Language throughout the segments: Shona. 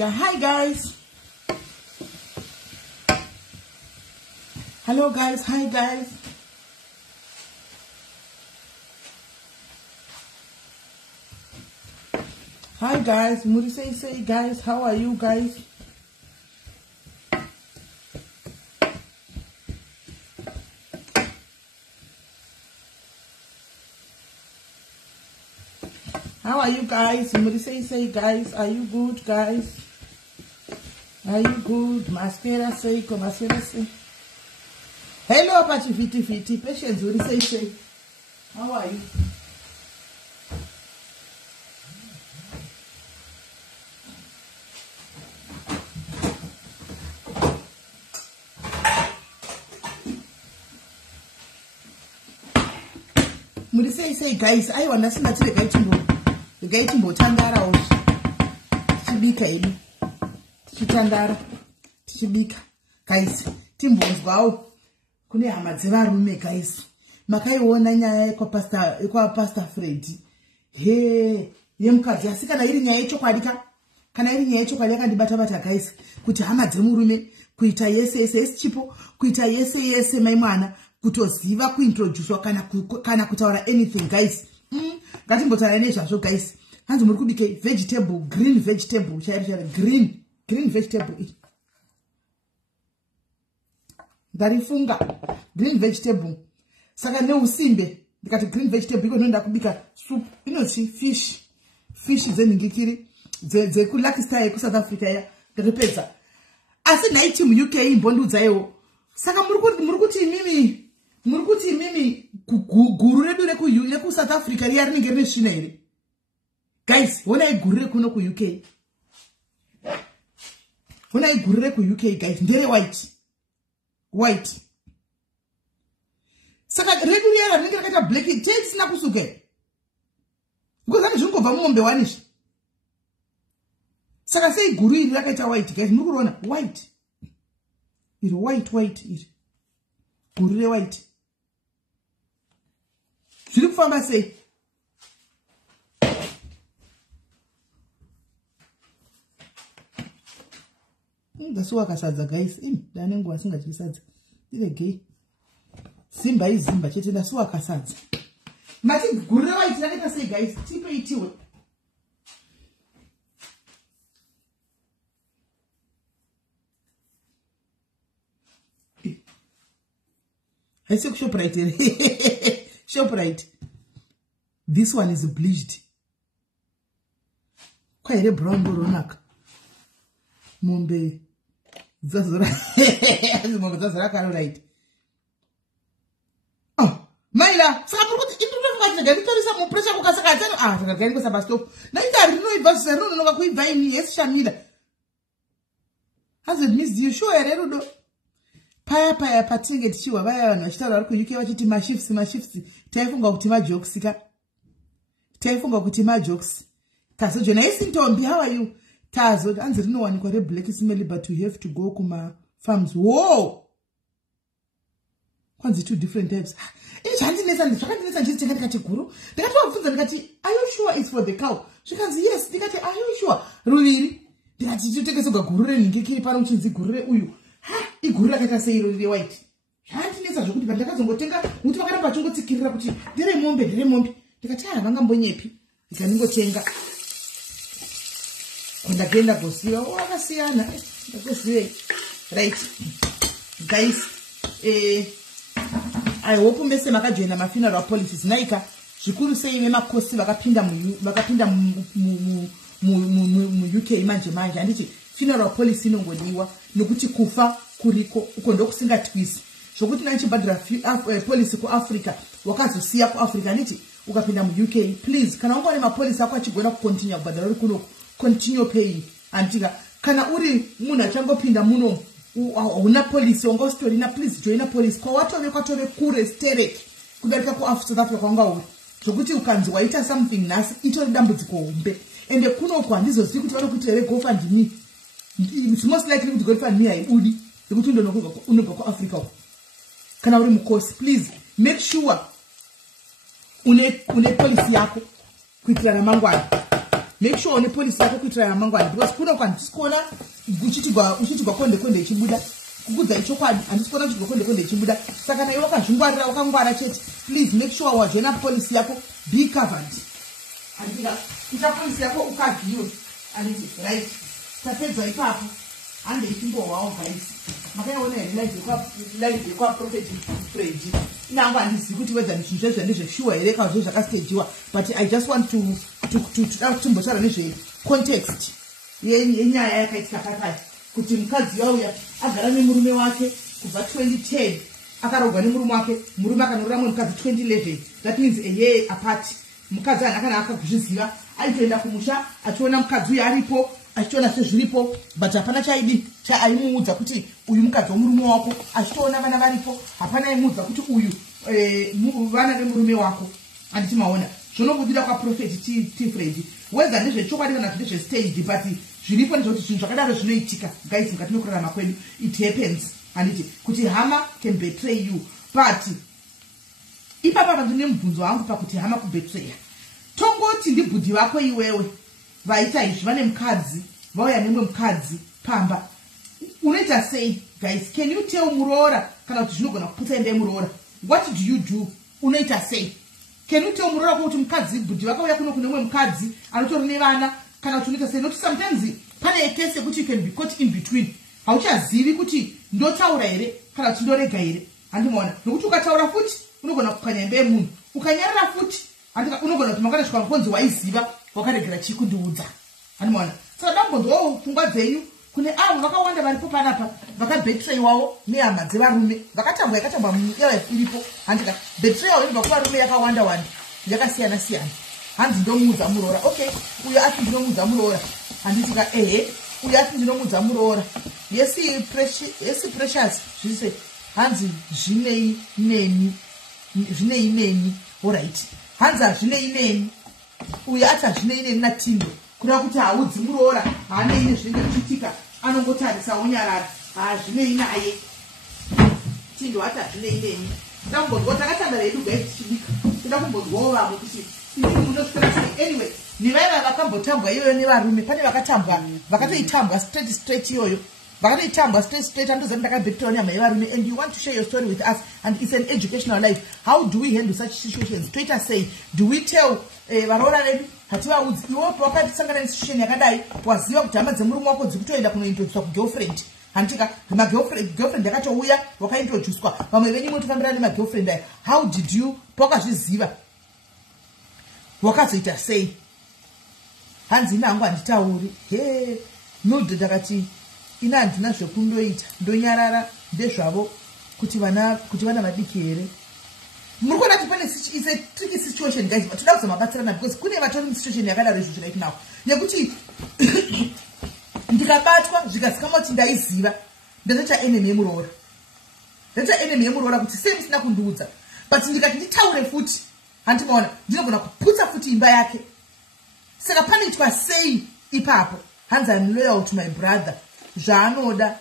guys. Hi guys. Hello guys. Hi guys. Hi guys. Muri say guys. How are you guys? How are you guys? Muri say guys. Are you good guys? Are you good? Mascara say. Hello Apache Fiti. Patience. Muri say. How are you? Muri say guys. I want to see the guy to Tandara or Chibika in Chitandara Chibika guys. Timbos wow. Kune hamadzeva rume guys. Makaiona nyaya pastor Freddy. He yemukadzi asikana iri nyaya yechokwadi kana iri nyaya yechokwadi yakandibata guys kuti hama dzemurume kuita yese chipo kuita yese mai mwana kutoziva kuintroduce kana kutaura anything guys. Ngatimbotaura nezvazvo guys. Hanzi muri kubike vegetable green vegetable green vegetable ndarifunga green vegetable saka neusimbe ndikati green vegetable iko ndoenda kubika soup inoti fish dzenhingikiri dzeku Lucky Star yeku South Africa ya ndapedza asi naiti mu UK imbondudzaiwo saka muri kuti mimi guru redu reku South Africa riya rinenge rine svina here guys. Honai guru rekuno ku UK, honai guru reku UK guys ndere white saka redu riya rinenge rakaita black tails na kusuke because ani zvingobva mumombe wanishi saka sei guru iri rakaita white guys. Muri kuona white iri guru re white zviri kufamba sei. Ndasuwa kasadza guys. Dane nguwa singachisadza ndege simba izimba chete ndasuwa kasadza mati guru re white rakaita sei guys. Tipe itiwe haisi kuShoprite Shoprite. This one is bleached. Kwaire brown doronaka. Mombe zazora zazora karo right. Oh, Maila, saka kuti indivanga nditorisa mu pressure kukasaka tsana takagari ko sabasto. Na ndari no ibvasa runo noka kuibva ini yeshamida. Has it missed you show ererudo? Paya patinge tichiwa vaya vanhu vachitaura vari ku UK vachiti mashifts taifunga kuti majokes tazo jona isintombi. How are you? Tazo hanzi rinowanikwa reblack smelly but we have to go kuma farms. Whoa, kwanzi two different types. Zvakandinetsa ndiri ndikati guru ndakatobvunza ndikati are you sure it's for the cow? Zvikanzi yes. Ndikati are you sure ruviri ndikati totengeserwa guru renhingikiri pano muchinzi guru reuyu iguru rakaita sei riri white. Zvandinetsa zvokuti pandakazongotenga kuti vakaramba vachingotsikirira kuti ndere mombe ndikati vangambonyepi ndikaningotenga ndakaenda kosiya wakasiyana ndakosiye right guys. I hope mese makajoina mafuneral policies naika zvikuru sei vemakosi vakapinda mu UK manje handiti funeral policy inongodiwa nokuti kufa kuriko uko ndokusingatwisi zvokuti nanchibhadhira policy kuAfrica wakazosiya kuAfrica handiti ukapinda mu UK please kana ungone mapolisi ako achigona kucontinue kubhadhira uri kuno continue paying antika kana uri munhu achangopinda muno una police ungostorina please join a police kwa watove kure sterek kudarika ku South Africa kwanga uri zvokuti ukanzi waita something nasi itori dambudziko hombe ende kuno kwa ndizozivi kuti vanokuitira GoFundMe. It's most likely kuti GoFundMe haibudi nekuti unobva kuAfrica uko kana uri mukosi please make sure une policy yako kuitira ramangwana make sure une police yako kuitira yamangwani, because kuno kwandisikuona uchitigwa konde ichibuda kukudza ichokwadi handisikuona uchigwa konde ichibuda. Saka naiwe wakazvingwarira wakangwara chete, please make sure wajoina police yako, be covered. Andika kuita police yako ukavhiwe anditi right tapedza ipapo hande ichimbowawo guys. Makaona live yekwa Prophet Fred nangu handisi kuti wedza ndizvezve ndezveshuwa here kana zvo zvakastajiwa, but I just want to kutimbotaura nezve context yenyaya yakaitika pakati kuti mukadzi wauya agara nemurume wake kubva 2010 akarogwa nemurume wake, murume akanorora mumwe mukadzi 2011. That means a year apart. Mukadzi akana akazviziva aitoenda kumusha achiona mukadzi uyu aripo achiona sezviripo, but hapana aimuudza kuti uyu mukadzi womurume wako, achitoona vana varipo hapana aimuudza kuti uyu vana vemurume wako. Handiti maona zvonobudira kwaProfeti T Fred whether ndezvechokwadi kana kuti ndezvestage, but zviripo ndezvekuti zvinhu zvakadaro zvinoitika guys mukati mekurarama kwedu. It happens. Handiti kuti hama can betray you, but ipapa pandine mubvunzo wangu pakuti hama kubetreya. Tongoti ndibhudhi vako iwewe vaita izvi, vane mukadzi vauya nemwe mukadzi pamba, unoita sei guys? Can you tell muroora kana kuti zvinogona kuputsa ende muroora? What do you do? Unoita sei? Can you tell muroora kuti mukadzi bhudhi vako uya kuno kune mwe mukadzi anotori nevana kana kuti unoita sei? Not sometimes pane case yekuti you can be caught in between. Hauchazivi kuti ndotaura here kana kuti ndorega here. Handimona nokuti ukataura futi unogona kupwanya imba yemunhu, ukanyarara futi unogona kuti makana svika mukonzi waiziva wakaregera chikundiudza. Handimona saka dambonzwawo pfungwa dzenyu kune avo vakawanda varipo panapa vakabetreyiwawo nehama dzevarume vakatambwa yakatambwa mulife iripo. Handika betreyawo inobva kuvarume yakawanda wanda yakasiyana siyana. Hanzi ndomuudza muroora, okay uyo ati ndinomuudza muroora, handitika uyo ati ndinomuudza muroora, yesi precious zvise hanzi zvinei neni alright, hanzi hazvinei neni, uyo ati hazvinei neni natindo kureva kuti haudzi muroora haanei nezvinenge zvichiitika, anongotarisawo nyarara hazvinei naye. Tindo ati hazvinei neni. Tida kumbonzwawo takatandara yedu gai tichibika, tida kumbonzwawo vamwe kuti ini munoswera sei. Anyway nevaiva vakambotambwa iyoyo nevarume, pane vakatambwa vakatoitambwa straight iyoyo vakatoitambwa straight andoziva ndakabhekitirawo nyama yevarume, and you want to share your story with us and it's an educational life. How do we handle such situations? Toita sei, do we tell varoora vedu hativaudzi iwopo wakatisangana nesituation yakadai waziva kuti hama dzemurume wako dzikutoenda kunointroducwa kugirlfriend. Handika girlfriend yakatouya wakaintroducwa, vamwe venyu motofambira nemagirlfriend aya. How did you pakazviziva wakazoita sei? Hanzi ina hangu handitauri Mildred akati ina handina zvekundoita, ndonyarara ndezvavo kuti vana vadiki here. Muri kuona kuti pane is a tricky situation guys, but toda kuzomabatsirana because kune vatori situation yakadaro izvo right now yekuti ndikabatwa zvikazikama kuti ndaiziva ndazoita enemy yemuroora, kuti sei musina kundiudza, but ndikati nditaure futi handimaona ndinogona kuputsa futi imba yake. Saka panoitwa sei ipapo? Hanzi I'm loyal to my brother, zvaanoda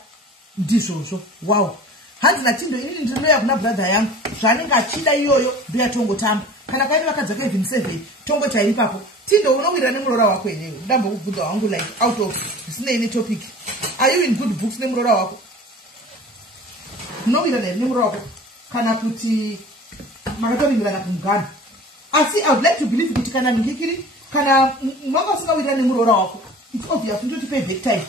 ndizvozvo. Wow, hanzi natindo inini ndiri loyal kuna brother yangu, zvaanenge achida iyoyo ndoya tongotamba. Kana kaini vakadza Kevin 7 tongota ipapo. Tindo unowira nemuroora wako yenyewe. Ndamba kubvunza wangu like out of zvinei netopic. Are you in good books nemuroora wako? Unowira nemuroora wako kana kuti makatorindirana kumugana? Asi I would like to believe kuti kana ndikiri kana mwanga usingawira nemuroora wako, it's obvious ndoti pay back time.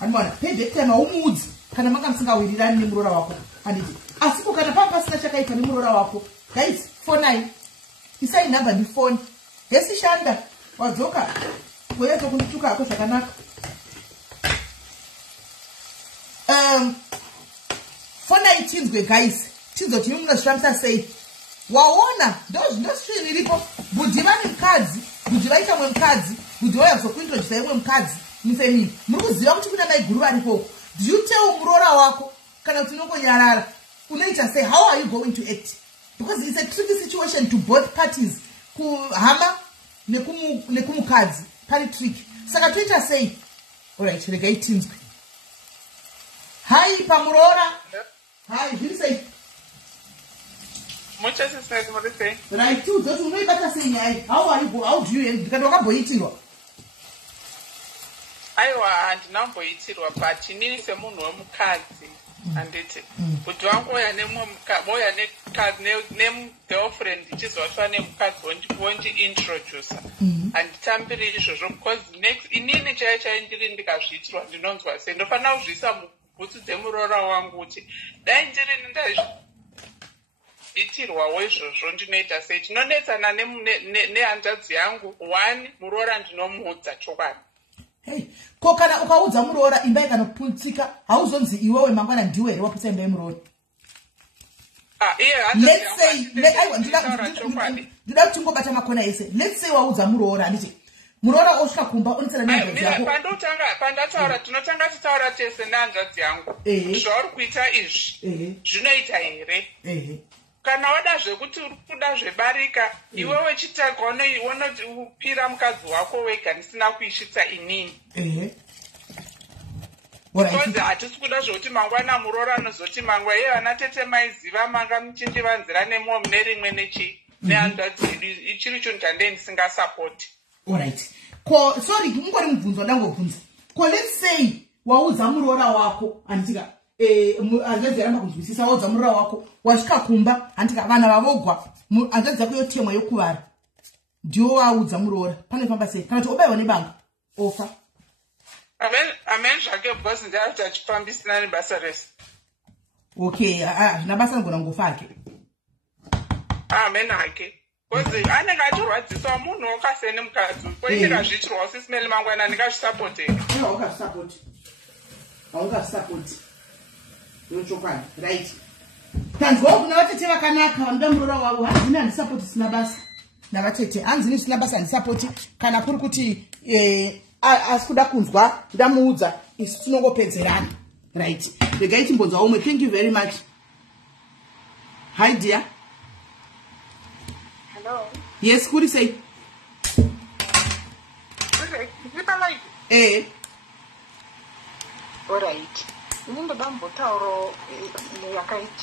Handimona pay back time haumuudzi kana manga musingawirirani nemuroora wako. Handiti asiko kana pamba pasina chakaita nemuroora wako guys, phone 9 isai number ndi phone yesi shanda wadzoka weyeto kunituka ako zvakanaka. Phone 9 tinzwe guys, tinzoti munozvifambisa sei? Waona ndozvino iripo. Bhudhi vane mukadzi, bhudhi vaita mwe mukadzi, bhudhi vauya kuzokuintrodusa imwe mukadzi mufemini. Muri kuziva kuti kuna mai guru varipo. Do you tell muroora wako kana kuti unongonyarara? Unoita sei? How are you going to act? Because it's a tricky situation to both parties. Kuhama nekumukadzi pani tricky. Saka toita sei? Alright, regai tinzwe. Hai pamuroora. Hai, zviri sei? Muchas gracias, right, tu doti unoibata sei nyaya? How do you handle? Ndikati wakaboitirwa. aiwa handinamboitirwa but inini semunhu wemukadzi handiti kuti wangoya nemugirlfriend ichizosva nemukadzi wondiintroducer handitambiri izvozvo because inini chaiyo ndiri ndikazviitirwa ndinonzwa sei ndofanira kuzviisa mubhutsu dzemuroora wangu kuti dai ndirini ndaitirwawo izvozvo ndinoita sei. Tinonetsana nehanzvadzi yangu 1 muroora ndinomuudza chokwadi. Hey, ko kana ukaudza muroora imba ikanoputsika hauzonzi iwewe mangwana ndiwe here waputsa imba yemuroora. Let's say ndida kuti ngobata makona ese. Let's say waudza muroora handiti muroora osvika kumba unetsana nehanzvadzi yako. Pandataura tinotanga titaura tese nehanzvadzi yangu zvauri kuita izvi zvinoita here. Kana wada zvekuti uri kuda zvebarika iwewe chitaka unopira mukadzi wako wega ndisina kuisvitsa inini. Because hatisi kuda zvokuti mangwana muroora anozoti mangwa iye vana tete maiziva manga muchindivanzira nemumwe mune rimwe nehanzvadzi yedu ichiri chinhu chandee ndisingasapoti. Alright. Ko sorry ungori mubvunzo ndangobvunza. Ko let's say waudza muroora wako anditika hanzvadzi yaramba kunzwisisa waudza muroora wako wasvika kumba handika vana vavogwa hanzvadzi yako yotemwa yokuvara ndiwo waudza muroora panofamba sei kana kuti obayiwa nebanga ofa. Amen zvake because ndiyati achifambisina nebasa rese. Okay, nabasa ngona ngofa ake. Amen hake. Because anenge achirwadziswa munhu wakasiyana nemukadzi. Poinga zvichirwa usisimele mangwana ndingazvisapoti. Wakasapoti. Haungasapoti. Ndochokwadi, right. Tanzwa kuna vatete vakanaka vanoda muroora wavo hanzini handisapoti sina basa. Navatete hanzini sina basa handisapoti kana kuri kuti asi kuda kunzwa ndamuudza isu tinongopedzerana. Right. Regai timbonzwa umwe. Thank you very much. Hi dear. Hello. Yes, kuri sei? Alright. Ndoda mbotauro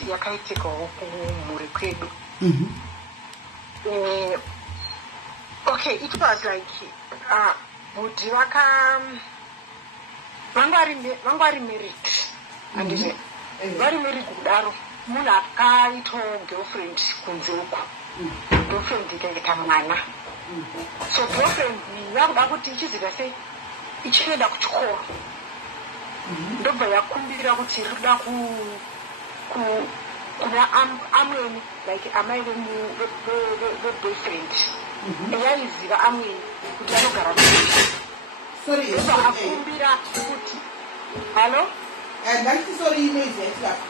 yakaitikawo kumhuri kwedu. Okay, it was like budi vangwari married. And vari married kudaro munhu akaitawo girlfriend kunze uko. Girlfriend ikaita mwana. So girlfriend yakuda kuti ichiziva sei ichienda kuchikoro. Ndobva yakumbira kuti rikuda kuna amweni like amai boyfriend yaiziva amweni kuti anogara sorry akumbira kuti halo sorry inoizi yaitikapo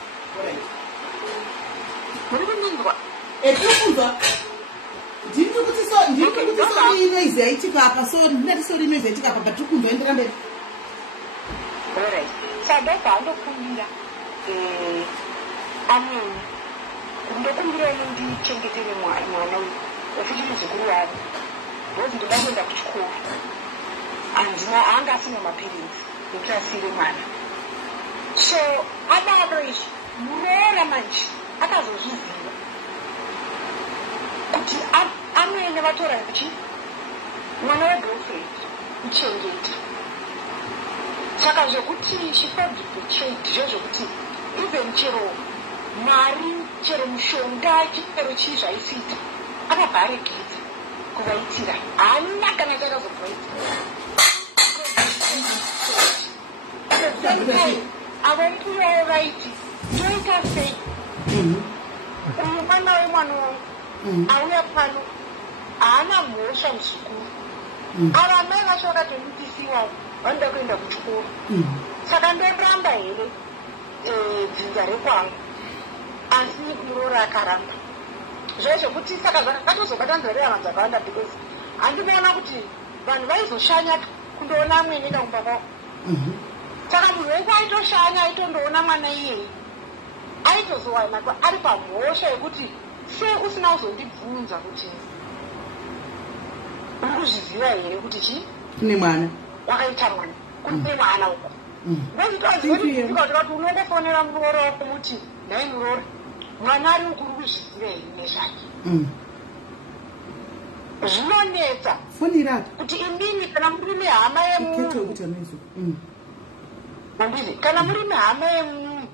muri kuninzwa tinokunzwa ndiri kuti sorry inoizi yaitikapa sorry ndinati sorry inoizi yaitikapa but tirikunzwa endera mberi. Alright. Sadaka andokumbira amweni ndokumbira ndichengetere mwana uyu ofuti muzukuru wavo ndozi ndoda kuenda kuchikoro haanga asina mapiritsi ekuti asire mwana. So adaro izvi muroora manje akazozviziva kuti amweni vatora kuti mwana wegirlfriend kuchengeta. Saka zvokuti chifabvi kuchedi zvezvokuti even chero mari chero mushonga chero chii zvaisita akabharegedza kuvaitira haana kana chakazobvaitira avambuyawo vaiti toita sei uyu mwana wemwana wangu auya pano haana mhosva muzukuru ava mai vacho vakatomutisi wavo vanoda kuenda kuchikoro. Saka ndoramba here dzinza rekwangu asi muroora akaramba zvezvokuti saka zvakatozobata nzarira vanhu dzakawanda because handinoona kuti vanhu vaizoshanya kundoona amweni kumba kwavo. Saka munhu wese aitoshanya aitondoona mwana iyeye aitozowanikwa ari pamhosva yekuti sei usina kuzondibvunza kuti uri kuzviziva here kuti chii kune mwana wakaita mwana kune mwana uko. Ndozvikatikati unongofonera muroora wako muti nhai muroora mwana ari ukuri kuzviziva here nezvake. zvinonetsa kuti imini kana muri hama yemunhu kana muri hama yemunhu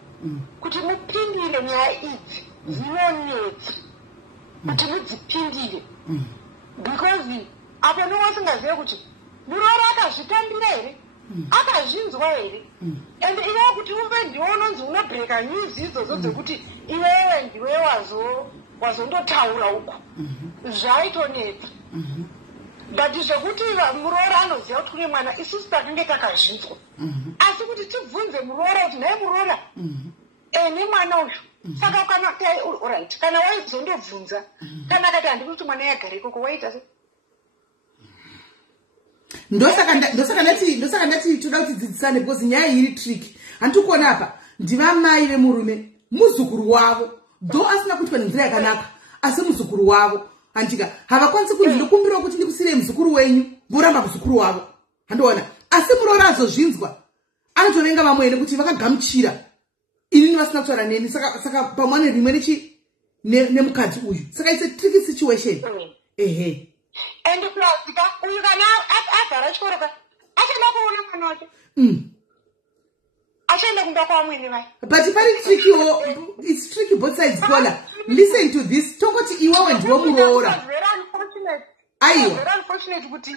kuti mupindire nyaya idzi zvinonetsa kuti mudzipindire because apo ndinowasingazive kuti muroora akazvitambira here akazvinzwa here and iwewe kuti uve ndiwe unonzi unobheka news idzodzo dzekuti iwewe ndiwe wazondotaura uko zvaitonetsa but zvekuti muroora anoziva kuti kune mwana isusu takange takazvinzwa asi kuti tibvunze muroora kuti naye muroora nemwana uyu saka kana waizondobvunza kana akati handiri kuti mwana yagare ikoko waita se ndosaka ndati toda kuti dzidzisane because nyaya iri trick handikuona apa ndivamai vemurume muzukuru wavo do asina kuitwa nenzira yakanaka asi muzukuru wavo handika havakwanisi kuti ndikumbira kuti ndikusire muzukuru wenyu voramba muzukuru wavo handoona asi muroora azozvinzwa anotovenga vamwene kuti vakagamuchira inini vasina kutaura neni saka pamwana rimwe nemukadzi uyu saka it's a tricky situation ehe and plus uyu kana agara chikoro ka achaenda kuona mwana wake achaenda kumba kwamwene vai but pari tricky it's tricky both sides kola listen to this tongoti iwewe ndiwo muroora aiwa unfortunate kuti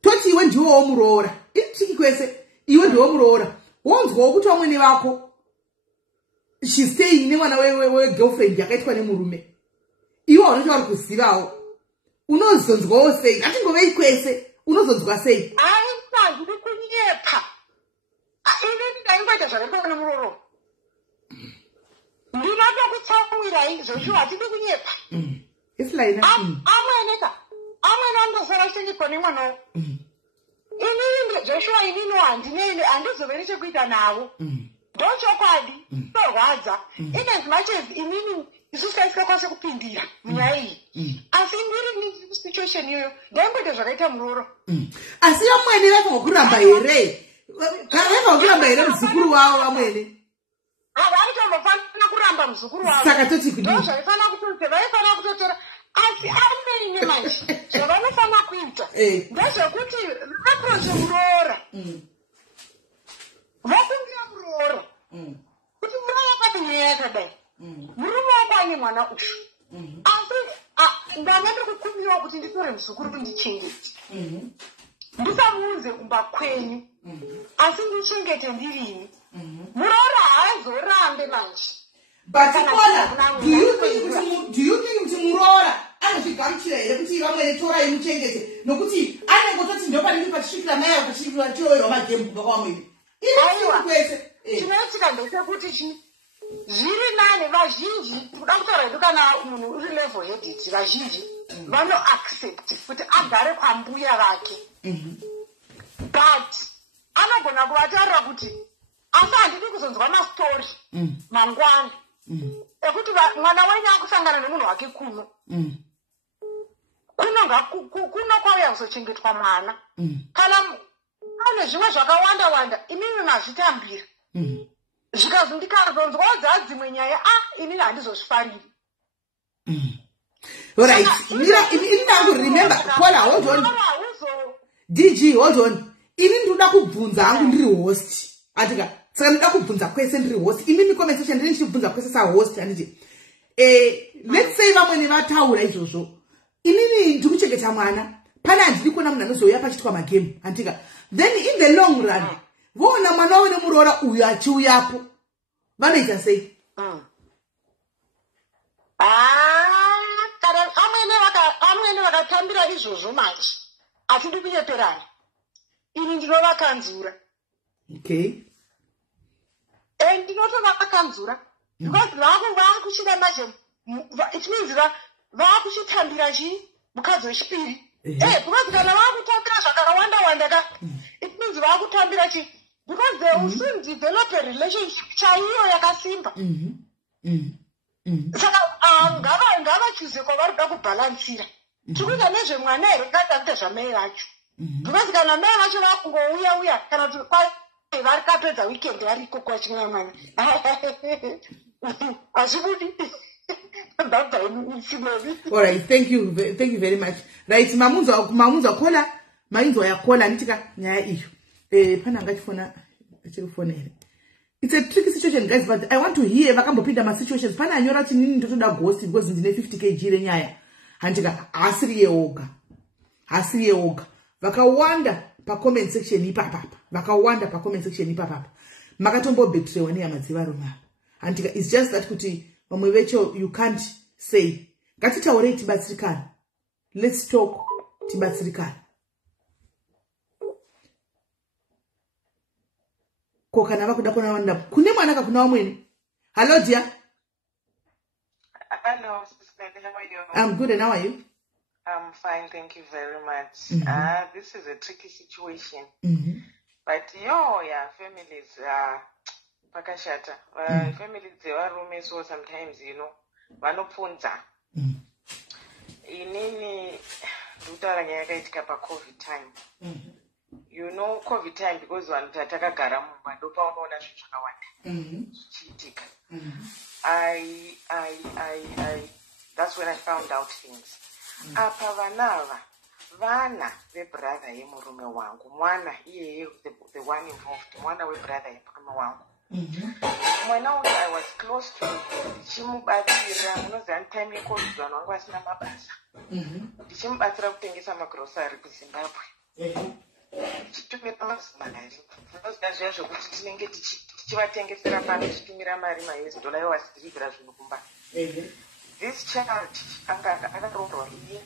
toti iwe ndiwo muroora iri tricky kwese iwe ndiwo muroora wonzwawo kuti vamwene vako she's staying nemwana wegirlfriend yakaitwa nemurume iwe unocho vari kuzivawo unozonzwawo sei atingovei kwese unozonzwa sei aindiri kunyepa inini ndaingoita zvakaitwa nemurooro ndinotokutsakuirai zvocho hatidi kunyepa amwene andosara chengetwa nemwanawo inini joshua inini handizove nechekuita navo ndochokwadi torwadza inezimachezi inini isusu taisingakwanise kupindira munyaya iyi asi ndiri situation iyoyo ndaingoita zvakaita murooro asi vamwene vaifanwa kuramba here vaifanwa kuramba here muzukuru wavo vamwene havaitombofanira kuramba muzukuru wavo saka toti kudii vaifanira kutotora asi amene manje zvavanofanira kuita ndezvekuti vaprozvomuroora vakumbira muroora kuti muroora pati nyaya yakadai murume wabanye mwana uyu asi ndanga ndikukumbirawo kuti nditore muzukuru kundichengete ndisamuunze kumba kwenyu asi ndichengete ndirini muroora haazorambe manje but kola do you think kuti muroora anozvigamuchira here kuti vamwene torai muchengete nokuti anengototi ndopanenge pachisvikira mai avo pachisvikira chiroverwa magemu kubva kwamwene iri kwese chinoitika ndechekuti zviri nani vazhinji kuda kutaura hedu kana munhu uri level headed vazhinji vanoaccept kuti agare kwambuya vake but anogona kuvatarira kuti asi handidi kuzonzwa mastori mangwana ekuti mwana wenyu akusangana nemunhu wake kuno kuno kwauya kuzochengetwa mwana kana ane zvimwe zvakawanda wanda inini nazvitambira zvikazi ndikazonzwawo dzadzimwe nyaya inini handizozvifariri alright ini nangu remember kola hold on DG hold on ini ndoda kubvunza hangu ndiri host atika saka ndoda kubvunza kwese ndiri host inini conversation ndiri ndichibvunza kwese sa host anditi let's say vamwene vataura izvozvo inini ndiri kuchengeta mwana pana handiri kuona munhu anozouya pachitwa magame andika then in the long run voona mwana wavo nemuroora uyu achiuyapo vanoita sei amwene vakatambira izvozvo manje hatidi kunyeperana ini ndinovakanzura ndinotovakanzura because vaakuchida manje it means vaakuchitambira mukadzi wechipiri because kana vaakutambira zvakawanda ka it means vaakutambira because they will soon develop a relationship chaiyo yakasimba saka ngavachuze kwavari kuda kubhalansira tikuita nezvemwana here ngatakuita zvamai vacho because kana mai vacho vakungouya kana kuti vari kapedza weekend variko kwachimwe mwana hazvibudi All right, thank you very much. Right, mamunzo kola mainzo yakola nitika nyaya iyo. Pana ngachifona achirifona here. It's a tricky situation, guys, but I want to hear vakambopinda ma situations. Pana anyora kuti nini ndotoda ghost because ndine 50 kg renyaya. Handika asiri yeoga. Vakawanda pa comment section ipapa. Makatombo betray ne yamadziva roma. Handika it's just that kuti mamwe vecho you can't say. Ngatitaure tibatsirikana. Let's talk tibatsirikana. Kokana vakuda kuna wanda. Kune mwana kakuna wamweni. Hello dear. Hello, Sister, how are you? I'm good, and how are you? I'm fine, thank you very much. This is a tricky situation. But families pakashata. Families they are roommates, so sometimes vanopunza. Inini ndutara nyaya yakaitika pa COVID time. COVID time because vanhu tatakagara mumba ndopaunoona zvinhu zvakawanda zvichiitika. That's when I found out things. Apa vana vebrother yemurume wangu, mwana iyeye the one involved, mwana webrother yemurume wangu. Mwana uyu I was close to ndichimubatsira, munoziva time yeCovid vanhu vangu vasina mabasa. Ndichimubatsira kutengesa magrocery kuZimbabwe. Tichitumira mazimanari. Unoziva zviya zvokuti tinenge tichivatengesera pano tichitumira mari ma$US yowasitirivira zvinhu kumba. This child akaroorwa iye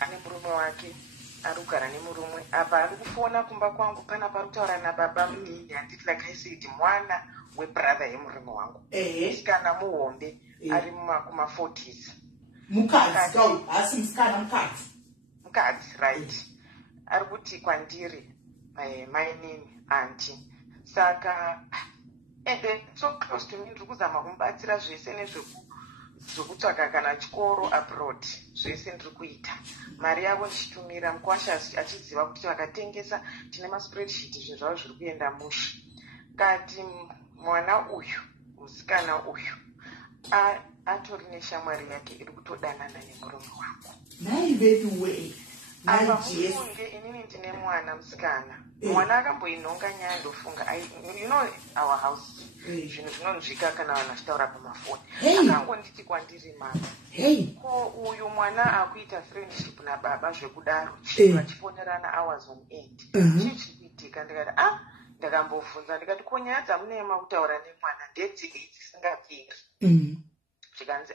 ane murume wake ari kugara nemurume. Apa ari kufona kumba kwangu pana pari kutaura nababa munini handiti like I said mwana webrother yemurume wangu. Musikana muhombe ari kuma40s. Mukadzi right. Ari kuti kwandiri my name auntie. Saka and so close to me ndiri kuzama kumubatsira zvese nezvekutsvaga kana chikoro abroad zvese ndiri kuita. Mari yavo ndichitumira mukwasha achiziva kuti vakatengesa tine maspreadsheet zvinhu zvavo zviri kuenda mushe. Kati mwana uyu musikana uyu atori neshamwari yake iri kutodanana nemurume wangu. Apa mufunge inini ndine mwana musikana. Mwana akamboinhonga nyaya ndofunga our house zvinhu zvinonzvika kana vanhu vachitaura pamafoni. Akangonditi kwandiri mama ko uyu mwana akuita friendship nababa zvekudaro vachiponerana hours on end. Chii chiri kuitika? Ndikati ndakambobvunza ndikati ko nyaya dzamunema kutaura nemwana ndedzei dzisingaperi? Zvikanzi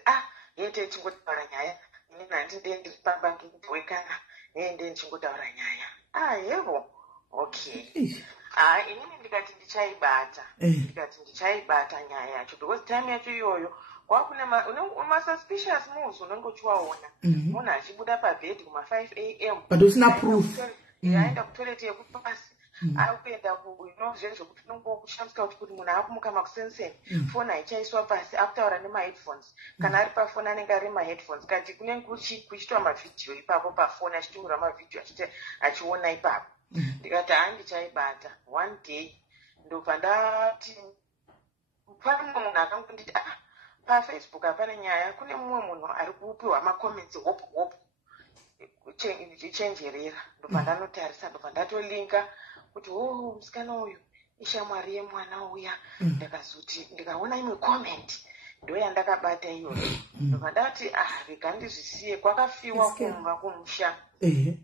yete chingotaura nyaya inini handinde ndiri pamba ndikubhowekana nende ndichingotaura nyaya. Yebo okay. Inini ndikati ndichaibata nyaya yacho because time yacho iyoyo kwakune ma-suspicious moves unenge uchiwaona. Munhu achibuda pabhedhi kuma5 AM but usina proof. Aenda kutoilet yekupasi akuenda zvezvokuti unenge kushamisa kuti munhu akumuka makusenseni foni haichaiswa pasi akutaura nemaheadphones. Kana ari pafoni anenge ari maheadphones kati kunenge kuchitwa mavhidhiyo ipapo pafoni achitumira mavhidhiyo achiona ipapo. Ndikati ndichaibata. One day ndobva ndati pane mumwe munhu akangonditi paFacebook hapana nyaya, kune mumwe munhu ari kupiwa macomments hope chenjerera. Ndobva ndanotarisa ndobva ndatolinka kuti musikana uyu ishamwari yemwana uya. Ndakazoti ndikaona imwe comment ndoyandakabata iyoyo. Ndobva ndati rega ndizvisiye, kwakafiwa kumba kumusha.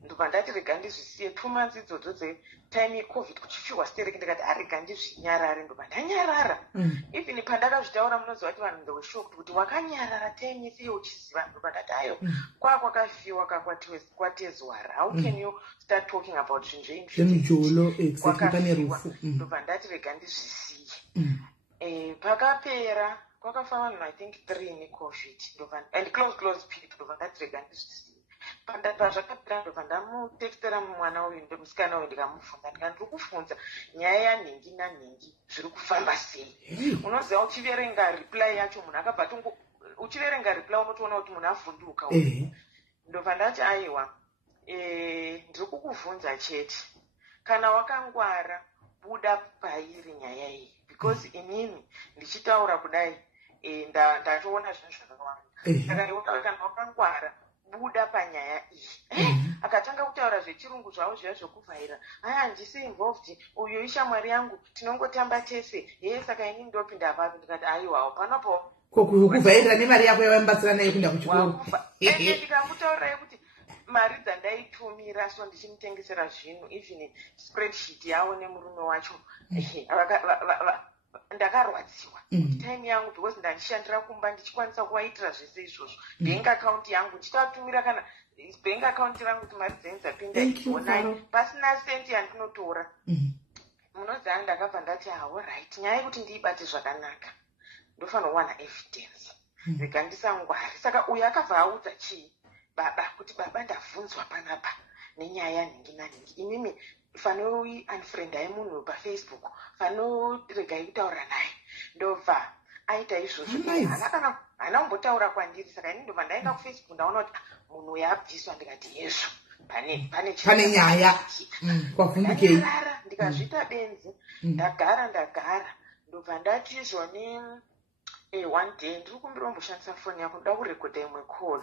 Ndobva ndati rega ndizvisiye 2 months idzodzo dzetime yeCovid kuchifiwa stereki. Ndikati rega ndizvinyarare. Ndobva ndanyarara. Even pandakazvitaura munoziva kuti vanhu they were shocked kuti wakanyarara time yese uchiziva. Ndobva ndati kwakafiwa kwatezwara. How can you start talking about zvinhu zvemijolo kwakafiwa? Ndobva ndati rega ndizvisiye. Pakapera kwakafa vanhu I think 3 neCovid and close people. Ndobva ndati rega ndizvisiye. Pazvakapera ndobva ndamutekstera mwana uyu musikana uyu ndikamubvunza ndikati ndiri kufunza nyaya yanhingi nanhingi zviri kufamba sei. Unoziva uchiverenga reply yacho munhu akabva uchiverenga reply unotoona kuti munhu avhunduka. Ndobva ndati aiwa ndiri kukubvunza chete kana wakangwara buda pairi nyaya iyi because inini ndichitaura kudai ndatoona zvinhu zvakawanda saka ndiotaura kana wakangwara buda panyaya iyi akatanga kutaura zvechirungu zvavo zviya zvokuvhaira handisi involved uyo ishamwari yangu tinongotamba tese saka ini ndopinda apapo ndikati aiwawo panopo kuvhairira nemari yako yavambatsira nayo kuenda kuchikoro ndikamutaurira yekuti mari dzandaitumira so ndichimutengesera zvinhu even spreadsheet yavo nemurume wacho ndakarwadziwa time yangu because ndandishandira kumba ndichikwanisa kuvaitira zvese izvozvo bank account yangu ndichitatumira kana bank account rangu kuti mari dzenyu dzapinda onai pasina senti yandinotora munoziva ndakabva ndati right nyaya yekuti ndiibate zvakanaka ndofanira kuwana evidence rega ndisangwari saka uyo akabva audza chii baba kuti baba ndabvunzwa panapa nenyaya yanhingi nanhingi imimi fanoi unfriendai munhu pafacebook fanoregai kutaura naye ndobva aita izvozvo haana kumbotaura kwandiri saka ini ndobva ndaenda kufacebook ndaona kuti munhu uyo abviswa ndikati yezvo pane nyaya kwavhundukei ndikazvita benzi ndagara ndobva ndati izvoni one day ndiri kumbira kumboshandisa foni yako ndoda kurekodha imwe call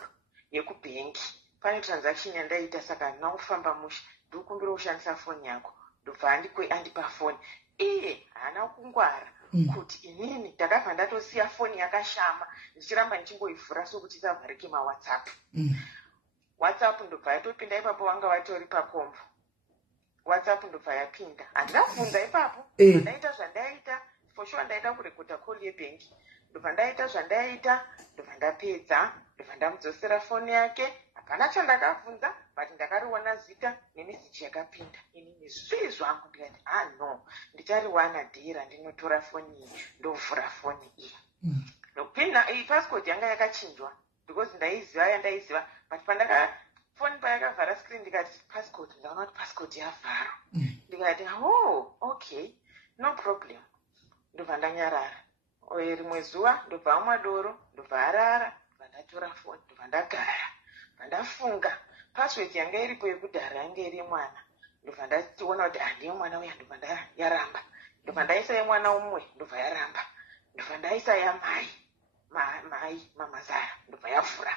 yekubhengi pane transaction yandaita saka handina kufamba musha ndiri kumbira kushandisa foni yako ndobva andipa foni iye haana kungwara kuti inini ndakabva ndatosiya foni yakashama ndichiramba ndichingoivhura sokuti isavharike mawhatsapp whatsapp ndobva yatopinda ipapo vanga vatori pakombo whatsapp ndobva yapinda handinabvunza ipapo ndaita zvandaita for sure ndaida kurekodha call yebhengi ndobva ndaita zvandaita ndobva ndapedza ndobva ndamudzosera foni yake hapana chandakabvunza but ndakariwana zita nemeseji yakapinda ini nezvii zvangu ndikati no ndichariwana dhira ndinotora foni iyi ndovhura foni iyi nokupinda iyi passcode yanga yakachinjwa because ndaiziva yandaiziva but foni payakavhara screen ndikati passcode ndaona kuti passcode yavhara ndikati okay no problem ndobva ndanyarara rimwe zuva ndobva amwa doro ndobva arara ndobva ndatora foni ndobva ndagara ndafunga password yanga iripo yekudhara yanga iri mwana ndobva ndationa kuti handiye mwana uya ndobva yaramba ndobva ndaisa yemwana umwe ndobva yaramba ndobva ndaisa yamai mamazara ndobva yavhura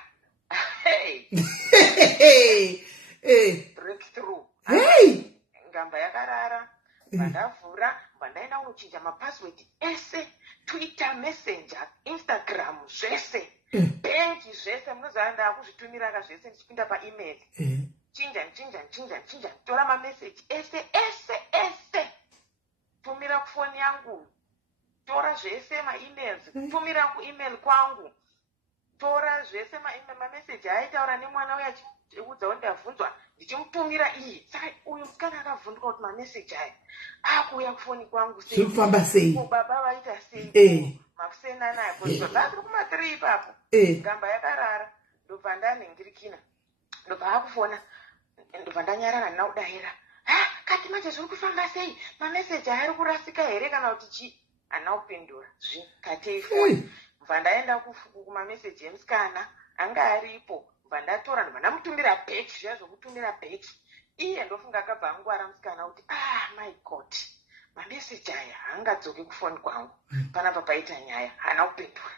breakthrough ngamba yakarara ndavhura ndaenda kunochinja mapassword ese Twitter, Messenger, Instagram zvese benki zvese munoziva ndakuzvitumira zvese ndichipinda paemail chinja tora mameseji ese tumira kufoni yangu tora zvese maemails tumira kuemail kwangu tora zvese mameseji aitaura nemwana uya achiudzawo ndabvunzwa ndichimutumira iyi saka uyu musikana akavhunduka kuti mameseji aya akuuya kufoni kwangu seikufamba sei baba vaita sei makusena naye baba tiri kuma3 ipapo ngamba yakarara ndobva ndanhingirikina ndobva akufona ndobva ndanyarara ndina kudayira kati manje zviri kufamba sei mameseji ari kurasika here kana kuti chii handina kupindura katei mbva ndaenda kumameseji emusikana anga aripo mbva ndatora ndobva ndamutumira bheki zviya zvokutumira bheki iye ndofunga akabva angwara musikana kuti my god mameseji aya haangadzoki kufoni kwangu panapa paita nyaya haana kupindura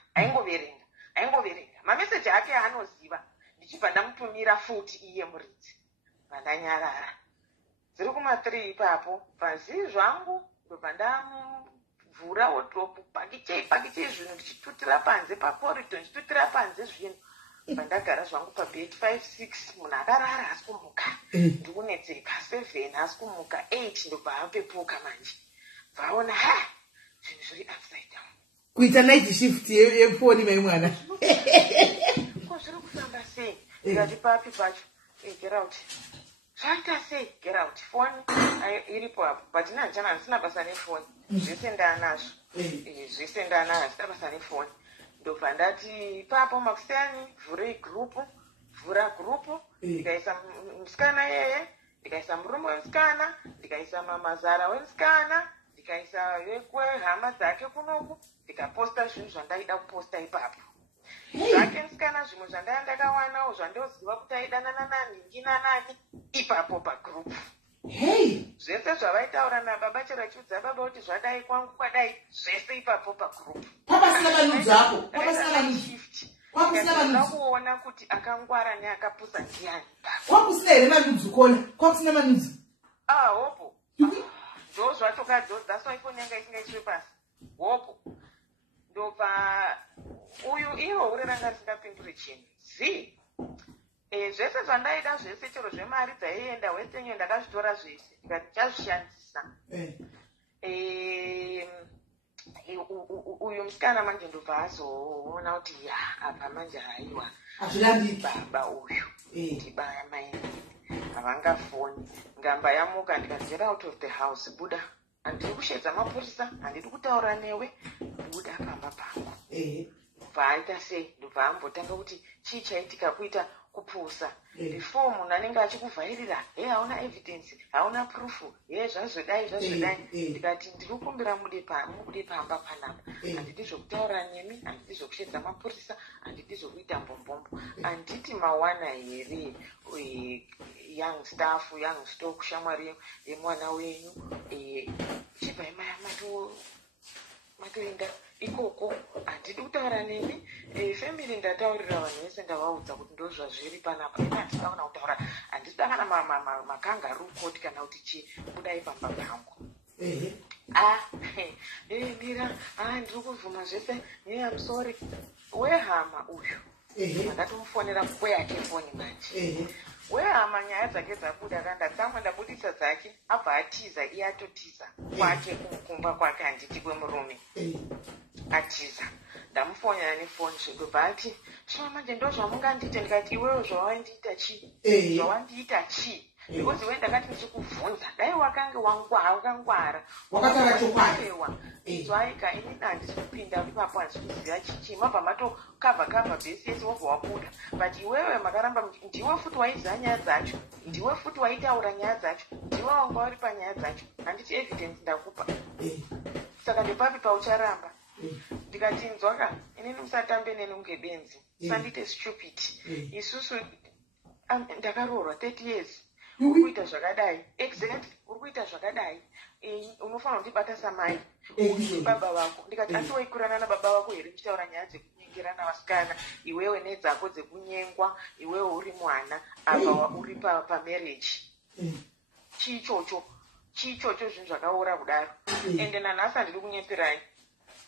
aingoverenga mameseji ake haanoziva ndichibva ndamutumira futi iye muridzi vandanyarara dziri kuma3 ipapo pazii zvangu ndobva ndamuvhura wodropu pakichei zvinhu ndichitutira panze pakorido ndichitutira panze zvinhu vandagara zvangu pabheti 5-6 munhu akarara hasi kumuka ndikunetseka 7 hasi kumuka 8 ndobva apepuka manje vaona zvinhu zviri upside down kuita night shift yefoni mai mwana ko zviri kufamba sei ndikati papi pacho get out zvaita sei get out foni iripo apo but inanjana handisina basa nefoni zvese ndaanazvo zvese ndaanazvo handisina basa nefoni ndobva ndati ipapo makuseni vhura gurupu ndikaisa musikana yeye ndikaisa murume wemusikana ndikaisa mamazara wemusikana ndikaisa hama dzake kunoku ndikaposta zvinhu zvandaida kuposta ipapo zvake musikana zvimwe zvandaya ndakawanawo zvandoziva kuti aidanana nanhingi nanani ipapo pagurupu zvese zvavaitaura nababa chero achiudza baba kuti zvadai kwangu kwadai zvese ipapo pagurupu papa kwakusina manudzi ako kwakusina kuona kuti akangwara neakapusa ndiani kwakusina here manudzi kona kwakusina manudzi hopo ndo zvatokadzo that's why phone yanga isingaiswe pasi hopo ndobva uyu iwo uri ranga risingapindure chinhu zvese zvandaida zvese chero zvemari dzaienda westenyo ndakazvitora zvese ndikati chazvishandisa uyu musikana manje ndobva azoona kuti apa manje haiwa baba uyu ndibaya maini havangafoni ngamba yamuka ndikati get out of the house buda handiri kushedza mapurisa handidi kutaura newe buda pamba pangu ndobva aita sei ndobva ambotanga kuti chii chaitika kuita kupusa before munhu anenge achikuvhairira hauna evidence hauna proof zvazvodai ndikati ndiri kukumbira mude pamba panapa handidi zvokutaura nemi handidi zvokushedza mapurisa handidi zvokuita mbombombo handiti mawana here young staff young stock shamwari yemwana wenyu chibva matoenda ikoko handidi kutaura nemi family ndataurira vanhu vese ndavaudza kuti ndo zvazviri panapa handikaona kutaura handisi dakana makangaru koti kana kuti chibudai pamba pangu mira ndiri kuvhuma zvese am sorry wehama uyu ndakatomufonera kweyake foni manje wehama nyaya dzake dzabuda kandatsamwa ndabudisa dzake abva atiza iye atotiza kwake kumba kwake handiti kwemurume atiza ndamufonera nefoni zvedobva ati zvino manje ndo zvamungandite ndikati iwewo zvawandiita chii because iwe ndakati ndichikuvhunza dai wakange wakangwara wakatarewa zvaika inini handisi kupinda ipapo handisi kuziva chichi mabva matokavha bhesi yese wobva wabuda but iwewe makaramba ndiwe futi waiziva nyaya dzacho ndiwe futi waitaura nyaya dzacho ndiwe wanga uri panyaya dzacho handiti evidence ndakupa saka ndepapi paucharamba ndikati nzwaka inini musatambe neni unge benzi sandite stupid isusu ndakaroorwa 30 years uri kuita zvakadai exactly uri kuita zvakadai unofanira kundibata samai uri baba vako ndikati asi waikurana nababa vako here muchitaura nyaya dzekunyengerana vasikana iwewe nedzako dzekunyengwa iwewe uri mwana apa uri pamarriage chiichocho zvinhu zvakaora kudaro ende nanhasi handiri kunyeperai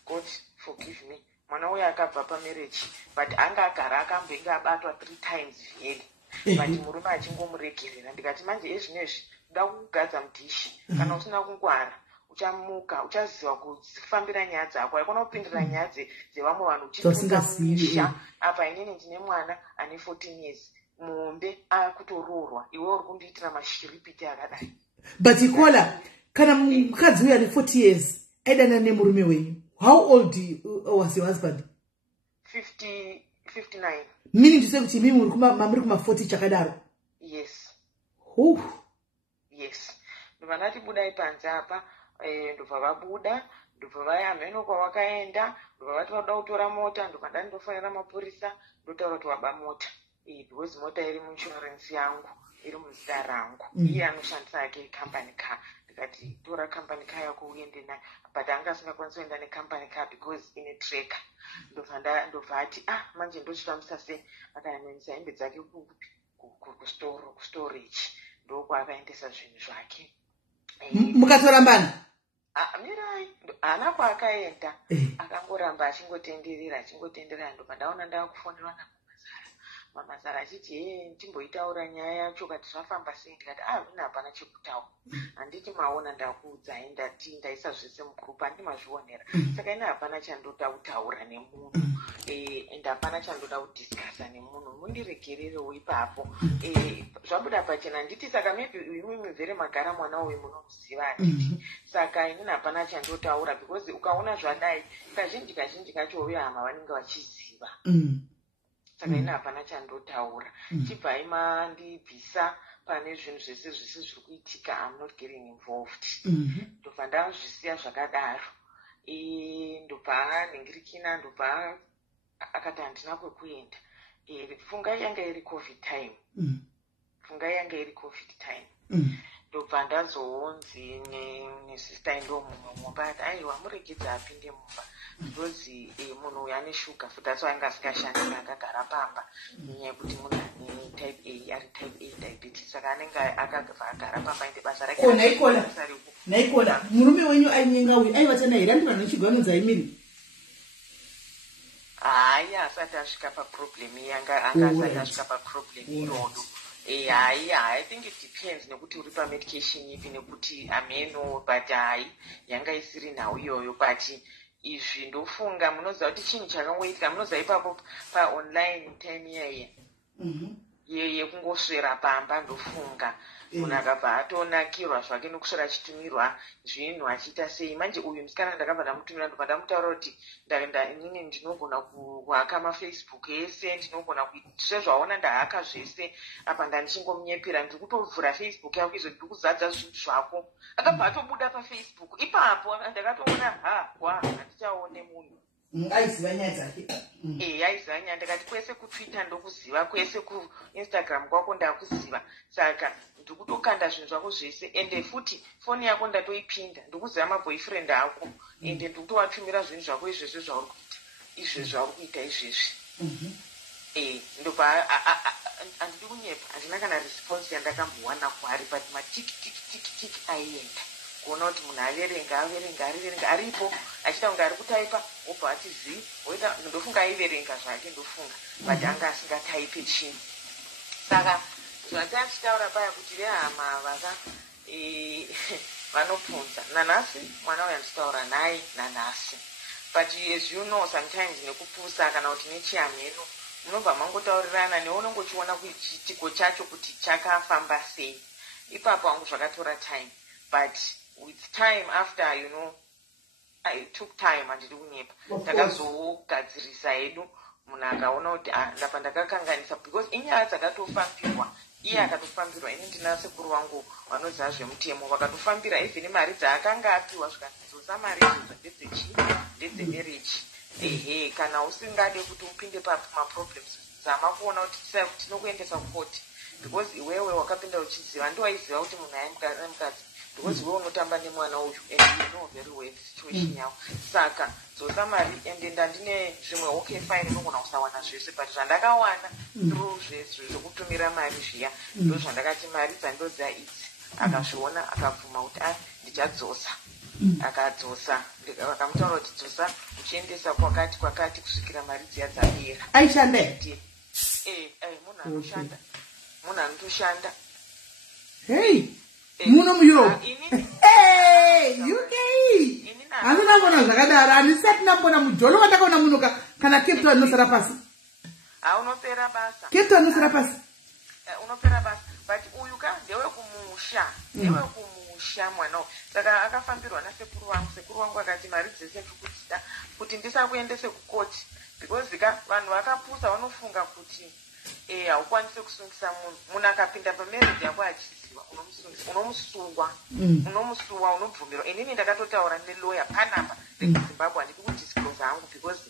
god forgive me mwana uyo akabva pamarriage but anga agara akambenge abatwa 3 times zviyeli but murume achingomuregerera ndikati manje ezvinezvi uda kugadza mudhishi kana usina kungwara uchamuka uchaziva kufambira nyaya dzako haikona kupindira nyaya dzevamwe vanhu uchitunga mumisha apa inini ndine mwana ane 14 years muombe akutororwa iwe uri kundiitira mashiripiti akadai but ikola kana mukadzi uyo ane 40 years aidana nemurume wenyu how old was your husband? 59. Meaning to say kuti mimi mamuri kuma 40 chakadaro? Yes. Yes. Ndobva ndati budai panze apa ndobva vabuda ndobva vaya mheno kwawakaenda ndobva vati vada kutora mota ndobva ndandofonera mapurisa ndotaura kuti waba mota because mota iri muinsurance yangu iri muzita rangu iye anoshandisa yake company car ndikati tora company car yako uende nayo but anga asingakwanisi kuenda necompany car because ine tracker ndobva ati manje ndochifambisa sei akanoendesa hembe dzake kustorage ndokwakaendesa zvinhu zvake mukatorambana mirai haana kwaakaenda akangoramba achingotenderera ndobva ndaona ndaakufonerwa mamazara achiti timboitaura nyaya yacho kati zvafamba sei ndikati mini hapana chekutaura handiti maona ndakuudzai ndati ndaisa zvese mugrupu handi mazvionera saka ine hapana chandoda kutaura nemunhu ende hapana chandoda kudhiskasa nemunhu mundiregererewo ipapo zvabuda pachena nditi saka maybe imimi vheri magara mwana uyu munomuziva handiti saka inini hapana chandotaura because ukaona zvadai kazhinji kacho uyo hama vanenge vachiziva saka ine hapana chandotaura chibva imandibvisa pane zvinhu zvese zviri kuitika I'm not getting involved ndobva ndazvisiya zvakadaro ndobva ningirikina ndobva akati handina kwekuenda fungai yanga iri covid time ndobva ndazoonzi nesista ndo mumwe mumba ati aiwa muregedza apinde mumba ndozi munhu uyu ane shuga futi asi anga asikashandi akagara pamba nenyaya yekuti munhu ane type A ari type A diabetes saka anenge akagara pamba ende basa rake naikona murume wenyu ainyenga uyu aivatana here andi vanhu vechigwanonza imiri hayi asati asvika paproblem yanga asati asvika paproblem iyoyo I think it depends nekuti uri pamedication ipi nekuti ameno but hayi yanga isiri nhau iyoyo but izvi ndofunga munoziva kuti chinhu chakangoitika munoziva ipapo paonline time iyeye yekungosvera pamba ndofunga munhu akabva atonakirwa zvake nokusvera achitumirwa zvinhu achiita sei manje uyu musikana ndakabva ndamutumira ndobva ndamutaura kuti inini ndinogona kuhaka mafacebook ese ndinogona sezvaona ndahaka zvese apa ndandichingomunyepera ndiri kutovhura facebook yako izvo ndiri kuzadza zvinhu zvako akabva atobuda pafacebook ipapo ndakatoona handichaone munhu aiziva nyaya dzake aiziva nyaya ndakati kwese kutwitter ndokuziva kwese kuinstagram kwako ndakuziva saka ndiri kutokanda zvinhu zvako zvese ende futi foni yako ndatoipinda ndikuziva maboyfriend ako ende ndiri kutovatumira zvinhu zvako izvezvi zvauri kuita izvezvi zvauri kuita izvezvi ndobva handidi kunyepa handina kana response yandakambowana kwaari but matiki aienda kuona kuti munhu averenga aripo achita kunge ari kutaipa obva ati zii oita ndofunga aiverenga zvake ndofunga but anga asingataipe chinhu saka zvandachitaura paya kuti vehama vanopunza nanhasi mwana uyu anditaura naye nanhasi but as you know sometimes nekupusa kana kuti nechiameno munobva mangotaurirana neunongochiona kuchitiko chacho kuti chakafamba sei ipapo hangu zvakatora time but with time after I took time handidi kunyepa ndakazogadzirisa hedu munhu akaona kuti ndapa ndakakanganisa because inyaya dzakatofambirwa iye akatofambirwa ini ndina sekuru vangu vanoziva zvemutemo vakatofambira even mari dzaakanga apiwa zvikadzosa mari izvo ndedzemarriage kana usingade kuti upinde pamaproblems zama kuona kuti tinokuendesa kukoti because iwewe wakapinda uchiziva ndiwaiziva kuti munhu aimukadzi because iwe unotamba nemwana uyu and you know very well situation yavo saka dzosa mari ende ndandine zvimwe okay fine unogona kusawana zvese but zvandakawana through zvokutumira mari zviya ndo zvandakati mari dzandoziva idzi akazviona akabvuma kuti ndichadzosa akadzosa vakamutaura kuti dzosa uchiendesa kwakati kusvikira mari dziya dzapera aishanda munhu anotoshanda muno mueurope UK handina mbona zvakadaro handisati ndambona mujolo wandakaona munhu kana Cape Town inosara pasi unopera basa Cape Town inosara pasi unopera basa but uyu ka ndewekumusha mwana saka akafambirwa nasekuru wangu akati mari dzese ndikudzida kuti ndisakuendese kukoti because vanhu vakapusa vanofunga kuti haukwanisi kusungisa munhu akapinda pamarriage yako achiziva unomusuwa unobvumirwa inini ndakatotaura nelawyer panapa rezimbabwe handidi kudisclose hangu because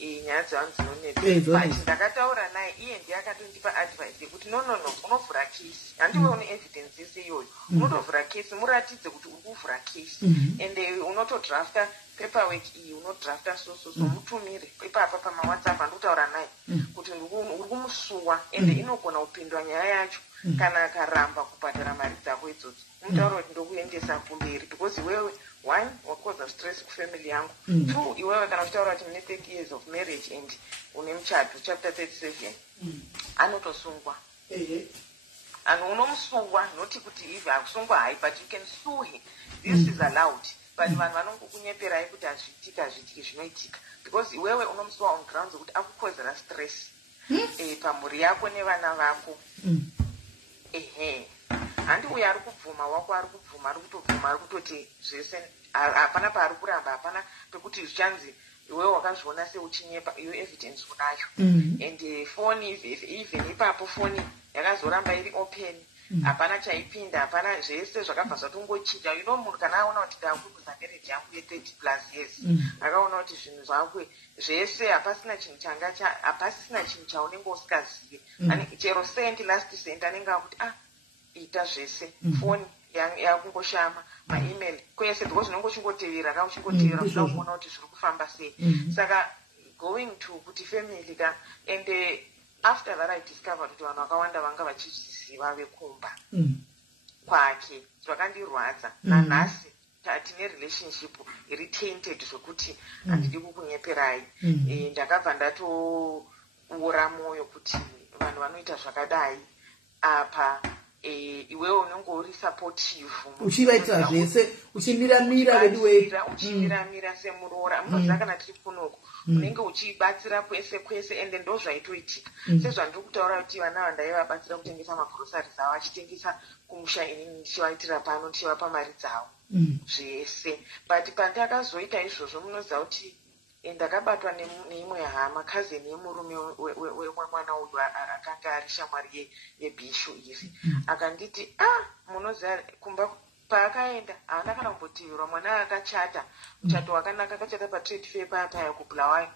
nyaya dzevanhu dzinonetsa but ndakataura naye iye ndiye akatondipa advice yekuti no unovhura kesi handiwe une evidence yese iyoyo unotovhura kesi muratidze kuti uri kuvhura kesi ende unotodrafta paperwork iyi unodrafta so mutumire ipapa pamawhatsapp handikutaura naye kuti uri kumusuwa ende inogona kupindwa nyaya yacho kana akaramba kubhadhara mari dzako idzodzo umutaura kuti ndokuendesa kumberi because iwewe one wakoza stress kufamily yangu two iwewe kana uchitaura kuti mune 30 years of marriage and une muchato chapter 37 anotosungwa and unomusuwa noti kuti ive akusungwa hai but you can sue him this is allowed but vanhu vanongokunyeperai kuti hazvitiki zvinoitika because iwewe unomusuwa on grounds kuti akukozera stress pamhuri yako nevana vako handi uyo ari kubvuma wako ari kutobvuma ari kutoti zvese hapana paari kuramba hapana pekuti zvichanzi iwewe wakazviona seuchinyepa iyo evidence unayo and foni even ipapo foni yakazoramba iri open hapana chaipinda hapana zvese zvakabva zvatongochinja munhu kana aona kuti ndakukuza marriage yangu ye30+ years akaona kuti zvinhu zvakwe zvese hapasina chinhu chaunenge usikazive chero cent last cent anenge akuti ita zvese foni yakungoshama maemail kwese because unenge uchingotevera ka uchingotevera uchiona kuti zviri kufamba sei. Saka going to kuti family ka and after that I discovered kuti vanhu vakawanda vanga vachizviziva vekumba kwake zvakandirwadza. Nanhasi tine relationship iri tainted zvokuti handidi kukunyeperai. Ndakabva ndatoura mwoyo kuti vanhu vanoita zvakadai apa iwewe unenge uri supportive uchivaitira zvese uchimiramira uchimiramira semuroora munoziva kana tiri kunoku unenge uchibatsira kwese kwese ende ndo zvaitoitika sezvandiri kutaura kuti vana vandaivabatsira kutengesa magrosaries avo achitengesa kumusha inini ndichivaitira pano ndichivapa mari dzavo zvese but pandakazoita izvozvo munoziva kuti ndakabatwa neimwe hama cousin yemurume wemwana uyu akanga ari shamwari yebhishu iri akanditi munoziva kumba paakaenda haana kana kumbotivirwa mwana akachata muchato wakanaka akachata patrade fair paya kubulawayo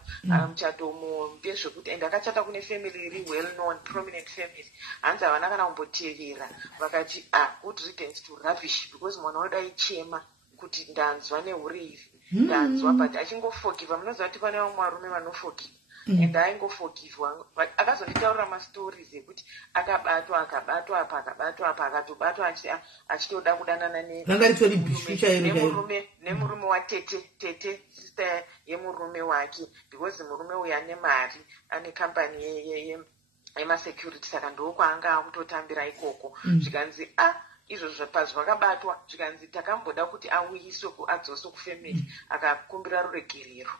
muchato mumbe zvekuti ende akachata kune family iri well known prominent family hanzi havana kana kumbotevera vakati good riddance to rubbish because mwana wedu aichema kuti ndanzwa neuriri ndanzwa but achingoforgiva. Munoziva kuti pane vamwe varume vanoforgiva and aingoforgivwa akazonditaurira mastories ekuti akabatwa apa akatobatwa achitoda kudanana nemurume watete sister yemurume wake because murume uyu ane mari ane kambani yemasecurity saka ndokwaanga akutotambira ikoko zvikanzi izvozvo pazvakabatwa zvikanzi takamboda kuti auyiswe adzoswe kufamily akakumbira ruregerero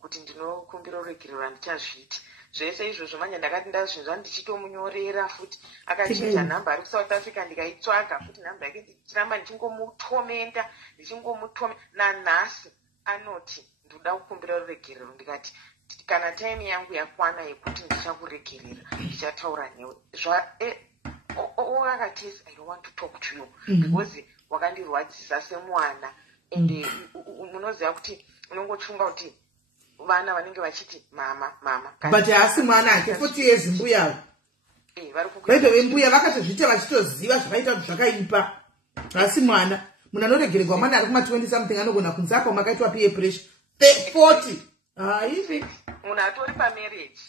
kuti ndinokumbira ruregerero handichazviiti zvese izvozvo manje ndakati ndazvinzva ndichitomunyorera futi akachinja nhamba ari kuSouth Africa ndikaitsvaga futi nhamba yake ndichiramba ndichingomutomenda nanhasi anoti ndoda kukumbira ruregerero ndikati kana time yangu yakwana yekuti ndichakuregerera ndichataura newe akatesi I don't want to talk to you because wakandirwadzisa semwana and munoziva kuti unongochunga kuti vana vanenge vachiti mama but hasi mwana ake 40 years mbuya vaito vembuya vakatozvita vachitoziva zvakaita kuti zvakaipa hasi mwana munhu anoregererwa mwana ari kuma 20 something anogona kunzi apa makaitwa peer pressure 40 ivi munhu atori pamarriage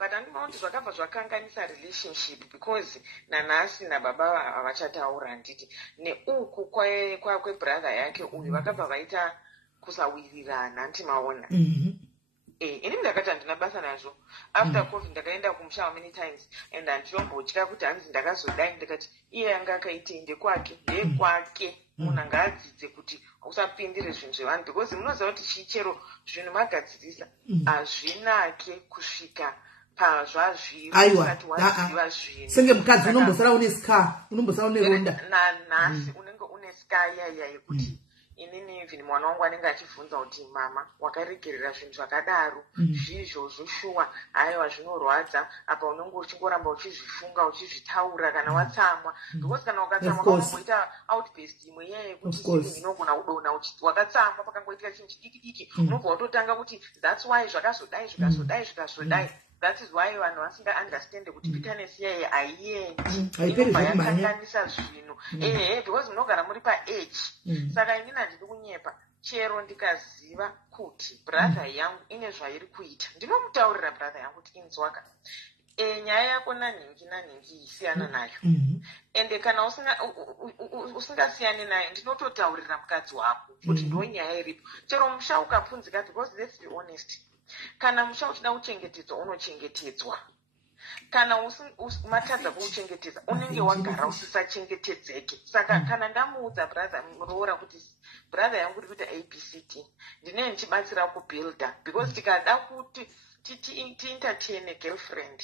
but handinoona kuti zvakabva zvakanganisa relationship because nanhasi nababa havachataura nditi neuku kwebrother yake uyu vakabva vaita kusawirirana ndimaona ini ndakati handina basa nazvo after covid ndakaenda kumusha many times and handinombotya kuti hanzi ndakazodai ndikati iye anga akaitei ndekwake ndekwake munhu anga adzidze kuti usapindire zvinhu zvevanhu because munoziva kuti chichero zvinhu magadzirisa hazvinake kusvika aiwa senge mukadzi unombosara une ska unombosara une ronda nanhasi unenge une ska yaya yekuti inini even mwana wangu anenge achibvunza kuti mama wakaregerera zvinhu zvakadaro zvizvozvo shuwa haiwa zvinorwadza apa unenge uchingoramba uchizvifunga uchizvitaura kana watsamwa because kana ukatsamwa unomboita outburst imwe yeye kuti inogona kudonha wakatsamwa pakangoitika chinhu chidiki unobva watotanga kuti that's why zvakazodai zvikazodai. That is why vanhu vasinga understand kuti bitterness yeye haiendi inobva yakanganisa zvinhu because munogara muri paage saka inini handidi kunyepa chero ndikaziva kuti brother yangu ine zvairi kuita ndinomutaurira brother yangu kuti inzwaka nyaya yako naningi isiyana nayo ende kana usingasiyani nayo ndinototaurira mukadzi wako kuti ndo nyaya iripo chero musha ukapunzika because let's be honest kana musha uchida kuchengetedzwa unochengetedzwa kana matadza kuuchengetedza unenge wagara usisachengetedzeke saka kana ndamuudza brother muroora kuti brother yangu iri kuita abct ndinenge ndichibatsira kubuilda because tikada kuti tientertaine girlfriend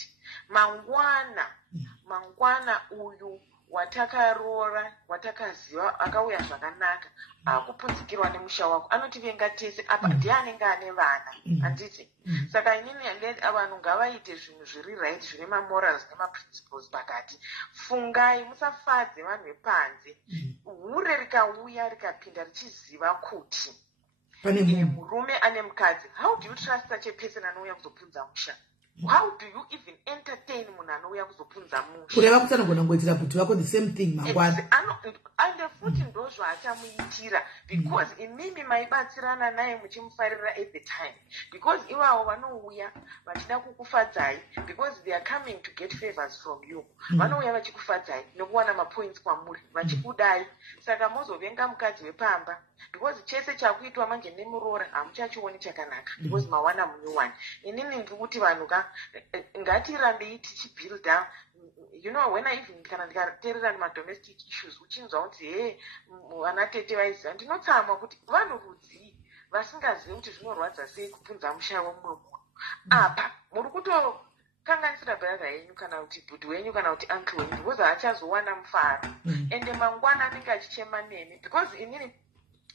mangwana uyu watakaroora watakaziva akauya zvakanaka akupunzikirwa nemusha wako anotivenga tese apa ndiye anenge ane vana handiti saka inini vanhu ngavaite zvinhu zviri right zvine mamorals nemaprinciples pakati fungai musafadze vanhu vepanze hure rikauya rikapinda richiziva kuti murume ane mukadzi how do you trust such a person anouya kuzopunza musha how do you even entertain munhu anouya kuzopunza musha kureva kuti anogona kungoitira bhuti wako the same thing mangwana ande futi ndozvo achamuitira because imimi maibatsirana naye muchimufarira at the time because ivavo vanouya vachida kukufadzai because they are coming to get favors from you. Vanouya vachikufadzai nokuwana mapoints kwamuri vachikudai saka mozovenga mukadzi wepamba because chese chakuitwa manje nemuroora hamuchachioni chakanaka because mawana munyuwani. Inini ndiri kuti vanhu ngatirambei tichibuilda. You know, when I even ndikateerera madomestic issues uchinzwa kuti he vana tete vaiziva ndinotsamwa kuti vanhurudzi vasingazivi kuti zvinorwadza sei kubvunza musha womumwe munhu. Apa muri kutokanganisira brother yenyu kana kuti bhudhi wenyu kana kuti uncle wenyu because haachazowana mufaro ende mangwana anenge achichema nemi because inini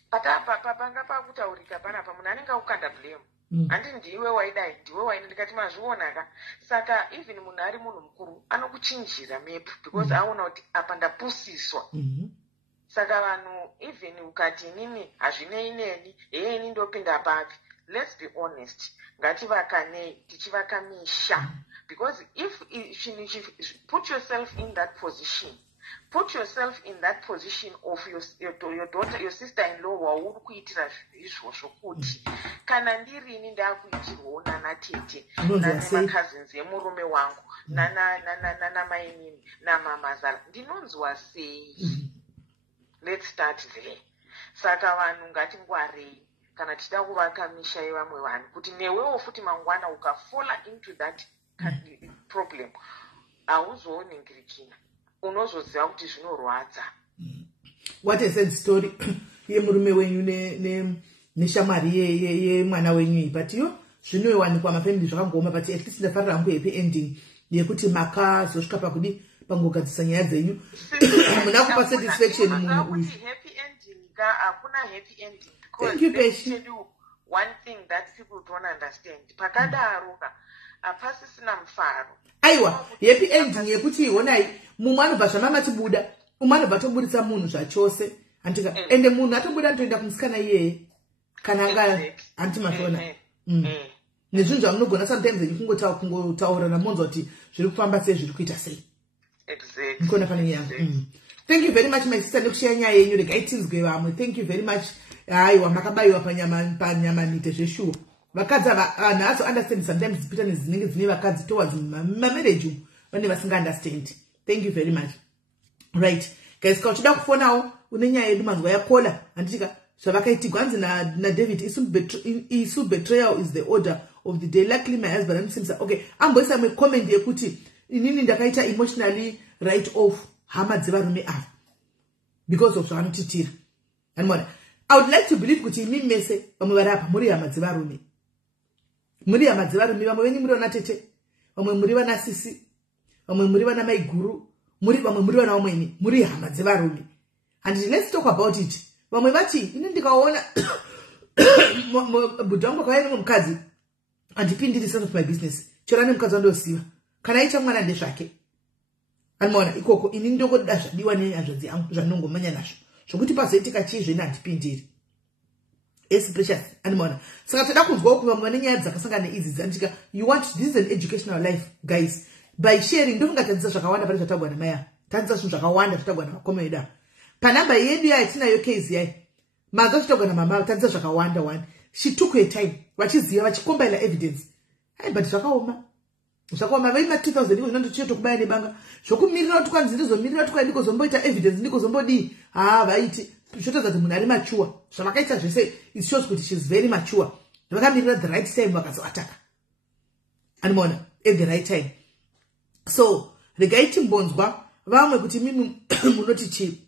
panga pakutaurika panapa munhu anenge akukanda blame. Handi ndiwe waidai ndiwe waina ndikati mazvionaka saka even munhu ari munhu mukuru anokuchinjira mepu because aona kuti apa ndapusiswa. Saka vanhu even ukati inini hazvinei neni ini ndopinda papi. Let's be honest, ngativakanei tichivaka misha because if put yourself in that position. Put yourself in that position of your daughter, your sister-in-law wauri kuitira izvozvo kuti kana ndirini ndakuitirwawo nana tete namacousins emurume wangu nana mainini namamazala ndinonzwa sei. Let's start there. Saka vanhu ngatingwarei kana tichida kuvaka misha yevamwe vanhu kuti newewo futi mangwana ukafola into that problem hauzooningirikina unozoziva kuti zvinorwadza. What a sad story yemurume wenyu neshamwari yemwana wenyu but yo zvinowanikwa mafamily zvakangoma but at least ndafarira hangu happy ending yekuti makazosvika pakudi pangogadzisa nyaya dzenyu hamuna kupa satisfaction munhu uyu. Happy ending hakuna happy ending because thank you let me tell you one thing that people don't understand. Pakadaro hapasisina mufaro. Aiwa, happy ending yekuti honai mumwe anobva zvamamati buda umwe anobva toburitsa munhu zvachose antika ende munhu atobuda anotoenda kumusikana iyeye kana anga antimashona nezvinhu zvamunogona sometimes kungotaura namonzwa kuti zviri kufamba sei zviri kuita sei. Ndikona pane nyaya. Thank you very much my sister nekushaya nyaya yenyu regai tinzwe vamwe. Thank you very much. Aiwa makabayiwa panyama nite zveshuwa vakadzi vanhu aso understand sometimes patterns dzinenge dzine vakadzi towards mamarriage vane vasinga understand. Thank you very much. Right guys, kana uchida kufonawo une nyaya yedu manzwa yakola handitika zvavakaitigwa hanzi naDavid isu betrayal is the order of the day. Luckily my husband andisimisa okay amboisa mwe comment yekuti inini ndakaita emotionally right off hama dzevarume ava because of zvavanotitira. Anmona I would like to believe kuti imi mese vamwe vari apa muri hama dzevarume, muri hama dzevarume, vamwe venyu muri vana tete, vamwe muri vana sisi, vamwe muri vana maiguru, vamwe muri vana vamweni, muri hama dzevarume. And let's talk about it. Vamwe vati ini ndikaona budha wangu akauya nemumwe mukadzi handipindiri sense of my business chora nemukadzi wandosiva kana aita mwana ndezvake. Anmaona ikoko ini ndongoda zvadiwa nehanzvadzi yangu zvandinongomanya nazvo zvokuti pazoitika chii zveni handipindiri. Yes precious. Anmaona saka toda kunzwawo kuti vamwe vane nyaya dzakasangana neidzi dzanditika you want this is an educational life guys. By sharing ndofungatadzisa zvakawanda pane zvatagwa namaya tadzisa zvinhu zvakawanda zvatagwa navakomeda panamba yedu yatinayo case yayi mazo zvitagwa namama tadzisa zvakawanda one. She took her time vachiziva vachikombaila evidence. Hai but zvakaoma vaima 2000 iko zvinondochito kubaya nebanga zvokumirira kuti kwanzi ndizomirira kuti ndikozomboita evidence ndikozombodii vaiti zvotaza kuti munhu ari mature zvavakaita zvese it shows kuti she is very mature vakamirira the right time vakazoataka animona at the right time. So regai timbonzwa vamwe kuti mimi munoti chii.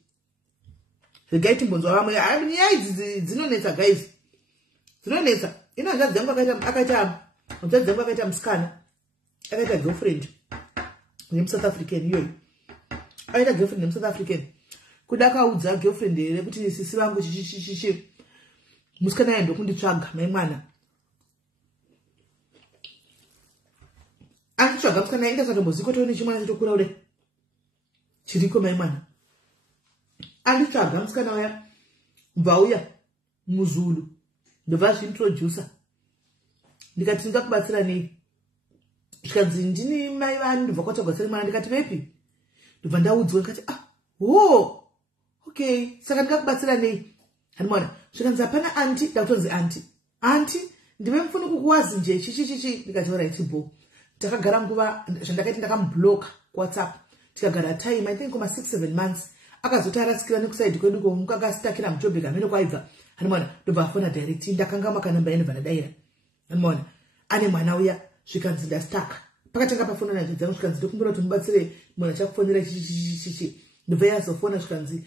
Regai timbonzwa vamwe nyaya idzi dzinonetsa guys dzinonetsa. Ina hanzvadzi yangu akaita musikana akaita girlfriend nemuSouth African iyoyo akaita girlfriend nemuSouth African kuda akaudza girlfriend here kuti sisi vangu chichichichi musikana yaenda kunditsvaga mai mwana anditsvaga musikana indasatomboziva toone chimwana chitokura ure chiriko mai mwana anditsvaga musikana waya mbva uya muzulu ndobva zvintroducer ndikati ndingakubatsira nei zvikanzi ndini mai vanhu ndibva kwatagwa seri mwana ndikati vepi ndibva ndaudzwa ndikati okay saka ndikakubatsira nei hanimona zvikanzi hapana anti ndakutonzi anti ndive mfuni kukuwazi nje chichi ndikataura itibo takagara nguva zvandakaiti ndakamubloka kuwhatsapp tikagara time I think kuma 6-7 months akazoti arasikira nekusaidi kwedu komukakasitakira muJoburg amene kwaibva hanimona ndobva afona direct ndakanga makanamba ene vanadaira hanimona ane mwana uya zvikanzi ndastaka pakatanga pafona nadzo dzangu zvikanzi ndokumbira kuti mubatsire mwana chakufonera chichi ndobva yazofona zvikanzi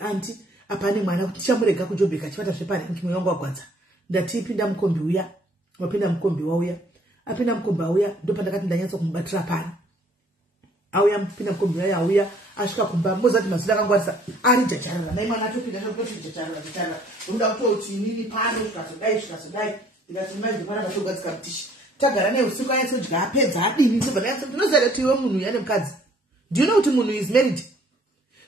anti apane mwana kuti chamurega kuJoburg achipata zvepane mwoyo wangu wagwadza ndatipinda mukombi uya wapinda mukombi wauya apinda mukombi auya ndopandakati ndanyatsa kumubatira pano auya mpinda mukombi uya auya asvika kumba mozati mazida akangwarisa ari jacharara nai mwana atopinda nokutoti jacharara unoda kutoti inini pano zvikazodai ndikati mai ndimwana ngatogadzika mutishi tagara naye usiku ayatsodya apedza adini ndinoziva kuti iwe munhu uya nemukadzi do you know kuti munhu is married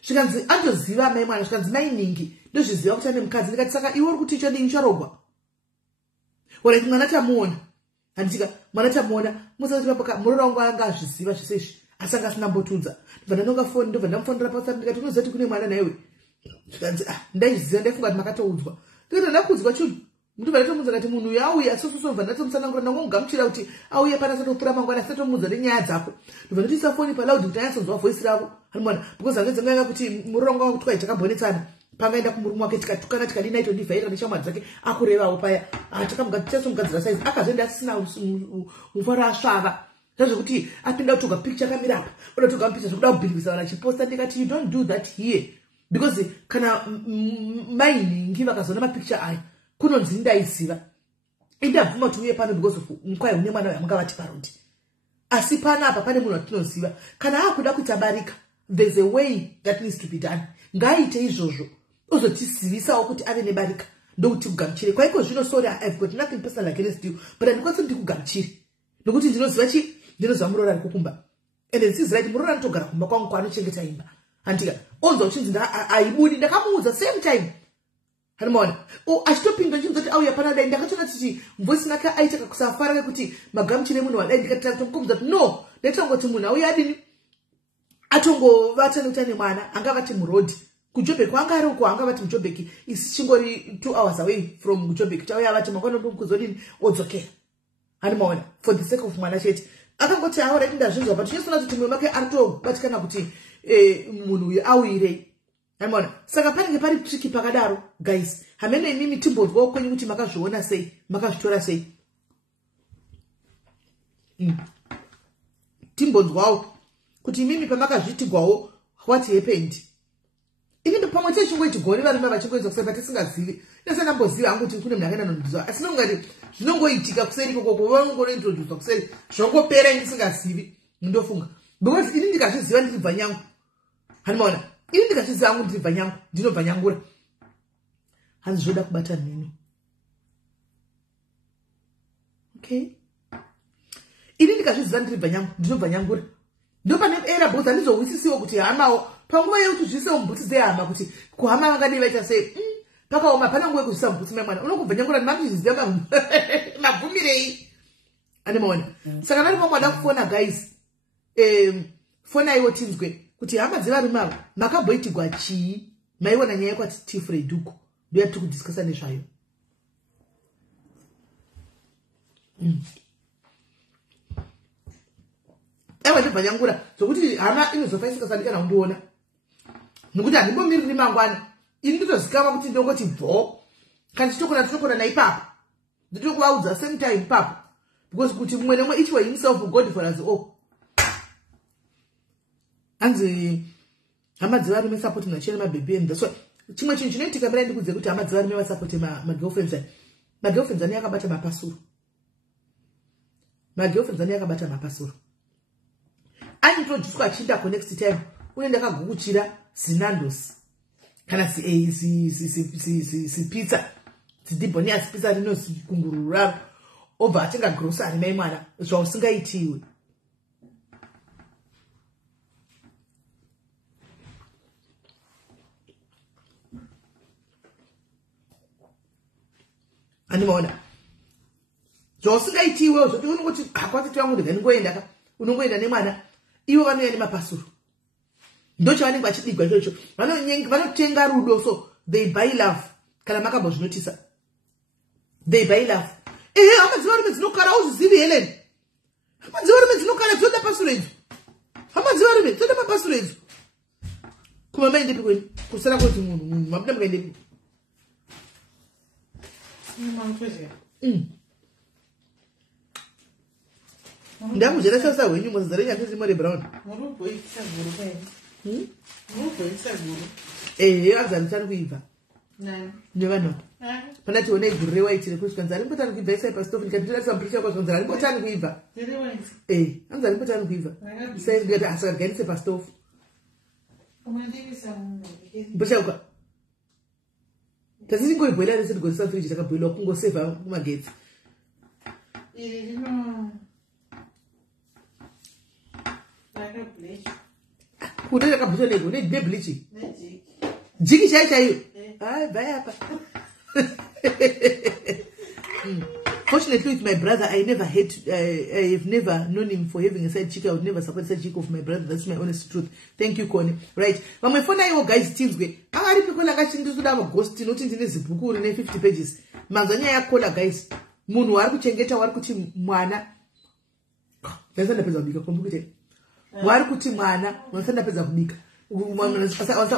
zvikanzi andoziva mai mwana zvikanzi mainingi ndozviziva kuti ane mukadzi ndikati saka iwe uri kuti icho dingi charogwa ora mwana tamuona handitika mwana tamuona musatipapoka murora wangu anga azviziva zvese izvi asi anga asina mbotudza ndobva ndanonga foni ndobva ndamufonera pawhatsapp ndikati unoziva kuti kune mwana naiwe zvikanzi ndaiziva ndaifunga kuti makatoudzwa ndikati ndakuudzwa chunhu ndobva ndatomudza kati munhu uyu auya sosobva ndatomutsanangura ndangomugamuchira kuti auye pana satopfura mangwana asatomuudza nenyaya dzako ndobva ndotiisa foni palaudi kuti anyatsonzwa voisi ravo hanimona because hange dzangaiva kuti murora wangu wangu twai takambonetsana pangaenda kumurume wake tikatukana tikadina itondivhaira neshamwari dzake akurevawo paya tichasomugadzira saizi akazoenda asisina mufaro asvava zvazvokuti apinda kutoga picture kamira apa oda kutoga mupicha zvokuda kubhirivisa vana chiposta ndikati you don't do that here because kana mainingi vakazoona mapicture aya kunonzi ndaiziva indabvuma kuti uye pano because of mukwai une mwana wayamanga vati parodi asi panapa pane munhu watinoziva kana akuda kuita barika there's a way that needs to be done ngaaite izvozvo ozotisivisawo kuti ave nebarika ndokuti kugamuchire kwaiko zvino sorry I've got nothing personal against you but andikwanisi kuti ndikugamuchire nokuti ndinoziva murora ari kukumba and ndisiziva kuti murora anotogara kumba kwangu kwaanochengeta imba handika onzwa uchinzi aibudi ndakamuudza same time hanimona achitopinda nchinzi kuti auya panadai ndakatoona kuti mvoisi nake aita kakusafara nekuti magamuchire munhu wadai ndikatomukomudza kuti no ndaitangoti munhu auya adini atongovata nekuti ane mwana angavati murodhi kuJoburg kwanga ari uko anga vati muJoburg isi chingori 2 hours away from kuJoburg tauya vati makwana ndokuzodini odzokera hanimona for the sake of mwana chete akangoti aura ndazvinzwa but chinosona kuti mumwe make aritobatikana kuti munhu uyu auyirei hanimona saka panenge pari triki pakadaro guys hamene imimi timbonzwawo kwenyu kuti makazviona sei makazvitora sei timbonzwawo kuti imimi pamakazvitigwawo what happened ini ndo pamwe chechingoiti gore varume vachingoedza kusema tisingazivi nese ndamboziva hangu kuti kune munhu akaenda nondidzwa asi nongati zvinongoitika kuseri kokoko vanongointroducwa kuseri zvongopera ndisingazivi ndofunga because ini ndikazviziva ndiri nyangu handimaona ini ndikazviziva hangu ndiri nyangu ndinobva nyangura hanzi zvoda kubata nhino okay ini ndikazviziva ndiri nyangu ndinobva nyangura ndopane era because handizowisisiwo kuti hamawo panguva yekuti zvisewo mubhutsi dzehama kuti kuhama vangadii vaita sei pakaoma pana nguva yekuzvisa mubhutsi memwana unongobva nyangura ndimamizviziva mabvumirei andimoona saka nari pamwe wada kufona guys fonaiwo tinzwe kuti hama dzevarume avo makabhoitigwa chii maiona nyaya yekwati tifrey duku ndo yatiri kudhiskasa nezvayo ewa ndibva nyangura zvokuti hama inozofa isingasadikana kundiona nokuti handimbomiriri mangwana ini nditozikama kuti ndongoti bvo kana titokona naipapo nditokuvaudza same time ipapo because kuti mumwe nemwe each for himself God for us all hanzi hama dzevarume sapoti mnachena mabhebhi and that's why chimwe chinhu chinoitika mira ndikudze kuti hama dzevarume vasapoti magirlfriends ani akabata mapasuro aintroducwa achindako next time unoenda akagukuchira zinandos kana sipitsa dzidibhoniya sipitsa rinozi kungururu raro obva atenga grosari mai mwana zvausingaitiwe animaona zvausingaitiwe zvoti unongoti hakwati tiwangu ndega ningoenda unongoenda nemwana ivo vanoenda nemapasuro ndocho vanenge vachidigwa ichocho vanotenga rudo, so they buy love. Kana makambozvinotisa they buy love. Hama dzivarume dzinokara auzizivi Helen. Hama dzivarume dzinokara dzoda pasuro edzo. Hama dzivarume dzoda mapasuro edzo. Kuma maindepi kweni kusara kuti munhu mabuda mukaendepi. Ndakuzvera sasa hwenyu muzara nyakisi Mary Brown. Azani kuibva. Nevanhu. Pana tione guru rewaiti rekusvika nzari mbotani kuibva isaipa stove ndikatiratisa mupirisa kwazvo nzari mbotani kuibva. Anzari mbotani kuibva. Sai ndikati asakaganise pastove. Mbochauka. Tasingoibhoila rese tigoisa fridge takabhoilwa kungosevha kumagetsi. Kuda takabhuta nego nebleach. Jiki chaiyo. Bye. Fortunately with my brother, I have never known him for having a side chick. I would never support a side chick of my brother. That's my honest truth. Thank you, Connie. Right. But my phone, you guys, teams way. How are people like actually to have a ghost? Not in this book or 50 pages. Mazanya ya kola guys. Munu waru chengeta waru kuti mwana. Pesa na pesa kubika kompyuta. Waru kuti mwana, wanasanda pesa kubika.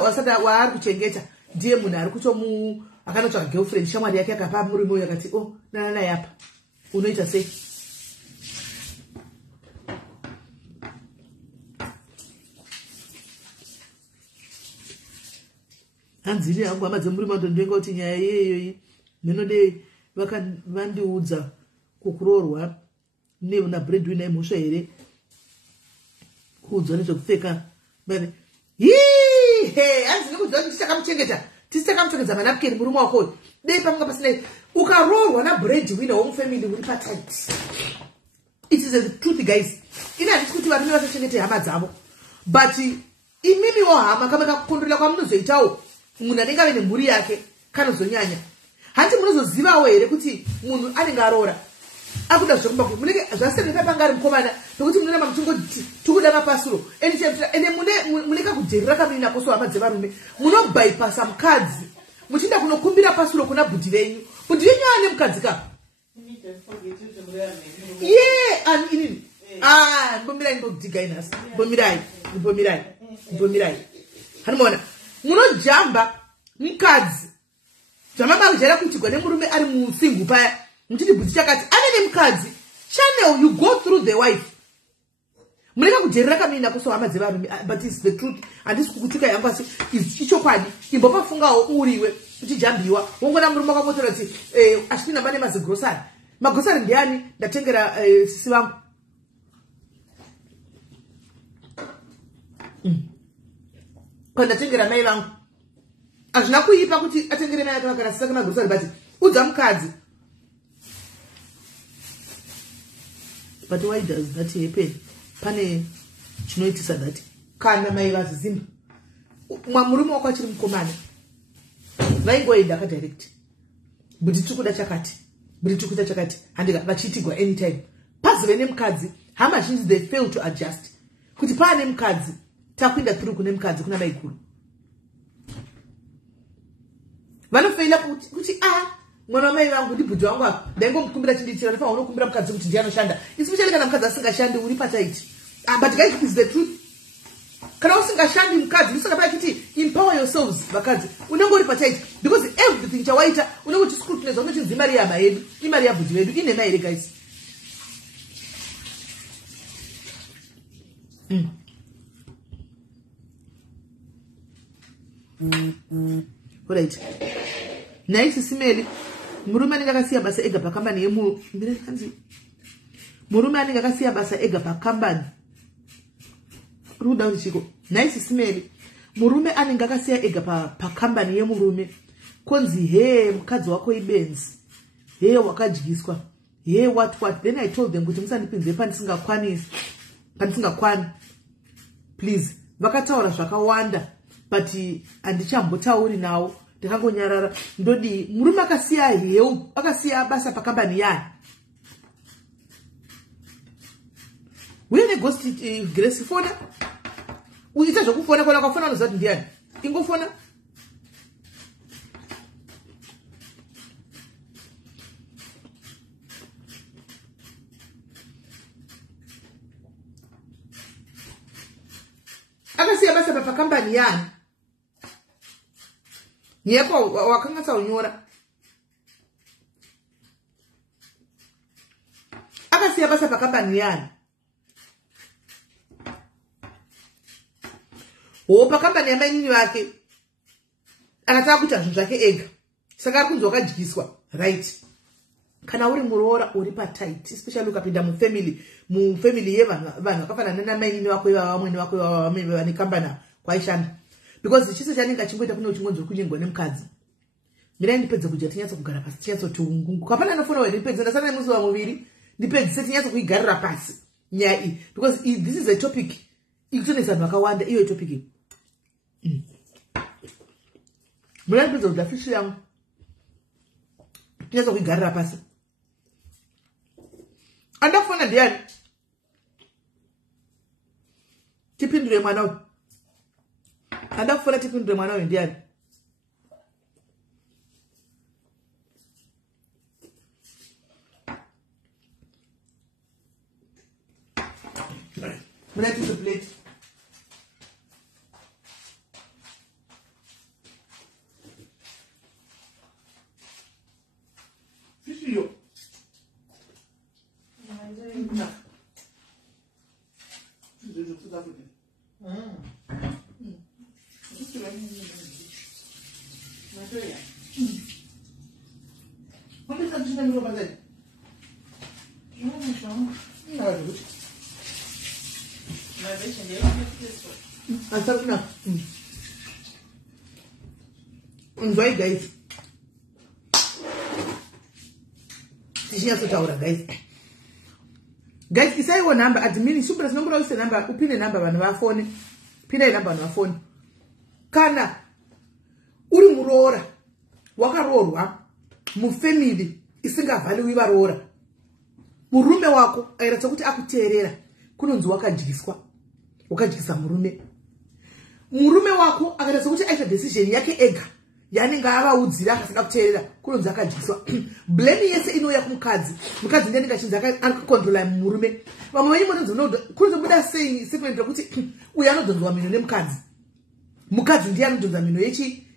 Wasada waru kuchengeta. Ndiye munhu ari kutomu akanotsvaka girlfriend shamwari yake akapa murume uyu akati nana yapa unoita sei. Hanzini hangu hama dzemurume ndondenga kuti nyaya iyeyo ndinode vandiudza kukuroorwa na breadwinner imhosva here kuudzwa nezvekupfeka mane hanzini kuziva kuti tisakamuchengedza manapukeni murume wako dei pamwe pasina ukaroorwa na breadwinner womufamily uri patight. It is the truth guys. Ina handisi kuti varume vasachengete hama dzavo, but imimiwo hama kama kakukondorera kwamunozoitawo munhu anenge ave nemhuri yake kanozonyanya. Hanti munozozivawo here kuti munhu anenge aroora akuda zvokumba kuti munenge zvasendeka panga ari mukomana nokuti munoramba muchingoti tikuda mapasuro ende munenge kujerera kamiri nakoso hama dzevarume munobypassa mukadzi muchinda kunokumbira pasuro kuna bhudhi venyu ane mukadzi ka mbomirai ndogdiga inhasi mbomirai hanimaona munojamba mukadzi zvamanga kujaira kuitirwa nemurume ari musingu paya muchiti bhudhi chakati ane nemukadzi channel you go through the wife munenge kujerera kamiri nakoso hama dzevarume, but it's the truth. Handisi kukutuka yangu asi ichokwadi imbopafungawo uriwe uchijambiwa wongona murume wakamotora kuti ashina mane mazigrosari magrosari ndiani ndatengera sisi vangu ndatengera mai vangu hazvina kuipa kuti atengere mai yake kana sisaka magrosari, but udza mukadzi. But why does that happen? Pane chinoitisa that kana mai vazizimba murume wako achiri mukomana vaingoenda akadirect budi tikuda chakati handika vachiitigwa anytime pazive nemukadzi. Hama zhinji they fail to adjust kuti paane mukadzi takuenda through kune mukadzi kuna maikuru vanofeila kuti mwana wamai vangu ndibhudhi wangu apa ndaingomukumbira chinditira ndofanira unokumbira mukadzi kuti ndiye anoshanda, especially kana mukadzi asingashandi uri pataiti. But guys, it is the truth. Kana usingashandi mukadzi usingapaya kuti empower yourselves vakadzi unengori pataiti because everything chawaita unenge scrutinize unoti nzimari yama yedu imari yabhudhi vedu inema here guys. Alright. Nice simeli murume anenge akasiya basa ega pakambani murume anenge akasiya basa ega pakambani ruda uchiko nice simeli murume anenge akasiya ega pakambani yemurume konzi mukadzi wako ibenzi wakadyiswa what. Then I told them kuti musandipinze pandisingakwani please. Vakataura zvakawanda but handichambotauri nawo ndakangonyarara ndodi murume akasiya basa pakambani yani wene ghost Grace Foda uite zvokufona kona kwafona unoziva kuti ndiani ingofona akasiya basa pakambani yani nyeko wakanga saunyora akasiya basa pakambani yani pakambani yamanyinyi vake akataka kuita zvinhu zvake ega saka ari kunzi wakadyiswa right kana uri muroora uri patight especially ukapinda mufamily yevanhu vakafanana namanyinyi vako ivava vamwene vako ivava vamwe vane kambani kwaishanda because chise chanenge achingoita kune uchingonzi kunyengwa nemukadzi mirai ndipedze kudya tinyatso kugara pasi tinyatsoti ungungu kapana anofona were ndipedze ndasana nemusi wamuviri ndipedzise tinyatso kuigarira pasi nyaya iyi because this is a topic ikutonesa vanhu vakawanda iyo topic iyi mirai ndipedze kudya fishi yangu tinyatso kuigarira pasi andakufona ndiani tipindure mwana uyu andakufona tipindure mwana uyu ndiani muna tisa plate fishi yo Enjoy, guys. Guys, isaiwo number admin super number use number upine number vanhu vafone. Pina number vanhu vafone. Kana uri muroora wakaroorwa mufamily isingavhaliwi varoora. Murume wako airatidza kuti akuteerera kunonzi wakadyiswa. Wakadyisa murume. Murume wako akaratidza kuti aita decision yake ega. Yani ngava udzira akasaka kuteerera kunonzi akadyiswa. Blame yese inouya kumukadzi. Mukadzi ndiye anenge akakontrola murume. Vamwe venyu munonzi kunozobuda sei statement yokuti uyu anodhonzwa mino nemukadzi. Mukadzi ndiye anodhonza mino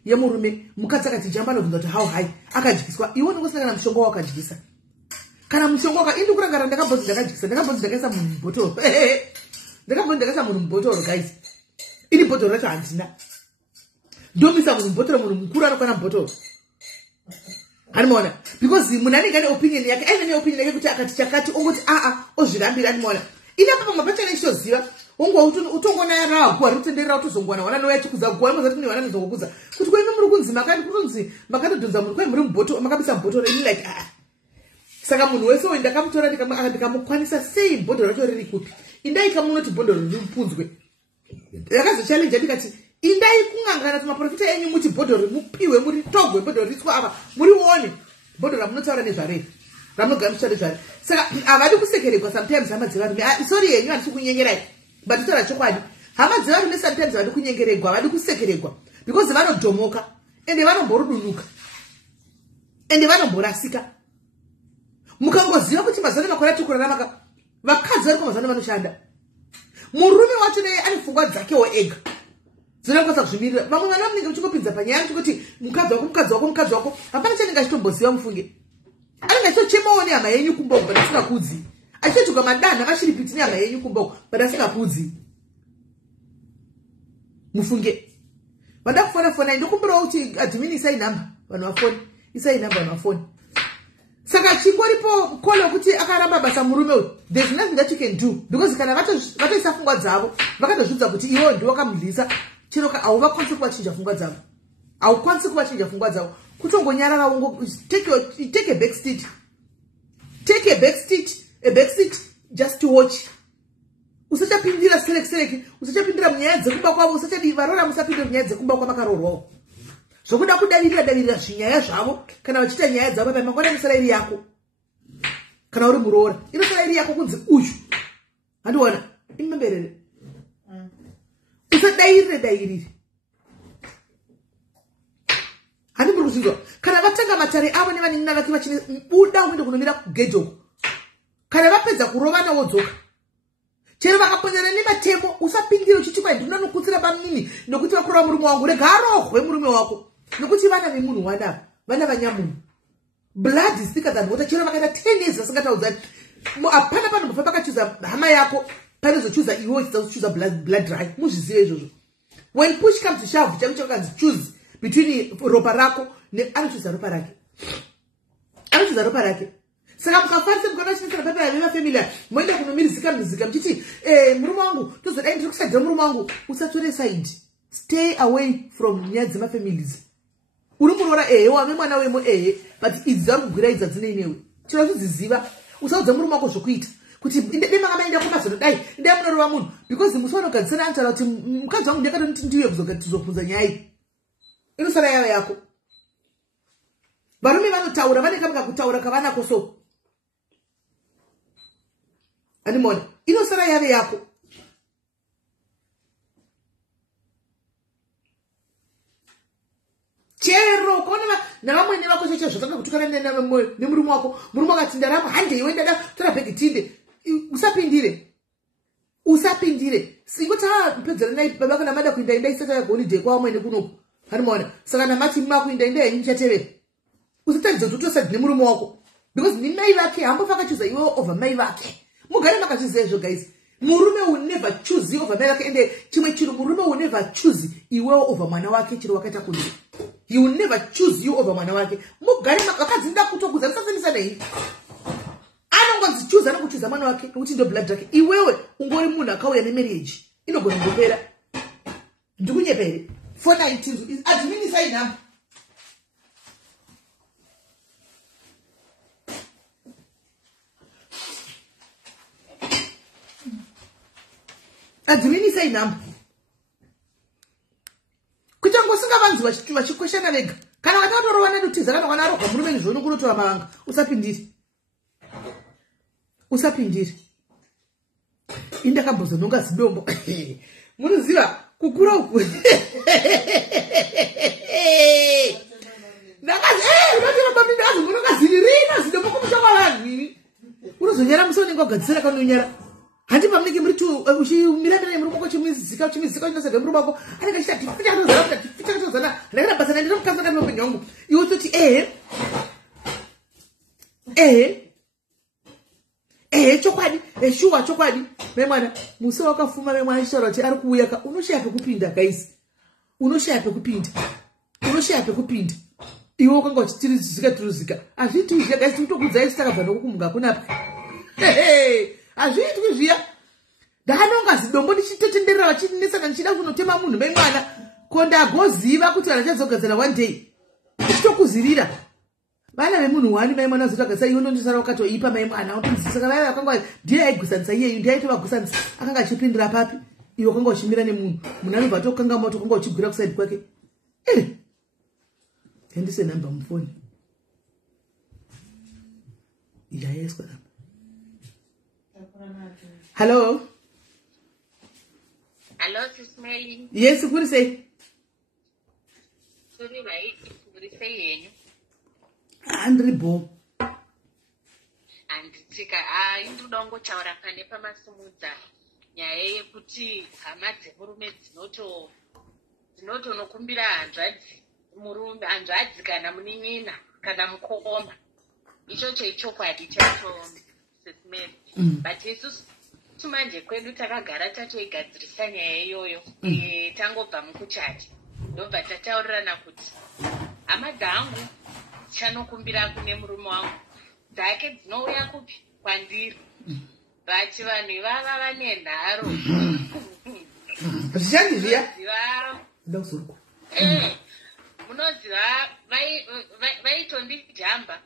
yemurume. Mukadzi akati jamba anodhonza kuti how high akadyiswa. Iwe unongosangana mushonga wakadyisa. Kana mushonga waka indi kurangara ndakabhodzi ndakadyisa ndakabhodzi ndakaisa munhu mubhotoro. Ndakabhodzi ndakaisa munhu mubhotoro guys. Ini bhotoro racho handina. Ndomisa munhu mubhotoro munhu mukuru anokwana mubhotoro. Animona because munhu anenge ane opinion yake aine opinion yake kuti akati chakati ongoti ozvirambira animona. Ina papa mapachana ichoziva utongona yaragwa rutenderera utozongwana wana noya chikuza gwa muzati kune wana ndokukuza kuti kwenu muri kunzima kandi kunzi makatodhonza munhu kwenu muri mubhotoro makabisa mubhotoro ini like saka munhu wese uyu ndakamutora ndikamukwanisa sei bhodhoro racho riri kupi indai kamunoti bhodhoro ripunzwe ndakazochallenge ndikati indai kungangana tumaprofita enyu muti bhodhoro mupiwe muri togwe bhodhoro ritswa apa murione bhodhoro ramunotaura nezvarei ramunogara muchitaura nezvarei saka havadi kusekeregwa sometimes hama dzevarume sorry yenyu handisi kunyengerai but utaura chokwadi hama dzevarume sometimes havadi kunyengeregwa havadi kusekeregwa because vanodhomoka ende vanomborudunuka ende vanomborasika. Mukangoziva kuti mazano makore atikurarama vakadzi vari kumazano vanoshanda. Murume wacho naye ane pfungwa dzakewo ega. Dzinokwanisa kuzvimirira. Vamwe vana munenge muchingopinza panyaya yekuti mukadzi wako hapana chanenge achitomboziva mufunge. Anenge achitochemawo nehama yenyu kumboko but asingakudzi. Achitotuka madanha vachiripiti nehama yenyu kumboko but asingakudzi. Mufunge. Vada kufona ndokumbirawo kuti admin isai number vanhu vafoni. Isai number vanhu vafoni. Saka chingoripo kolo kuti akaramba basa murume uyu. There's nothing that you can do because kana vatoisa pfungwa dzavo vakatozvidza kuti iwo ndiwo wakamudlisa chinoka hauvakwanisi kuvachinja pfungwa dzavo. Haukwanisi kuvachinja pfungwa dzavo. Kutongonyarara take a back seat. Take a back seat just to watch. Usachapindira seleki usachapindira munyaya dzekuba kwavo usachadivarora musapindira munyaya dzekuba kwamakarorwawo. Zvokuda kudavirira zvinyaya zvavo kana vachita nyaya dzavo pamangwana inosara iri yako. Kana uri muroora inosara iri yako kunzi uyu. Handiona imemberere. musadairire hani muri kuzizwa kana vatanga matare avo nevanina vake vachine buda uende kunomira kugejo kana vapedza kurovana wodzoka chero vakaponyana nematemo usapindire uchiti kwai ndinonokutsira pamini nokuti vakurova murume wangu rega arohwe murume wako nokuti vana vemunhu wanava vana vanyamunhu blood is thicker than water chero vakaita 10 years vasingataudza hapana panombofa pakachuza hama yako panozochuza iwe uchizochuza blood right muzvizive izvozvo when push comes to shove changu chakanzi choose between ropa rako anochuza ropa rake saka mukafarisa mukavachinetsera pepa vemafamily moenda kunomirizika muchiti murume wangu tozodai ndiri kusadhira murume wangu usatore side stay away from nyaya dzemafamilies uri muroora wave mwana wemo but idzi vari kugwira idzi adzine inewe chiro chidziziva usaudza murume wako zvokuita kuti demanga maenda kumazodai ndai munorova munhu because musowanogadzisana anotaura kuti mukadzi wangu ndakatoniti ndiyo kuzobvunza nyaya iyi inosara yava yako varume vanotaura vanekavanga kutaura kavanako so animona inosara yave yako chero ukaona navamwene vako cheche zvakanga kutukana nemurume wako murume wakati ndarama hande iwe ndada tora bhegi tinde usapindire singoti pedzera nai baba kana mada kuinda inda isata yagolide kwa amwene kunoku animona saka namati makuinda inda yenyu chatevera usatadza kuti utosadhi nemurume wako because ni mai vake hambofakachuza iwe over mai vake mugare makachiziva izvo guys murume will never choose over mai vake ende chimwe chiro murume will never choose iwe over mwana wake chiro wakaita kunzi he will never choose you over mwana wake mugare vakadzinda kutokuza musasemisa nei anongodzichuza anokuchuza mwana wake nokuti ndo blood yake iwewe ungori munhu akauya nemarriage inogona kungopera ndikunyepere 419 adminisa inhamba adminisa inhamba kuti angosingavanzi vachikweshana vega kana vatatorova nedutiza kana kana aroga murume nezvoni kunotora mavanga usapindire indakambozononga zidombo munoziva kukura uku ndakazimunongaziririna zidombo kumushaka vanhu unozonyara musi unenge wagadzisira kanonyara handi pamunenge muri uchimirana murume wako chimizika chinosadha murume wako anenge achitatifichakatozana ndakarabasana ndinomukazi upenyu wangu iwe toti chokwadi shuwa chokwadi memwana musi wakafuma memwana achitaura kuti ari kuuya ka unoshaya pekupinda guys unoshaya pekupinda iwe wakanga uchitirizika hazviitwi zviya guys tinotokudzai sitakabva nokukumuka kunapa hazviitwi zviya ndakanonga zidombo ndichitotenderera vachinesana ndichida kunotema munhu memwana ko ndagoziva kuti vanhu vachazogadzana one day ichitokuzirira vana vemunhu wani mai mwana zotagadzisa iwe ndondisara wakatoipa mai mwana saka vaiva vakanga ndiye aigusanisa iyeyu ndiye aitovagusanisa akanga achipindira papi iwe wakanga uchimira nemunhu munhu anobva tokanga moto kanga uchigwira kusaidi kwake endise namba mufoni yaeswa namba hello sis Mary. Yes, kuri sei Sorry right kuri sei yenyu andribo anditsika indoda ngotaura pane pamasumudza nyaya yekuti hama dzemurume dzinotonokumbira hanzvadzi kana munin'ina kana mukoma ichocho ichokwadi chacho sesimeri but isusu manje kwedu takagara tatoigadzirisa nyaya iyoyo tangobva mukuchati ndobva tataurirana kuti hama dzangu chanokumbira kune murume wangu dzake dzinouya kupi kwandiri but vanhu ivava vane nharo zvichandiziya munoziva vaitondijamba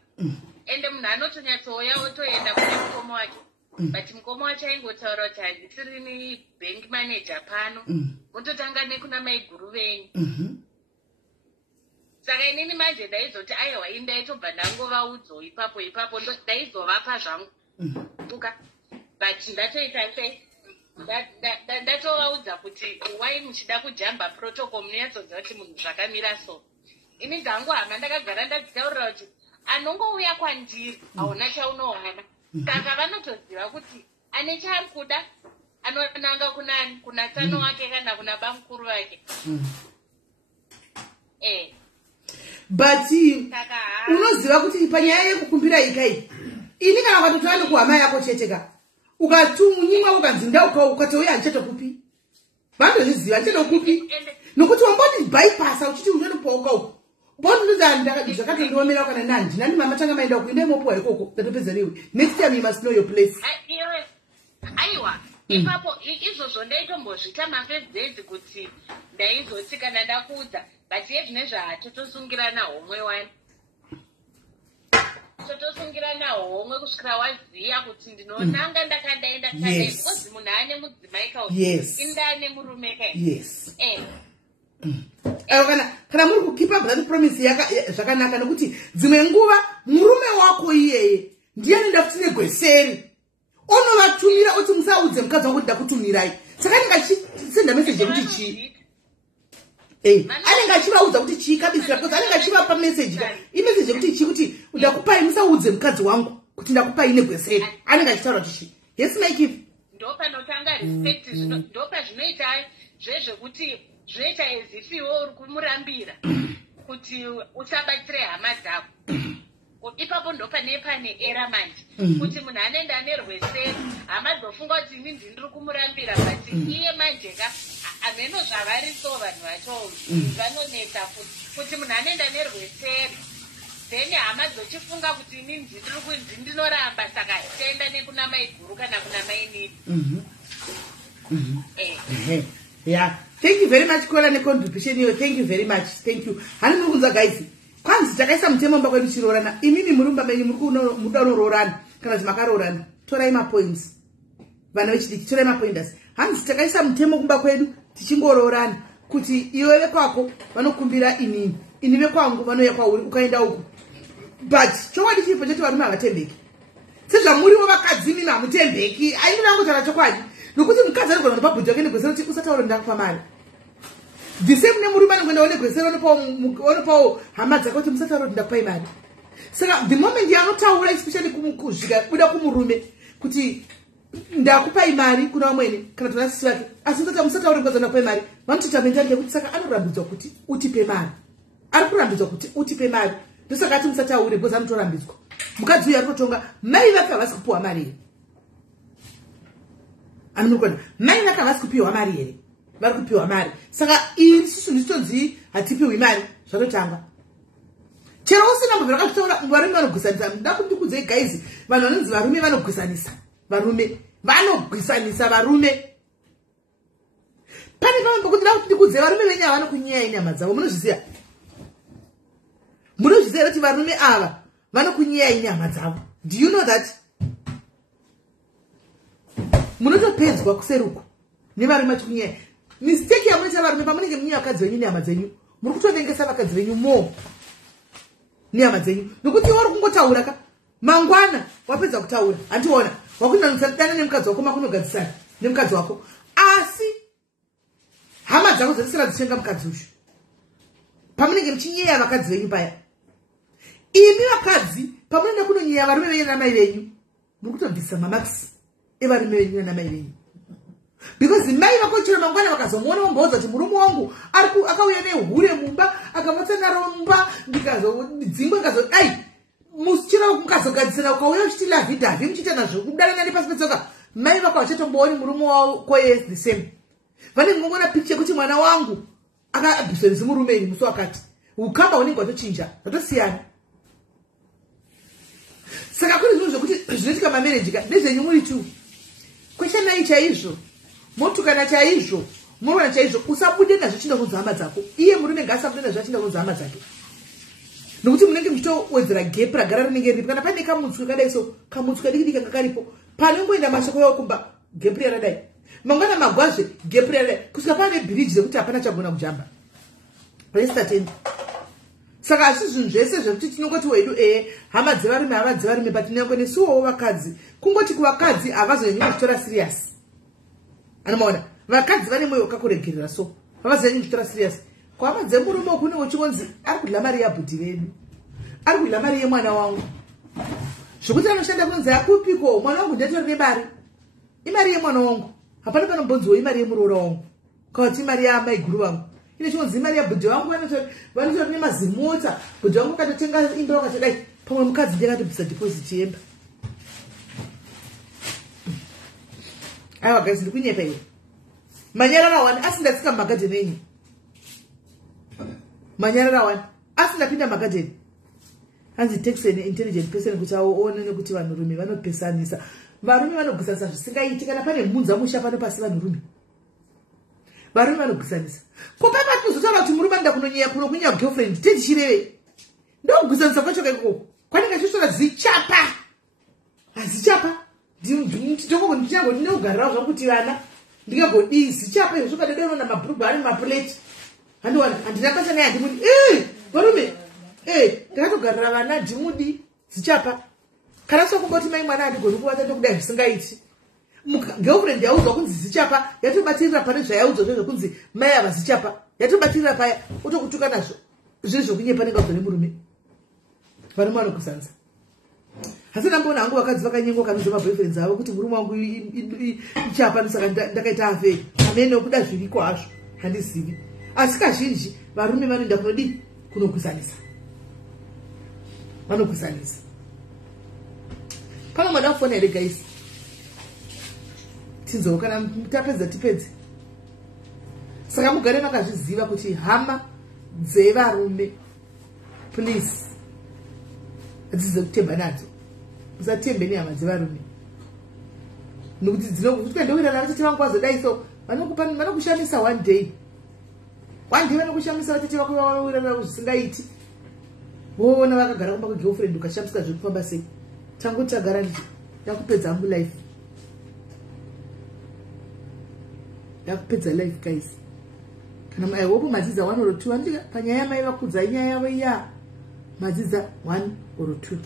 ende munhu anotonyatouya otoenda kune mukoma wake but mukoma wacho aingotaura kuti handisirini bank manager pano mototanga nekuna maiguru venyu saka inini manje ndaizoti aiwa ini ndaitobva ndangovaudzo ipapo ndaizovapa zvangu uka but ndatoita sei ndatovaudza kuti kuti wai muchida kujamba protocol munoyatsoziva kuti munhu zvakamira so. Ini dzangu hama ndakagara ndadzitaurira kuti anongouya kwandiri hauna chaunowana. Saka vanotoziva kuti ane chaari kuda anonanga kunani, kuna tsano wake kana kuna bamukuru wake. But unoziva kuti panyaya yekukumbira ikai ini kana ukatotora nekuhama yako cheteka ukatunyimwa ukanzinda ukatouya handichatokupi vandozviziva ndichatokupi nokuti wamboti bypassa uchiti unonopauka uko zvakatondiomera kana nandinani mama tanga maenda kuenda imopuwa ikoko tatopedza newe next time you must know your place. Aiwa ipapo izvozvo ndaitombozvita mafirst kuti ndaizoti kana ndakuudza but yezvine zvatotosungirana homwe wani totosungirana homwe kusvikira waziya kuti ndinonanga ndakandaenda kozi munhu ane mudzimai kauti indane murume kai. Kana muri kukipa blood promise zvakanaka nokuti dzimwe nguva murume wako iyeye ndiye anoenda kuti negweseri onovatumira oti musaudze mukadzi wangu ndakutumirai. Saka ndingasenda message yekuti chii anenge achivaudza kuti chii kabisira because anenge achivapa message imessage yekuti chii kuti ndakupai musaudze mukadzi wangu kuti ndakupai negweseri anenge achitaura kuti chii. Yes Mike ndopanotanga respect ndopazvinoita zvezvekuti zvinoita as if iwe uri kumurambira kuti usabatsire hama dzako. Ipapo ndopane era manje kuti munhu anoenda ane rweseri hama dzofunga kuti ini ndiri kumurambira but iye manje ka ameno zvavariso vanhu vacho vanoneta kuti munhu anoenda nerweseri then hama dzochifunga kuti ini ndinoramba saka tienda nekuna mai guru kana kuna mai nini. Thank you very much Kola necontribution yo. Thank you very much. Thank you. Hani mukunza guys. Kwanzi takaisa mutemo mba kwedu chirorana. Imini murumba menyu muda unororana. Kana zvimakarorana. Torai ma points. Vana vechidiki torai ma pointers. Hani takaisa mutemo kumba kwedu tichingororana kuti iwewe kwako vanokumbira inini. Iniwe kwangu vanouya kwauri ukaenda uku. But chokwadi chiripo chete varume havatembeki. Sezvamuriwo vakadzimi hamutembeki. Aini ndangotara chokwadi. Nokuti mukadzi ari kugona pabhudhi wake negwesero kuti usataura ndakupa mari. The same nemurume anoenda negwesero onopawo hama dzake kuti musataura kuti ndakupai mari. Saka the moment yaanotaura especially kusvika buda kumurume kuti ndakupai mari kuna vamwene kana tona sisi vake asi musataura mukadzi ndakupai mari vanotita mentality yekuti saka anorambidzwa kuti utipe mari. Ari kurambidzwa kuti utipe mari. Ndosaka ati musataure because anotorambidzwa. Mukadzi uyu ari kutonga mai vake havasi kupiwa mari here. Anumukona mai vake havasi kupiwa mari here. Vari kupiwa mari. Saka isusu nditozi hatipiwi mari zvakotanga. Chero usina mbavha rakataura varume vanogwisanisa. Ndakundikudzei guys vanhu vanonzi varume vanogwisanisa. Vanogwisanisa varume. Pane pamwe pokuti ndakundikudzei varume venyu havanokunyiyai nyama dzavo. Munozviziva? Munozviziva kuti varume ava vanokunyiyai nyama dzavo. Do you know that? Munotopedzwa kuseruko nevarume vachikunyiyai. Mistake yamunoita varume pamunenge munyiya vakadzi venyu nyama dzenyu. Muri kutotengesa vakadzi venyu more nyama dzenyu. Nokuti uri kungotaura ka mangwana wapedza kutaura handiona wakunanisa dana nemukadzi wako makunogadzisana nemukadzi wako asi hama dzako dzasira dzichenga mukadzi uyu pamunenge muchinyeya vakadzi venyu paya. Imi vakadzi pamunoenda kunonyeya varume venyu namai venyu muri kutobvisa mamakisi evarume venyu namai venyu. Because mai vako chero mangwana vakazomuona vamboudza kuti murume wangu akauya nehure mumba akavatsanaro mumba ndikazodzingwa ndikazo ai muchira mukazogadzisana ukauya uchiti lavhidhavhi muchiita nazvo kudanana nepasi petsoka mai vako vachatombooni murume wako yes the same. Vane ngongona picture yekuti mwana wangu akabviswa nezimurume ini musi wakati ukamba hunenge watochinja zvatosiyana. Saka kune zvinhu zvokuti zvinoitika mamereji ka ndezvenyu muri tu kweshanai chaizvo motukana chaizvo murona chaizvo usabude nazvo chinda kunzwa hama dzako. Iye murume ngaasabude nazvo achinda kunzwa hama dzake nokuti munenge muchitowedzera gap ragara rinenge riripo. Kana pane kamutswe kadai so kamutswe diki kanga karipo panongoenda mashoko yawo kumba gap riyaradai mangwana magwazve gap riyaradai kusvika pane bridge zekuti hapana chagona kujamba. Restatendi. Saka asi zvinhu zvese zvekuti tinongoti wedu hama dzevarume but nyangwe nesuwowo vakadzi kungoti kuvakadzi havazonyanyi kuchitora serious. Anomaona vakadzi vane mwoyo wakakuregerera so vavaziva kutora serious kwama dzemurume okunewo chikonzi ari kudla mari yabhudhi vedu ari kudla mari yemwana wangu zvokuti anoshanda kunzi akupiko mwana wangu ndatorine mari imari yemwana wangu hapana panombonziwo imari yemuroora wangu kauti imari yamaiguru vangu ine chikonzi imari yabhudhi wangu vanotori nemazimota bhudhi wangu akatotenga imba wakatodai pamwe mukadzi ndakatobvisa deposit yemba aiwa guys ndiri kunyepa iwe manyarara 1 asindatsika mumagadheni enyu manyarara 1 asindapinda mumagadheni hanzi text an intelligent person kuti aone nekuti vanhurume vanopesanisa varume vanogusanisa zvisingaiti kana pane mhunza musha pano pasi vanhurume varume vanogusanisa kopapa tinozotaura kuti murume anoda kunonyenya kunokunya girlfriend tendichireve ndokugusanisa kwacho kaikoko kwanenge chitora zichapa hazichapa ndinyango ndinogarirawo zvakuti vana ndingagodii zichapa izvo zvokadedorona mabhurugwa ari maplate handina kasana yandimudi varume ndakatogarira vana ndimudi zichapa kana sokumboti mai mwana handigoni kuvata ndokudai zvisingaiti girlfriend yaudzwa kunzi zichapa yatobatirira pane zvayaudzwa zvezvo kunzi mai ava zichapa yatobatirira paya utokutuka nazvo zviri zvokunyepa nengaudzwa nemurume varume vanokusanza asi ndamboona hangu vakadzi vakanyengwa kanudza maboyfriends avo kuti murume wangu ichapa ndosaka ndakaita afei amene okuda zviriko hazvo handizivi asi kazhinji varume vanoenda kunodii kunokusanisa vanokusanisa pano mwada kufona here guys tinzoo kana tapedza tipedze saka mugare makazviziva kuti hama dzevarume please hadzidzo kutemba nadzo usatembe nehama dzevarume nokuti dzinokuenda vatete vangu vazodai so vanokushamisa one day vanokushamisa vatete vako vawirana zvisingaiti woona vakagara kumba kwegirlfriend ukashamisika zviri kufamba sei tangoti tagara nditi ndakupedza hangu life ndakupedza life guys kana aihope madzidza 1 or 2 andika panyaya mai vakudza inyaya yavo iya madzidza 1 or 2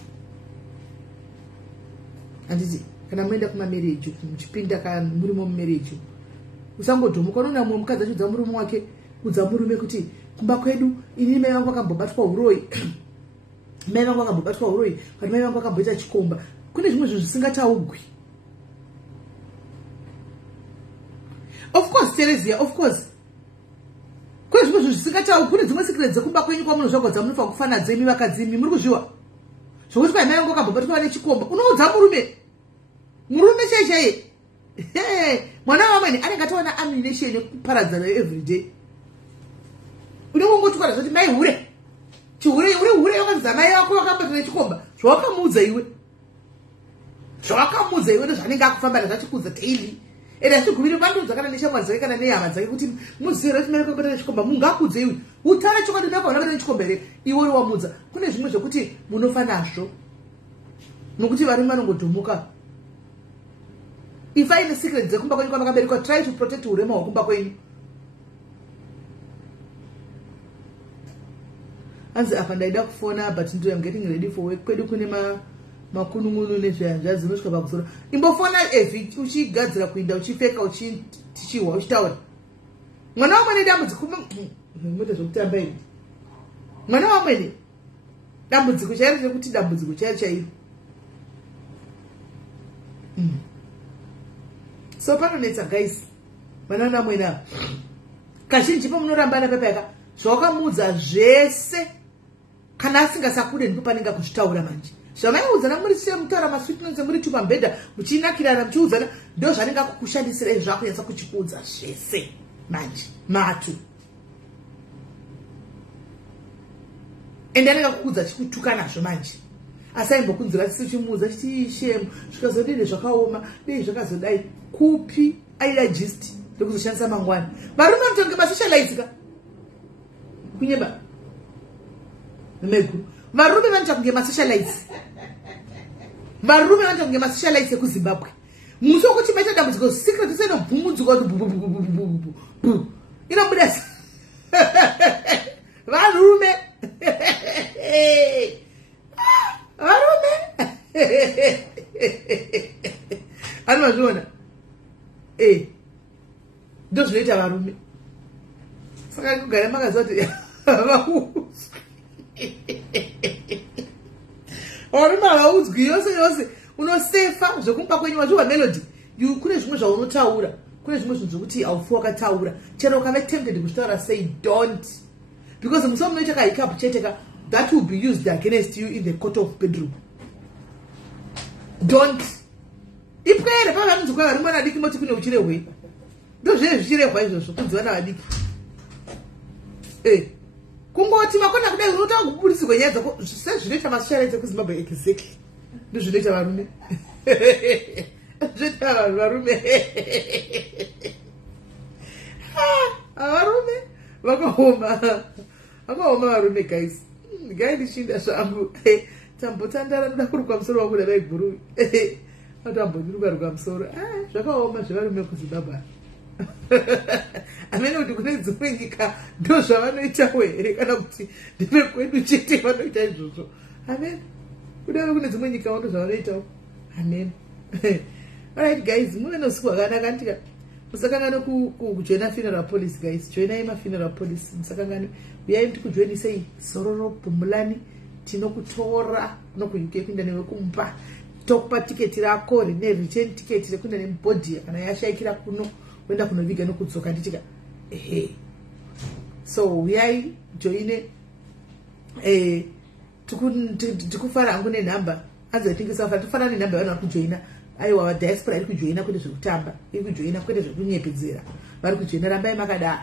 anditi kana muenda kumamarriage muchipinda kana muri mumarriage usangodhomuka unoona mumwe mukadzi achidza murume wake kudza murume kuti kumba kwedu ini mai vangu vakambobatwa uroi mai vangu vakambobatwa uroi kana mai vangu vakamboita chikomba kune zvimwe zvinhu zvisingataugwi of course Teresia of course kune zvimwe zvinhu zvisingataugwi kune dzimwe secrets dzekumba kwenyu kwamunozvagwadza munofanira kufana dzemi vakadzimi muri kuzviwa zvokuti mai vangu vakambobatwa vane chikomba unoudza murume chaichaiye mwana wamweni anenge atowana ammunition yekuparadza nayo everyday unongotwara zvoti mai hure chihure yakanzi mai vako vakambobatwa nechikomba zvawakamuudza iwe ndozvanenge akufamba nazvachikudza daily ende achigumire vandoudza kana neshamwari dzake kana nehama dzake kuti muzive kuti mai vakambobatwa nechikomba mungakudze iwe utare chokwadi mai vakambobatwa nechikomba here iwe uri wamudza kune zvimwe zvokuti munofanazvo nokuti varume vanongodhomuka if aine secret dzekumba kwenyu kwamakaberekwa try to protect urema hwekumba kwenyu hanzi apa ndaida kufona but I'm getting ready for work kwedu kune makunun'unu nezvehanzvadzi dzinosvika pakusoro imbofona evhi uchigadzira kuinda uchipfeka tichihwa uchitaura mwana wamwene dambudziko moita zvokutamba ini mwana wamwene dambudziko chairo rekuti dambudziko chairo so panonetsa guys vanana amwene ava kazhinji pamunorambana pepayaka zvawakamuudza zvese kana asingasakude ndipo panenge kuzvitaura manje zvamaiudzana muri semutaura maswitnonse muri tupambedha muchinakirana muchiudzana ndo zvanenge akukushandisira izvi zvakunyatsa kuchikuudza zvese manje matu ende anenge akukuudza chikutuka nazvo manje asaimbokunzira chichimuudza chitishemu zvikazodini zvakaoma dei zvakazodai kupi aida gist ndokuzoshandisa mangwani varume vanotonge masocializika kunyeba meguru varume vanoita kunge masocialize varume vanoita kunge masocialize ekuzimbabwe musi wokuti maita dambudziko secret senobhumudzuka kuti inobuda varume varume zvinoita varume. Saka kugara makazoti varume havaudzwi yose yose. Unosefa zvokumba kwenyu wachiwa melody. Kune zvimwe zvaunotaura, kune zvimwe zvinhu zvokuti haufi wakataura. Chero ukave tempted kutaura say don't, because musomo unoita kahikapu cheteka, that will be used against you in the court of bedroom. Don't. Ipwere pavanonzi kwa varume vadiki moti kune uchirehwe. Ndozvine zvichirehwa izvozvo kunziwa navadiki. Kungoti makona kudai unotaura kuburitsigwa nyaya dzako sezvinoita masharedze kuZimbabwe exactly. Ndozvinoita varume. Zvinoita varume. Varume vakaoma. Vakaoma varume guys. Ngaindishinda zvangu. Tambotandara ndoda kuruka musoro wangu dai guru. Atamboruka musoro. Zvakaoma zvevarume kuZimbabwe. Amene kuti kune dzimwe nyika ndo zvavanoitawo here kana kuti ndine kwedu chete vanoita izvozvo. Amen. Kudai kune dzimwe nyika ndo zvavanoitawo. Amen. Alright guys, mune nosiku hwakanaka ndika. Musakangane kujoina funeral police guys. Joinai funeral police. Musakangane. Uyai ndikujoinisei Sororo Pumulani. Tinokutora nokuUK kuenda newe kumpa. Tokupa tiketi rako rine return ticket rekunda nemubhodhi kana yashaikira kuno kuenda kunoviga nokudzoka nditika. So uyai joine tikufara hangu nenhamba. Azotingisa fara tufana nenhamba yana kujoina. Aiwa diaspora iri kujoina kwete zvekutamba, iri kujoina kwete zvekunyepedzera. Vari kujoina rambai makadaro.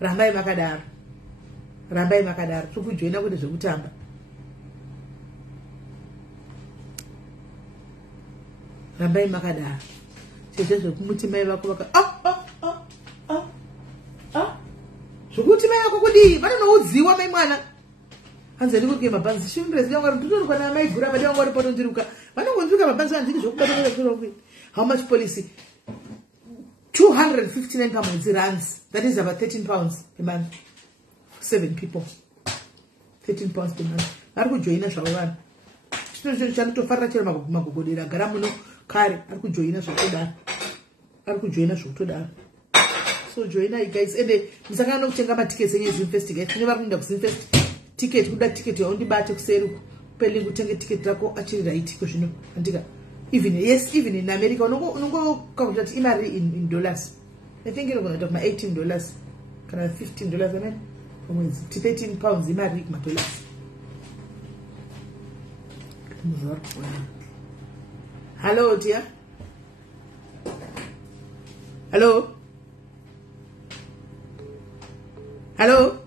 Rambai makadaro. Rambai makadaro. Tiri kujoina kwete zvekutamba. Rambai makadaro. Chete zvekumuti mai vako vaka zvokuti mai vako kudii vanonoudziwa mai mwana. Hanzi ndikuke mabhanzi shimbrezi yangu ndiri kwa na mai gura vadi wangu ripoto ndiruka. Vanongonzvika mabhanzi andiki zvokubata kwezviro. How much policy? 259 pounds rands. That is about 13 pounds a month. 7 people. 13 pounds per month. Vari kujoina zvavo vanhu. Chino chanotofarira chero magogodera gara muno kare ari kujoina zvokudaro. Ari kujoina zvokudaro. So join us guys. Ende musakana kutenga matickets enye investigate. Kune vari kuenda kuzinvest ticket kuda ticket yaundibate kuseri peli kutenge ticket rako achiri right ko zvino andika. Even in America unongo calculate imari in dollars. I think inogona kuita $18 kana $15 amen. Pamwedzi 13 pounds imari kuma dollars. Hello dear. Hello. Hello.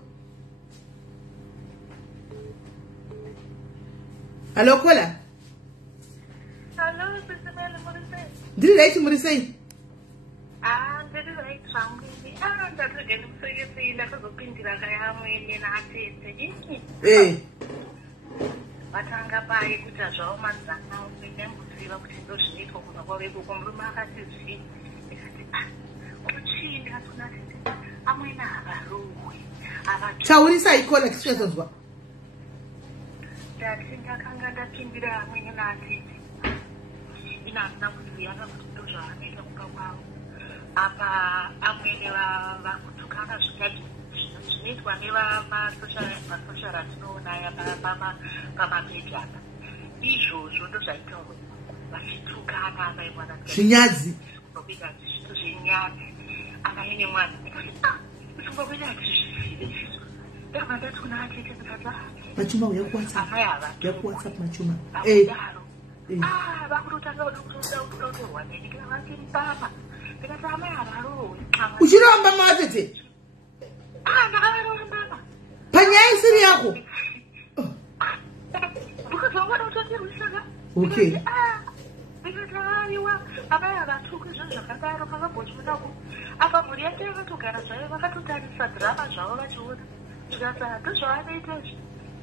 Hello Kola. Hello, Sister Murisei. Did you write Murisei? Did you write something? That's again. So you see, like a pink like I am in a Batanga pai kuta zvaumanza nawo nembudziva kuti ndozvinoitwa kuno kwave kukombruma akatizvi kuchini asuna amwena havaruhwe taurisa ikola tichazozwa ndakanga ndapindira amwene naatete inazina kuziyana kuti ndozvaanoita kupa kwavo apa amwene vakutukana zvikati zvinoitwa nevamasocial atinoona aya pamapeji apa izvozvo ndozvaitaurwa vachitukana vaimwana zvinyadzi nobika zvinhu zvenyadzi akaine mwana ufunga kuita kuti zvizvive ndakaba ndati kuna atete kutata machuma amai ava yakuwhatsapp machuma daro vakutotanga kutotorwa ndikira vachiri papa ndikati amai avarohwe uchiramba maatete ndakavarorambaba panyaya isiri yako okay ndikataiwa amai avatuka zvinhu zvakadaro pakabhochonako apa mhuri yake yakatogara zvayo vakatotarisa dhirama zvavo vachiona zvikasa ndozvavanoita izvi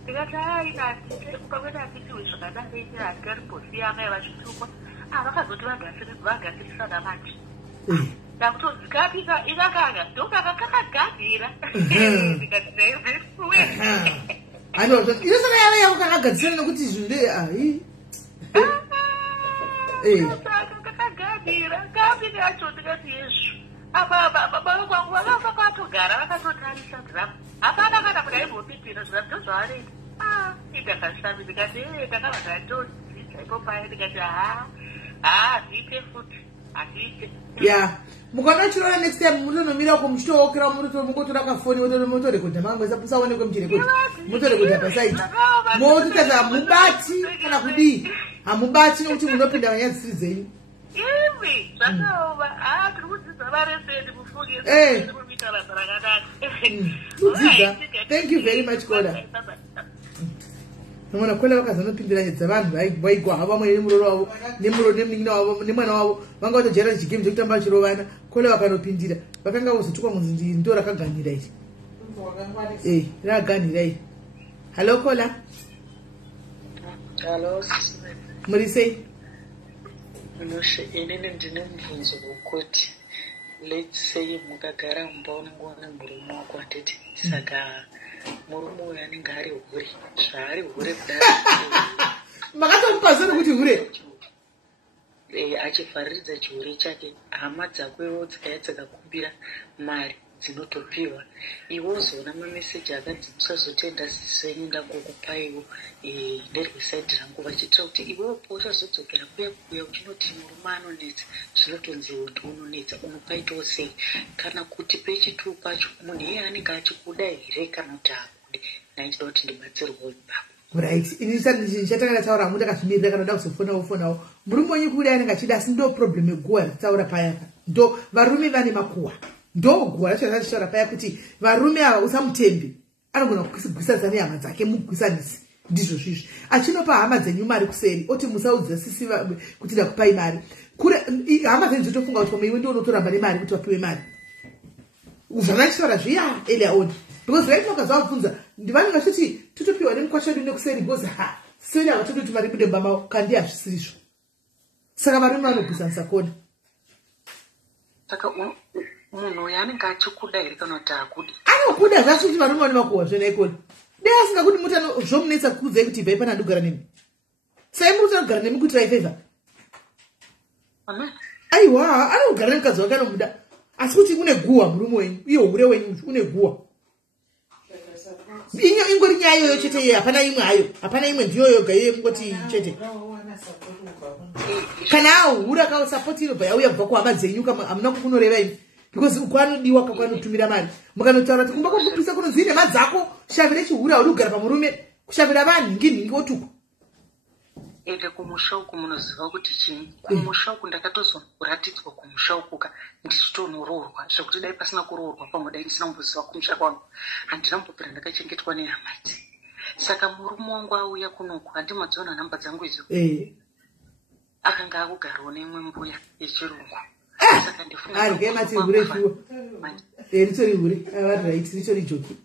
ndikati ainatite pamwene apitiwe zvakadareiti handikarimbosiya amai vachitukwa vakazoti vagasirisana manje ndakutonzi kapika ikakanga ndokaka kakagadzira ndikati naizvisuwe inosaka yava yavo kakagadzira nokuti zvinhu ai saka kakagadzira kapika yacho ndikati yezvo baba kwangu vakatogara vakatotarisa dhiramu hapana kana kuti aimbopindira dhiramu ndozvavareti indakashavi ndikati ndakava ndatodzidza ipopaye ndikati zviite futi hazviite ya mukaona chirona next time mutonomira uko muchitookera mutotora kafoni motorekodha mangweza musaonekwe muchirekodha motorekodha pasaiti mototaza mubati kana kudii hamubati nokuti munopinda vanyaya dzisiri dzenyu ivi zvakaoma tiri kudzidza vareseni kufungirikuita basa rakanaka kudzidza. Thank you very much koda nomwana kwele vakazanopindira nyaya dzavanhu vaigwa havo vamwe nemuroro wavo nemunin'ina wavo nemwana wavo vanga vatojera chigame chekutamba chirovana kwele vakanopindira vakanga vozotukwa kunzi ndo rakaganhira iri rakaganhira iri. Halo kola. Halo muri sei? inini ndine mubvunzo wokuti let's say mukagara mumba unongoona murume wako handiti saka murume uyu anenge ari hure zvaari hure kudai makatomupazo nekuti hure achivhariridza chihure chake hama dzakwewo dzikaya dzakakumbira mari dzinotopiwa iwe uzoona mameseji akanzi musazotenda zvenyu ndangokupaiwo nerwesaidhi rangu vachiitira kuti iwewo pauchazodzokera kuya uchinoti murume anonetsa zvinotonzi kuti unonetsa unopaitawo sei kana kuti pechituru pacho munhu iye anenge achikuda here kana kuti hakude naichida kuti ndibatsirwewo ipapo. Right, ini chatanga taura mundu akazvimirira kana da kuzofonawo murume wenyu kuda anenge achida asi ndo problem yeguwa rataura paya ndo varume vane makuwa ndo guwa racho rataura paya kuti varume ava usamutembe anogona kugwisadzana nehama dzake mugwisanisi ndizvo zvizvi achinopa hama dzenyu mari kuseri oti musaudza sisi kuti ndakupai mari kure hama dzenyu dzotofunga kuti koma iwe ndio unotoramba nemari kuti wapiwe mari zvanachitora zviya eliaoni because right now kazavabvunza ndivanenge vachiti totopiwa nemukwasha rine kuseri gozi seri ava tototi vari mudemba mavo kandi hazvisirizvo saka varume vanogwisanisa kona saka munhu uyo anenge achikuda here kana kuti hakudi anokuda zvasi kuti varume vane makuhwa zvenaikona dei asingakudi mutano zvomunetsa kuudzai kuti bhai pana andogara nemi sai muri kugara nemi kuitirai favor aiwa anogara nemukadzi wake anomuda asi kuti une guwa murume wenyu iye hure wenyu une guwa ingori nyaya iyoyo chete iye hapana imwe hayo hapana imwe ndiyo yoga iye kungoti chete kana ahura kausapoti inobva yauya kubva kuhama dzenyu hamuna kukunoreva imi because uko anodiwa kakanotumira mari mukanotaura kuti kumba kwakupisa kunonzi nema dzako shavire chihura haudi kugara pamurume kushavira vanhu nginhingi wotukwa ende kumusha uku munoziva kuti chii kumusha uku ndakatozoratidzwa kumusha ukuka ndichitonoroorwa zvekuti dai pasina kuroorwa pamwe dai ndisina kumboziva kumusha kwangu handina mbopera ndakachengetwa nehama idzi saka murume wangu auya kunoku handimadziona nhamba dzangu idzo akanga akugarawo neimwe mbuya yechirungu saka ndifungaargemati hure fiwa ritori hure right ritori joki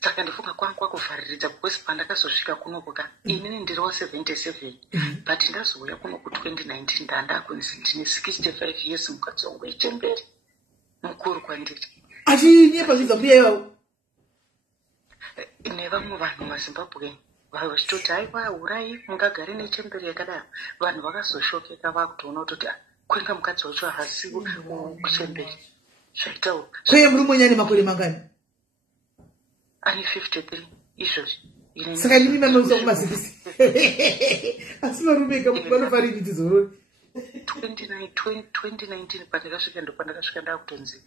saka ndifunga kwangu kwakuvhariridza because pandakazosvika kunokuka inini ndiriwo 77 but ndazouya kunoku 2019 ndaandakunzi ndine 65 years mukadzi wangu ichemberi mukuru kwandiri achinyepa zvidza mbuya ivavo nevamwe vanhu mazimbabwe vachitoti aiwa urai mungagare nechemberi yakadaro vanhu vakazoshokeka vakutoona kutoti kwenga mukadzi wacho hasiwo kuchemberi zvaitawo kweye murume wenyu ane makore mangani ani 53 izvozvi saka ndimi mamausa kumazivisi asi varume vanofariri tizorori 2019 pandakasvika ndo pandakasvika ndakutonzi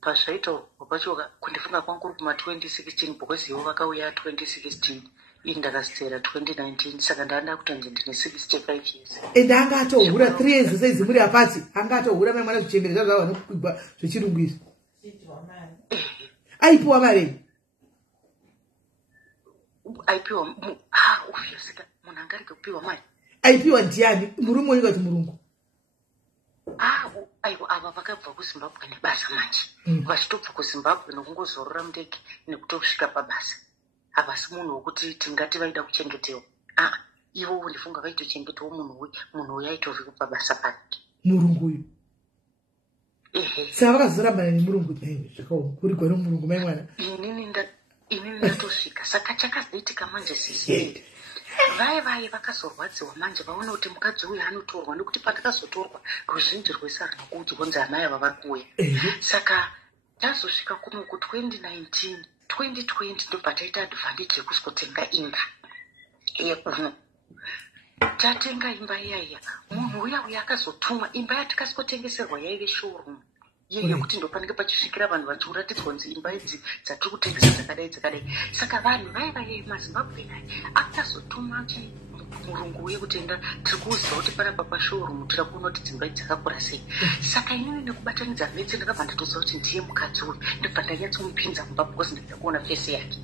pazvaita wapachoka kundifunga kwangu kuri kuma 2016 because ivo vakauya 2016 ini ndakaziteera 2019 saka ndaanda kutonzi ndine 65 years ende anga atohura 3 years zvose idzi muri apati anga atohura mai mwana zvichemberi zvazvo vanokuigwa zvechirungu izvi aipiwa mari aipiwa obviously munhu angarege kupiwa mari aipiwa ndiani murume wenyu kati murungu aiwa ava vakabva kuzimbabwe nebasa manje vachitobva kuzimbabwe nokungozorora mundege nekutosvika pabasa havasi munhu wokuti tingati vaida kuchengetewa ivo ndifunga vaitochengetewo munhu uyu aitovhika pabasa pake murungu uyu saka vakazorambana nemurungu zvakakurigwa nomurungu mai mwana inini ndatosvika saka chakazoitika manje sisi vai vakazorwadziwa manje vaona kuti mukadzi uyu anotorwa nekuti pandakazotorwa ruzhinji rwese harina kuudzwa amai ava vari kuuya. Saka ndazosvika kuno ku 2019 2020 ndobva taita advantage yekuzotenga imba yekuno. Tatenga imba iyaiya, munhu uya akazotumwa imba yatikasikotengeserwa yaive showroom yekuti ndopanenge pachisvikira vanhu vachiratidzwa kunzi imba idzi dzatiri kutengesa dzakadai. Saka vanhu vaiva mazimbabwe akazotuma murungu uye kutenda tiri kuziva kuti panapa pashowroom tiri kuona kuti dzimba idzi dzakakura sei. Saka inini nekubatanidza mhetse ndakabva ndatoziva kuti ndiye mukadzi uyu ndobva ndanyatsomupinza mumba because ndida kuona fesi yake.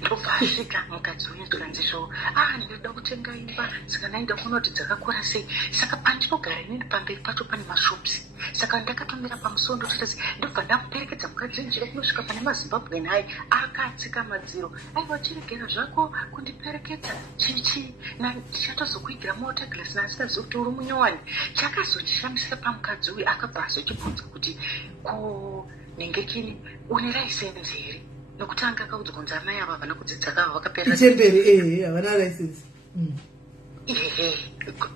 Ndobva asvika mukadzi uyu ndikanzisvo ndinoda kutenga imba saka ndaenda kuona kuti dzakakura sei. Saka pandinogara inini pamberi pacho pane mashops. Saka ndakatomira pamusoro ndotaridza ndobva ndamuperekedza mukadzi njira kunosvika pane mazimbabwe naye akatsika madziro. Aiwa chiregera zvako kundiperekedza chichi ndichatozokuigira mota glass naasikazivi kuti uri munyowani. Chakazochishamisa pamukadzi uyu akabva azochibvunza kuti ko nengekini une license here nokuti anga akaudzwa kunzi amai ava havana kudzidza kava vakapera ichemberi havana license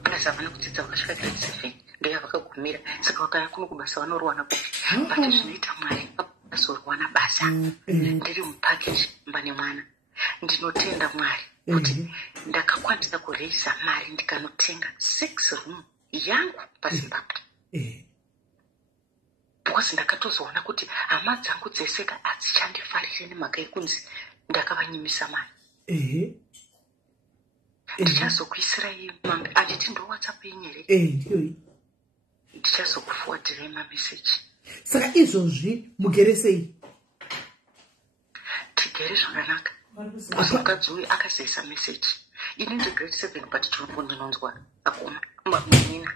plus havana kudzidza vakasvika grade 7 ndoya vakagumira. Saka vakaya kuno kubasa vanorowana kuti but zvinoita mwari vakazorwana basa ndiri mupackage mba nemwana. Ndinotenda mwari kuti ndakakwanisa kureisa mari ndikanotenga 6 room yangu pazimbabwe because ndakatozoona kuti hama dzangu dzese hadzichandifarire nemhaka yekunzi ndakavanyimisa mari. Ndichazokuisirai handiti ndo WhatsApp yenyere ndichazokufuwadirai mameseji. Saka izvozvi mugere sei? Tigere zvakanaka because mukadzi uyu akazoisa meseji ini ndegrade 7 but ndinonzwa akoma munina.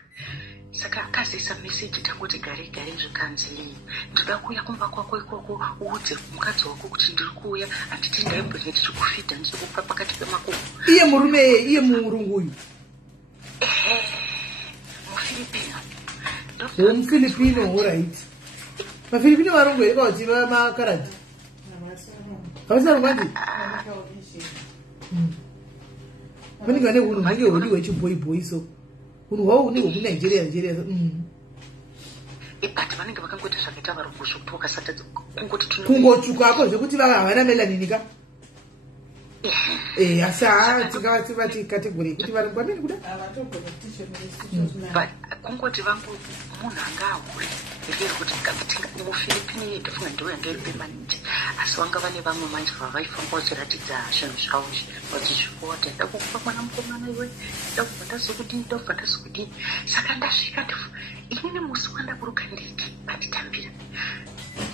Saka akazoisa meseji tangoti gare zvikanzi ndida kuuya kumba kwako ikoko uudze mukadzi wako kuti ndiri kuuya handiti ndaibwe ndiri kufidha ndiri kupa pakati pemakomo. Iye murume iye murungu uyu mufilipino. Mufilipino alright. Mafilipino varungu here kwati vamakaradi havasarungwandi vanenge vane unhu hunge huri hwechibhoibhoi so unhu hwavo hunenge hwekunigeria but vanenge vakangoti zvakaita varungu zvokutoka satadzi kungotsvukako zvekuti havana melaninika asi tingavati kategori yekuti varungu vamene kuda kungoti vangu munhu anga ahure ndiri kuti ndikatenga mufilipino ndofunga ndiwo yanga iri permanent asi vanga vane vamwe manje vavaifamba vachiratidza zvinhu zvavo vachizvifuwata nda kukupa mwana mukomana iwe ndakubva ndazokudini. Saka ndasvika inini musi wandaburuka ndege vanditambira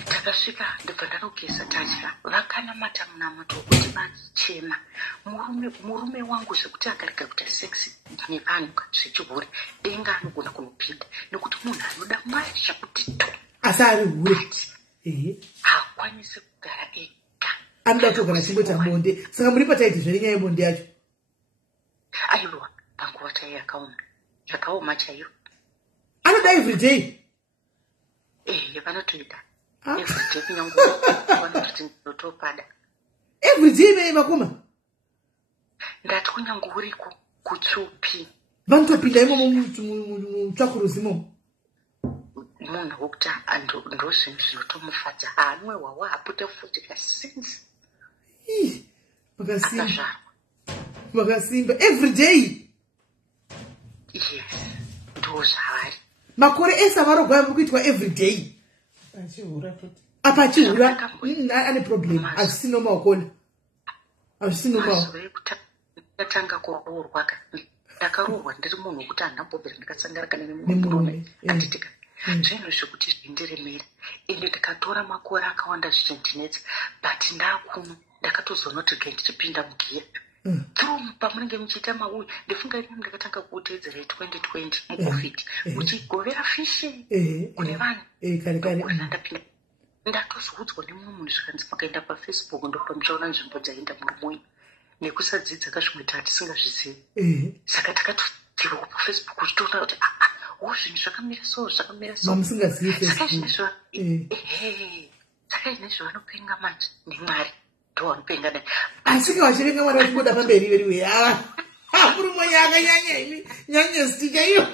takasvika ndobva ndanogeza tadya vakanamata munamato wekuti vachema murume wangu zvekuti akarega kuita sex nevanhu zvechihuri denga anogona kunopinda nekuti munhu anoda mwari chakuti to asi ari hure haakwanisi kugara ega anoda kutogara chingota bonde. Saka muri pataiti zvenyaya yebonde yacho aiwa panguva tai yakaoma chaiyo anoda everyday vanotoita everyday kunyange vanototi ndinotopada everyday nei makuma ndati kunyange uriko kutsupi vanotopinda imomo mutsvakuruzi imomo munhu wokuti ndo zvinhu zvinotomufadza haanwe wawa haputa futi kasinzi makasimba everyday yes ndo zvavari makore ese avarogwaya muri kuitwa everyday apa achihura ane problem hazvisino maokona hazvisino ndatanga kuroorwa ndakaroorwa ndiri munhu wekuti handambobvira ndakasangana kana nemurume anditika zvinhu zvekuti zvindiremera ende ndikatora makore akawanda zvichendinetsa but ndakuno ndakatozoona kuti ge ndichipinda mugiya through pamunenge muchiita mauyu ndifunga inini ndakatanga kuteedzera 2020 mucovid muchigovera fishe kune vanhu ndapinda ndatozoudzwa nemumwe munhu zvikanzi pakaenda pafacebook ndopamuchaona nzvimbo dzaenda murumoyi nekusadzidza kazvimwe tatisingazvizivi saka takatodziwa pafacebook uchitoona kuti zvinhu zvakamira so mamusingazivi saka ine zvavanopenga manje nemwari ndo mpenga ne asika wachirenga mwana uchikoda pamberi veriwe murume nyaka nyanye stika iyo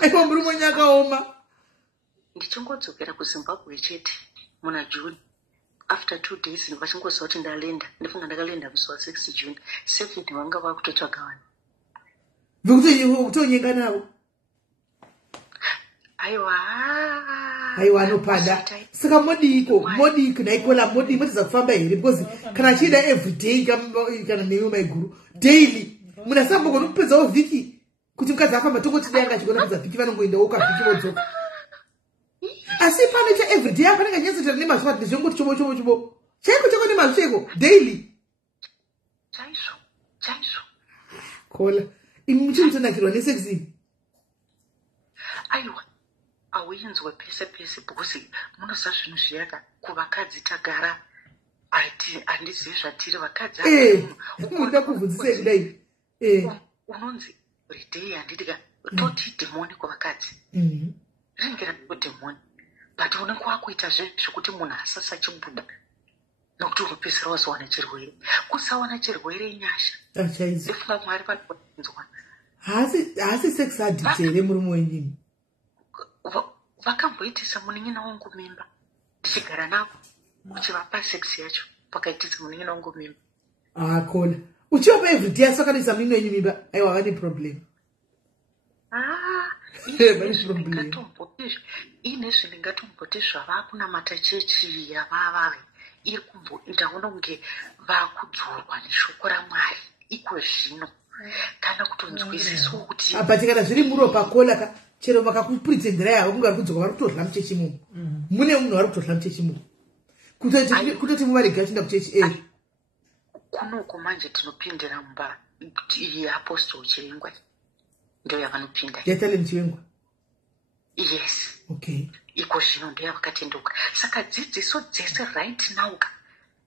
aiwa murume nyaka oma ndichingodzokera kuZimbabwe chete muna June. After 2 days ndikachingozwa kuti ndalenda, ndifunga ndakalenda musi wa 6 June. 7 wanga vakutotsvaga vanhu kutonyenga navo aiwa anopada saka modiko naikola modi motiza kufamba here because kana achida everyday kana neyo maiguru daily munasambogona kupedzawo vhiki kuti mukadzi afamba tongotidai anga achigona kupedza vhiki vanongoendawo kavhiki vodzoka asi pane cha everyday apanenge nyezotera nemazuva kuti zvongoti chobo chaiko chako nemazveko daily chaizvo kola imi muchiritonakirwa nesexi aiwa auinzwe pese bhukusi munoziva zvinhu zviyaka kuvakadzi tagara handizivi zvatiri vakadzi unoda kubvunzisei kudai unonzi redei handidika toti dhemoni kuvakadzi rinenge radhemoni but unenge wakuita zvekuti munhu asasachibuda nokuti unopedzisira wazowana chirwere kusawana chirwere inyasha ndifunga mwari vanoinzwa haasi sex addict here murume wenyini vakamboitisa munin'ina wangu mimba ndichigara navo uchivapa sex yacho vakaitisa munin'ina wangu mimba kona uchiwapa everyday asakanoisa munin'ina wenyu mimba aiwa vane problem inezvi ndingatomboti zvavakunamata chechi yavavave iri ndaona kunge vakudzorwa neshoko ramwari iko zvino kana kutonzwisisawo kuti but kana zviri muropa kola chero vakakupuritenderai havo kunge vari kudzoka vari kutodla muchechi mumo mune munhu vari kutodla muchechi mumo kutoti muvarega vachienda kuchechi kunoko manje tinopindira mumba iyi apostol chirengwa ndo yavanopinda yatale muchirengwa yes okay iko zvino ndo yavakatendoka saka dzidziso dzese right now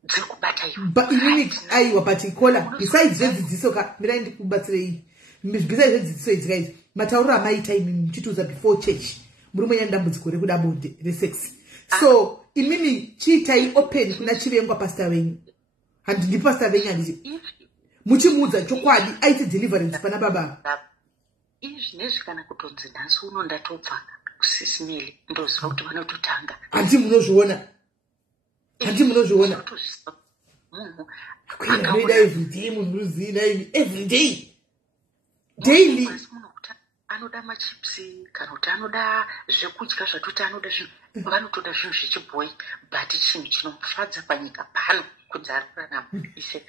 dziri kubata ivo aiwa but kola besides zvedzidziso mirai ndikubatsirei besides zvedzidziso idzi guys matauriro amaita imi muchitiudza before church murume nyandambudziko rekuda bonde resex so imimi chiitai open kuna chirengwa pastor venyu handindi pastor venyu handiti muchimuudza chokwadi aite deliverance pana baba izvi nezvi kana kutonzi nhasi uno ndatobva kusisimili ndoziva kuti vanototanga handi munozviona munhu anoida everyday munhu uziina ivi everyday daily anoda machipsi kana kuti anoda zvekudya zvatoti anoda zvinhu vanotoda zvinhu zvechibhoyi but chinhu chinomufadza panyika pano kuti ari kurarama isex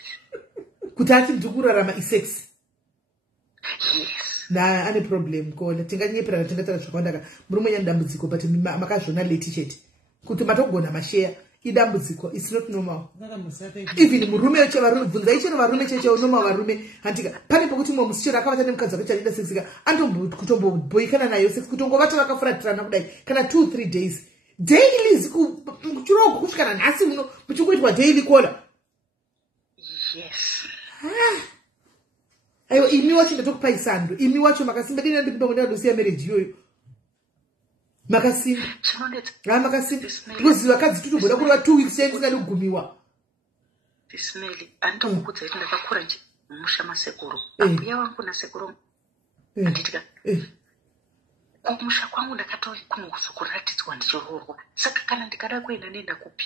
kuti ati ndiri kurarama isex yes ane problem kola tinganyeperana tingatara zvakawandaka murume nyandambudziko but makazviona leti chete kuti matogona masheya idambudziko is not normal even murume bvunzai chero varume cheche normal varume handika pane pokuti mumwe musichero akavata nemukadzi wake charida sexika kutombobhoikana nayo sex kutongovata vakafuratirana kudai kana 2-3 days daily kuchirogo kusvikana nhasi muno muchingoitwa daily kola yes aiwa imi wacho ndatokupai sando imi wacho makasimba dini ndikupa mwenda ndosiya marriage iyoyo makasimba because vakadzi tutogoda kureva 2 weeks chaisingadi kugumiwa Ismaili andokukudza kuti ndakakura musha masekuru abuya wangu nasekuru anditika kumusha kwangu ndakatova kuratidzwa ndichirorwa saka kana ndikada kuenda nenda kupi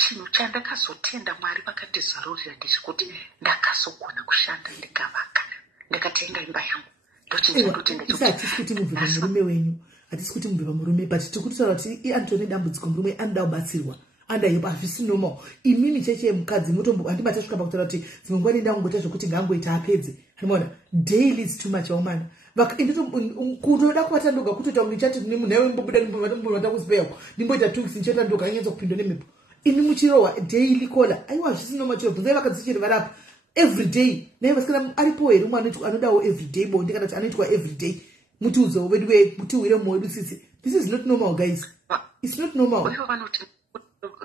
chinhu chandakazotenda mwari vakandizarurira ndechikuti ndakazogona kushanda ndikavaka ndakatenga imba yangu hatisi kuti mubve pamurume wenyu hatisi kuti mubve pamurume but tiri kutaura kuti anditone dambudziko murume anoda kubatsirwa andaipa hazvisi normal imini cheche yemukadzi handibatasvika pakutaura kuti dzimwe nguva nenda kungoita zvokuti ngaangoita apedze handimaona daily is too much aumana kutoda kubata ndoga kutoita kunge chati nemunhawe mbobuda ndimbovata kuspeyako ndimboita 2 weeks nicheta ndoga anyatsa kupindwa nemhepo ini muchirohwa daily kola aiwa hazvisi normal chiro bvunzai vakadzi chiri varapa everyday naye vasikana aripo here umwe anodawo everyday bonde kana kuti anoitwa everyday mutiudzewo vedu mutiwire mumwe wedu tsitsi this is not normal guys it's not normal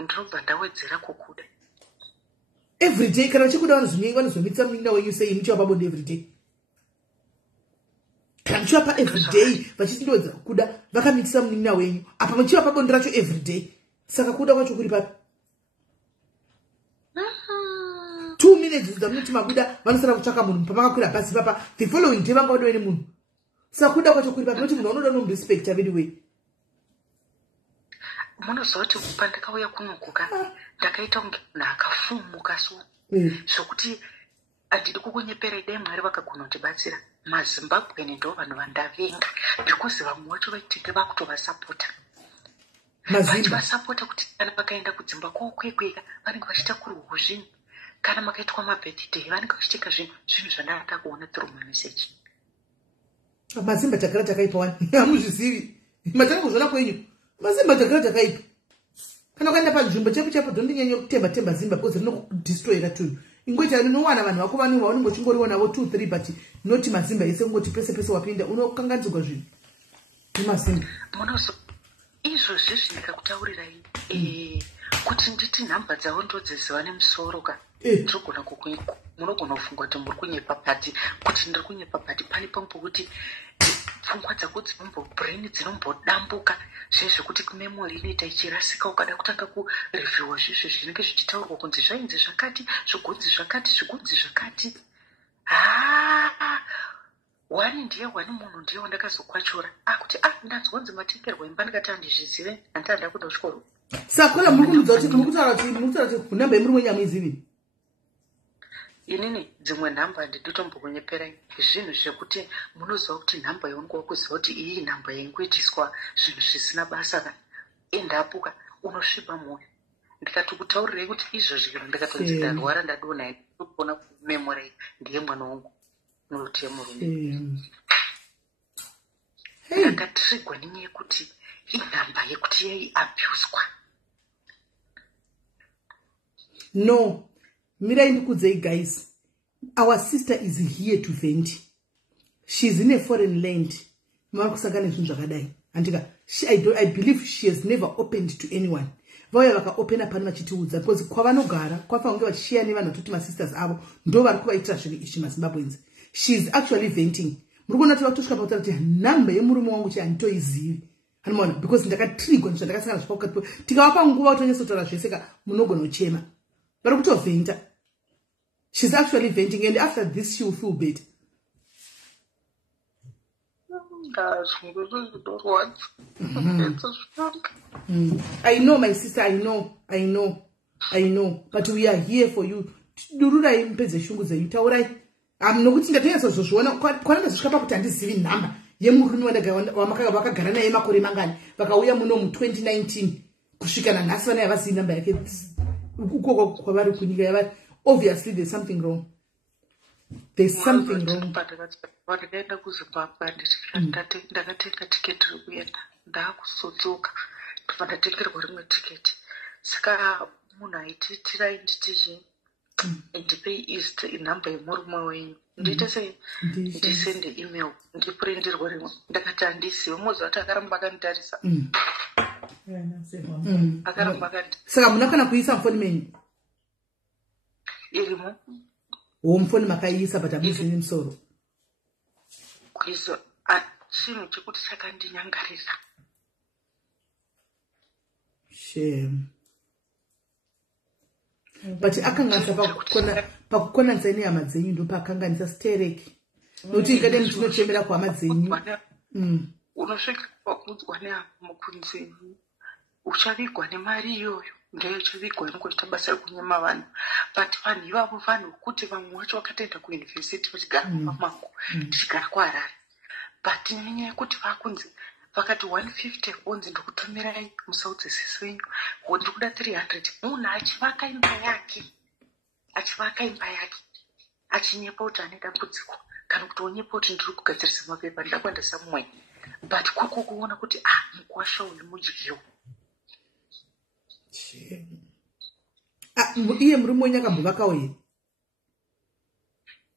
ndinobva ndawedzera kukuda everyday kana vachikuda vanozomitsa muninda wenyu sei muchiva pabonde everyday kana muchiva pa everyday vachitindowedzera kukuda vakamitisa muninda wenyu apa muchiva pabonde racho everyday saka kuda kwacho kuri papi minutes dzamunoti mabuda vanosara kutsvaka munhu pamakakwira basi papa the following day vangaodawo nemunhu saka kuda kwacho kuri papi kuti munhu anoda nomurespekta anyway. Munoziva kuti pandakauya kunokuka ndakaita kunge munhu akafumuka so zvokuti handidi kukunyepera idai Mwari vakagona kutibatsira. MaZimbabwean ndo vanhu vandavenga because vamwe vacho vaitenge vakutovasapota vachivasapota kuti kana vakaenda kudzimba kwokwekweka vanenge vachiita kurwawo zvinhu, kana makaitwa mabirthday vanenge vachitika zvinhu zvandada kuona through mameseji. Mazimba takara takaipa wani hamuzvizivi matanga kuzvona kwenyu. Mazimba takara takaipa kana ukaenda panzvimbo chapo ndondinyanya kutemba zimba because rinokudestroyera tunhu. Ingoita rinowana vanhu vako vanenge vanenge uchingoriwo navo 2-3 but noti mazimba ese kungoti pese wakapinda unokanganzirwa zvinhu nemazimba. Munozo izvozvi zvindikakutaurirai kuti nditi nhamba dzavo ndodziziva nemusoro ka ndinogona kukunyika. Munogona kufunga kuti muri kunyepa pati kuti ndiri kunyepa pati pane pamwe pokuti pfungwa dzako brain dzinombodambuka zvezvekuti memori inoita ichirasika ukada kutanga kurevhiwa zvizvo zvinenge zvichitaurwa kunzi zvainzi zvakati zvigonzi zvakati wani ndiye wani munhu ndiye wandakazokwachura kuti ndanzwanzi matekerwa imba ndikati handizvizive handanda kuda kuchikoro. Saka muri kutaura kuti nhamba yemuri wenyamuizivi inini dzimwe nhamba handitotombokunyeperai zvinhu zvekuti munoziva kuti nhamba yaunenge wakuziva kuti iyi nhamba yaingoitiswa zvinhu zvisina basa kana endapuka unosviba mwoyo. Ndikati kutaurirei kuti izvozvi zviro ndikatonzi ndarwara ndadonai kuona memorai ndiye mwana wangu noti yemurume ndakatirigwa nenyaya yekuti inhamba yekuti yaiabuswa. No, mirai ndikudzei guys, our sister is here to vent. She's in a foreign land. Makusangana zvinhu zvakadai andika I believe she has never opened to anyone. Vauya vakaopena pani vachitiudza because kwavanogara kwafanira kunge vachishare nevanhu vatoti masisters avo ndo vari kuvaitira zvinhu izvi maZimbabweans. She is actually venting. Muri kuona kuti vatosvika pakutaura kuti nhamba yemurume wangu handitoizivi. Hanomaona because ndakatrigwa nezvandakasangana zvapo pakati tikavapa nguva kutonyatsotaura zvese ka munogona kuchema. Vari kutovhenta. She's actually venting and after this she will feel better. I know my sister, I know. But we are here for you. Dururai mpedze shungu dzenyu taurai. Nokuti ndatonyatsozoona kwananda zvosvika pakuti handizivi nhamba yemurume vakagara naye makore mangani vakauya muno mu2019 kusvika nanhasi vana yavazivi nhamba yake ukoko kwavari kunyika yavari. Obviously there's something wrong. Ndakaenda kuZimbabwe ndakatenga tiketi rekuenda ndakusodzoka ndobva ndatengerwa rimwe tiketi. Saka munhu aititirai nditi ndipei nhamba yemurume wenyu ndiite sei ndisende email ndipurindirwa rimwe. Ndakati handisiwe moziva kuti akaramba akanditarisa akaramba akanditarisa. Saka muna kana kuisa mufoni menyu irimo mufoni makaiisa but hamuzi nemusoro kuisa chinhu chekuti chakandinyangarisa. Shame. But akanganisa pakukonanisa nehama dzenyu ndo paakanganisa stereki nokuti ingade muchinochemera kuhama dzenyu. Unosvika pakuudzwa nehama kunzi uchavigwa nemari iyoyo ndeyochavigwa inongoita basa rekunyema vanhu but vanhu ivavo vanhu kuti vamwe vacho vakatoenda kuyunivhesiti vachigara mumamango tichigara kuHarare but nenyaya yekuti vakunzi vakati 150 onzi ndokutumirai musaudzesisi wenyu ndiri kuda 300 munhu achivaka imba yake achinyepa kuti ane dambudziko kana kuti onyepa kuti ndiri kugadzirisa mapepa ndakwandisa mumwe but kuri kuona kuti mukwasha uyu mudyiwa. Iye murume wenyu akambovakawo here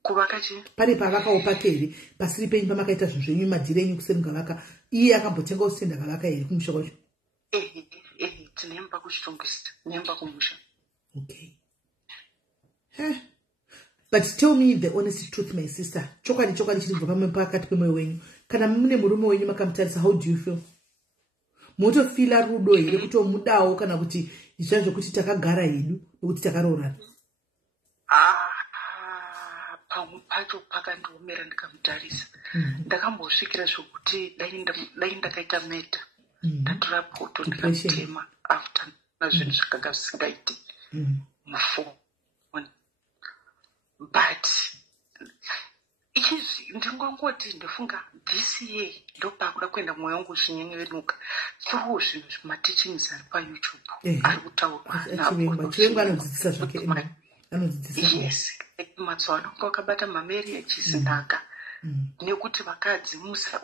kuvaka chii pane pavakawo pake here pasiri penyu pamakaita zvinhu zvenyu madhiri enyu kuseri mukavaka iye akambotenga usenda akavaka here kumusha kwacho. Tinemba kuchitongisa nemba kumusha. Okay. But tell me the honest truth, my sister. Chokwadi chiribva pakati pemwoyo wenyu. Kana mune murume wenyu makamutarisa, how do you feel? Motofila rudo here kutomudawo kana kuti izvazvo kuti takagara hedu nokuti takaroorana. pamwe pacho pakandiomera ndikamutarisa. Ndakambosvikira zvokuti dai ndakaita meta ndatora poto ndikamutema after nazvinhu zvakanga zvisingaiti mufoni. But izvi ndingongoti ndifunga DCA ndopakuda kuenda mwoyo wangu uchinyevenuka through zvinhu zvematichings ari paYouTube ari kutaurwa chirembo anodzidzisa zvake yes matsuwa anonga wakabata mamarriages ndaka nekuti vakadzi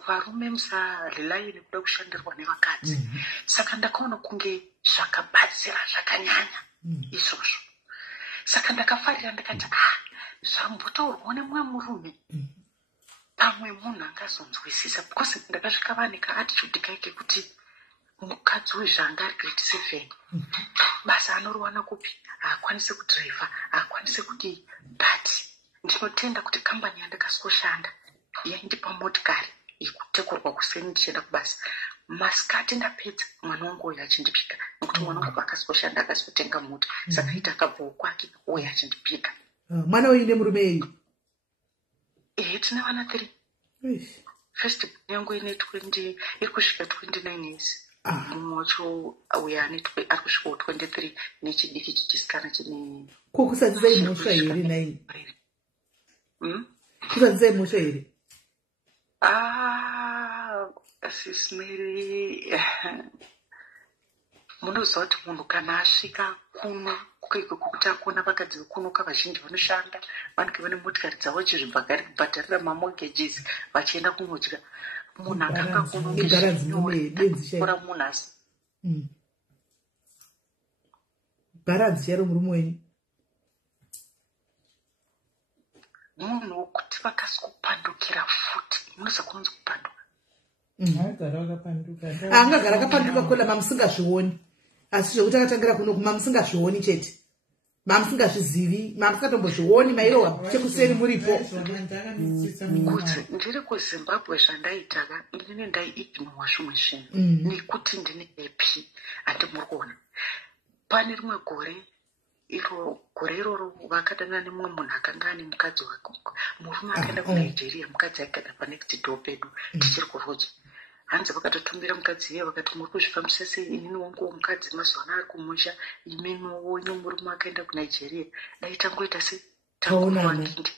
varume musarelayi nekuda kushandirwa nevakadzi. Saka ndakaona kunge zvakabatsira zvakanyanya izvozvo. Saka ndakafarira ndikati zvambotaurwawo nemumwe murume pamwe munhu angazonzwisisa, because ndakasvika vanika attitude kaike kuti mukadzi wezvanga ari grade 7 basa anoriwana kupi, haakwanisi kudhiraivha, haakwanisi kudii. But ndinotenda kuti kambani yandakasikoshanda yaindipa motikari yekutekurwa kuseni ndichienda kubasa. Masikati ndapedza mwana wangu uyo achindipika nekuti mwana wangu pakasikoshanda akasikotenga mota. Saka ita akabvawo kwake uyo achindipika. Mwana uyu nemurume iyi? Tina vana 3. First yangu iri kusvika 29 years. Mumwe wacho uyo ari kusvikawo 23 nechidiki chichisikana chine. Ko kusadzisa imhosva here nayi? Kusadzisa imhosva here? Sismiri munoziva kuti munhu kana asvika kuno kwekuti akuona vakadzi vekuno kavazhinji vanoshanda vanenge vane motikari dzavo vachizvibhagari kubhadharira mamogejes vachienda kunodya. Munhu akanga kunongora munhu asi bharanzi chero murume wenyu munhu wokuti vakasikupandukira futi. Munoziva kunonzi kupanduka. Angagara akapanduka kola mamusingazvioni, asi zvokuti akatangira kuno mamusingazvioni chete, mamusingazvizivi, mamusingatombozvioni mairohwa chekuseni muripo. Kuti ndiri kuZimbabwe zvandaitaga ndine ndaiignowa zvimwe zvinhu nekuti ndine AP handimuri kuona. Pane rimwe gore iroro vakadanana nemumwe munhu akanga ane mukadzi wake. Murume akaenda kuNigeria, mukadzi aigara panext door pedu tichiri kurudyi. Hanzi vakatotumbira mukadzi iye vakati muri kuzvifambisa sei? Inini wangu mukadzi mazuva ano ari kumusha, imeni wonyu murume akaenda kuNigeria. Dai tangoita sei? Tangomuwakindi.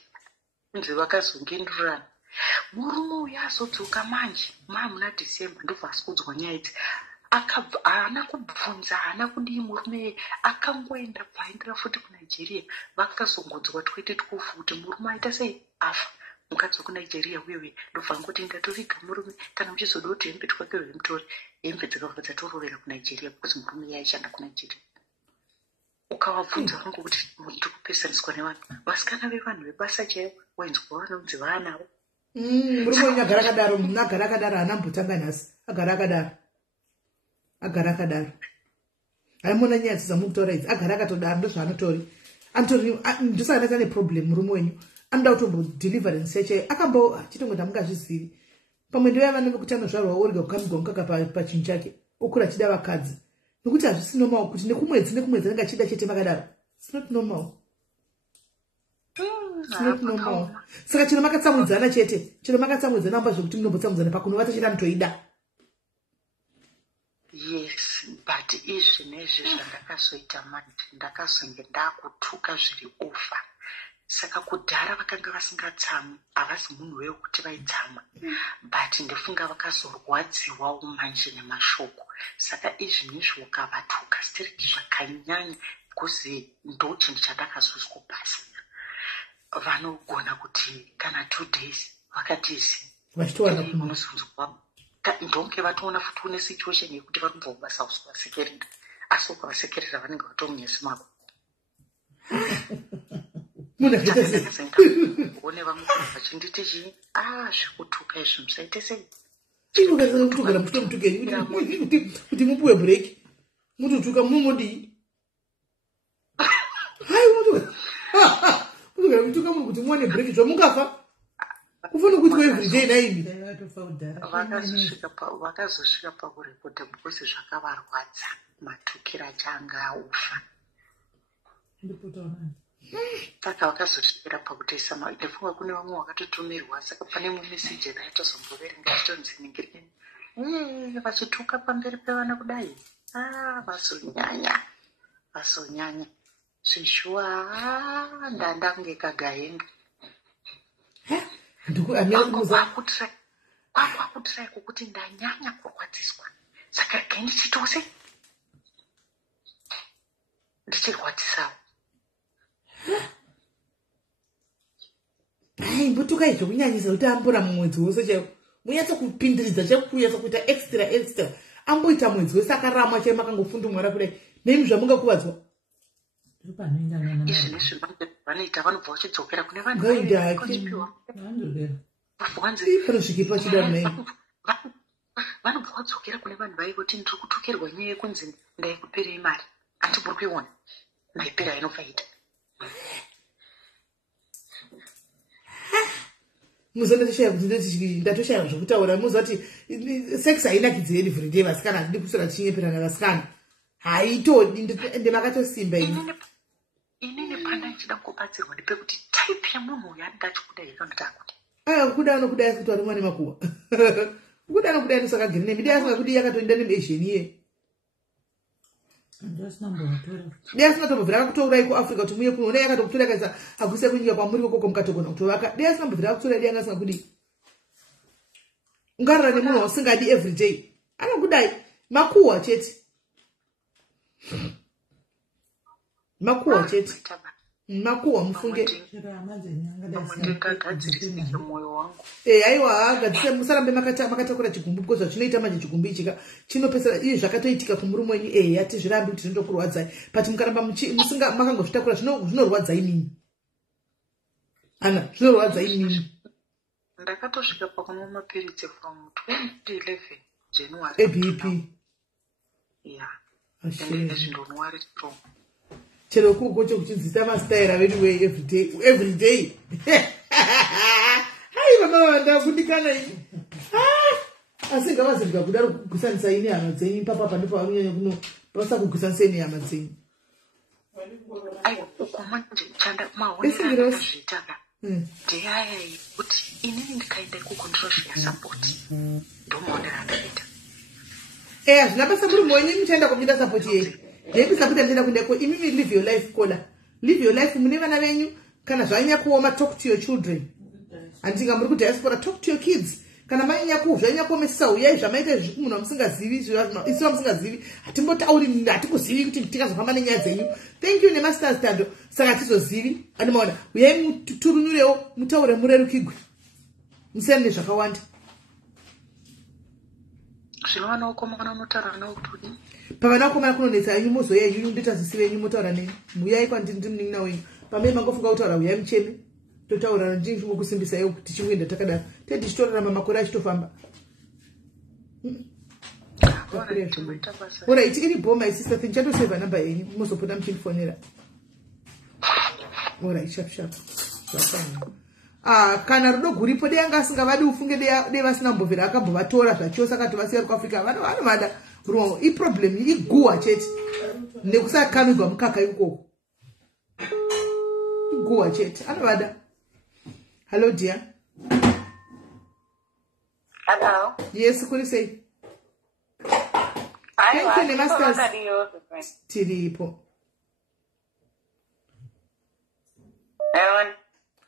Hanzi vakazongendurana. Murume uyu azodzoka manje muna December ndobva asi kudzwa nyaya idzi. Haana kubvunza, haana kudii murume akangoenda bvaendera futi kuNigeria. Vakazongodzwa twete tukufu kuti murume aita sei? Afa. Mukadzi wekuNigeria wewe ndobva ngoti ndatoviga murume kana muchizoda kuti hembe twake vemutori hembe dzakabva dzatorovera kuNigeria because murume yaishanda kuNigeria. Ukavabvunza vangu kuti ndiri kupesaniswa nevanhu vasikana vevanhu vebasa chaivo wainzwa vanonzi vaanavo. Murume wenyu agara akadaro, munhu agara akadaro haana mbotanga nhasi, agara akadaro. Haimona nyaya dzamukutaura idzi, agara akatodaro ndozvaanotori. Ndosaka ndati ane problem murume wenyu. Anoda kutombo deliverance yacho akambo chitongoda mungazvizivi. Pamwe ndiye vana vekutanga zvarwa orega kukamigwa mukaka pachinhu chake okura achida vakadzi. Nokuti hazvisi normal kuti nekumwedzi anenge achida chete vakadaro. It's not normal. Saka chino makatsamwidzana chete. Chino makatsamwidzana amba zvokuti munombotsamwidzana pakunovata chete anotoida. Yes, but izvi nezvi zvandakazoita manje ndakazonge ndakutuka zviri ofa. Saka kudhara vakanga vasingatsamwi, havasi munhu wekuti vaitsamwa. But ndifunga vakazorwadziwawo manje nemashoko. Saka izvi nezvi ukavatuka stiriti zvakanyanya because ndo chinhu chandakazozwa basi. Vanogona kuti kana 2 days vakatizi munozonzwa ndonge vatoona futi une situation yekuti varikubva kubasa usikuvasekerera. Asi ukavasekerera vanenge vatomunyesi mako. One vamwe vachinditi chii? Zvikutuka izvi musaite sei? Chikugara mutuke kuti mupuwe break. Mututuka mumodi. Hai mutugara mutuka kuti muone break zvamungafa. Ufuna kuti every day naimi. Vakazosvika pakurekota because zvakavarwadza matukira achanga aufa. saka vakazosvira pakutoisa ndafunga kune vamwe vakatotumirwa saka pane mumwe meseji akaitozomboverenga chitonziningirikeni vachituka pamberi pevana kudai vasonyanya zvishwa ndandange kagahenga kwakutirai kwokuti ndanyanya kurwadziswa saka regai ndichitose ndichirwadzisawo hai mbotuka izvo kunyanyisa kuti ambora mumwedzi wose chaiwo munyatsa kupindiridza chekunyatsa kuita extra amboita mwedzi wese akaramwa chai makangofundumwara kudai nemi zvamungakuvadzwa izvi nezvi vanoita vanobva vachidzokera kune vanhu vanosvike pachida nai vanobva vadzokera kune vanhu vaivoti ndiri kutokerwa nyaya yekunzi ndaikuperei mari handiburi kuiona maipera inofaita muzonatoshaya kuti ndatoshaya zvokutaura muzati sex hainakidzi every day vasikana hatidi kusora tichinyeperana vasikana haitodi ndemakatosimba inini panda ichida kubatsirwa ndepekuti type yemunhu uyu anenge achikuda ikandotakuti kuda anokudai kuti wari mwane makuwa kuda anokudai nosakagiri nemi dai asinga kudi yakatoenda nemuasian iye dai asingatombobvira akakutourai kuafrica kuti muye kuno dai yakatokutora kaisa akuise kunyika kwamuri kokoko mukatogona kutovaka dai asingambobvira akutorai dai anga asinga kudi ungarara nemunhu wausingadi everyday anokudai makuwa chete makuwa mufunge aiwa agadzise musarambe makatakura chigumbu because zvachinoita manje chigumbu ichika chinopesera iyo zvakatoitika kumurume wenyu hatizvirambi kuti zvinokurwadzai but mukaramba makangozvitakura zvinorwadzai nini ana zvinorwadzai nini ndakatosvika pakunwa mapiritsi from 2011 January ebp zvindonwari strong chero kugocho kuchinzisa mastaira vedu we every day hai mama vandakudikana ini asi ngavazirika kudaro kugusanisa ini hama dzenyu papapa ndipo varunyanya kuno basa kugusanisa ini hama dzenyu ukomanje chanda maonezviitaka ndeyaya yekuti inini ndikaenda ikokondinozviya sapoti ndomaonera ndaita zvina basa muri mwenyu muchaenda kumida sapoti yei maybe sapoti amtenda kuendako imimi live your life kola live your life mune vana venyu kana zvanyanya kuoma talk to your children handinga muri kudiaspora talk to your kids kana manyanya zvanyanya kuomesesa uyai zvamaita munhu amusingazivi isi vamusingazivi hatimbotauri hatikuzivi kuti tikazofamba nenyaya dzenyu thank you nemasters tando saka hatizozivi animaona uyai muturunurewo mutaure murerukigwe musiyani nezvakawanda zvinovana ukomana unotaura nawo kuti pavana ukomana kunonetsa yanyu mozoya yanyu ndotazisi venyu motaura neni muyai kwandindimnina wenyu pamai mangofunga kutaura uyai mucheme totaura ndimokusimbisaiwo kuti tichimboenda takadaro tedi tichitorarama makore achitofamba orit iri bhoma isista tichatoseva namba yenyu mozopota muchindifonera orit shapshap zvafana kana rudo guripo dei anga asingavadi ufunge dei vasina mbovera akambovatora zvachose akati vasiya kuafrica vanovada rumo iproblem iguwa chete nekusakamigwa mukaka ikoko iguwa chete anovada. Hello dear. Hello. Yes, kuri sei? Tiripo.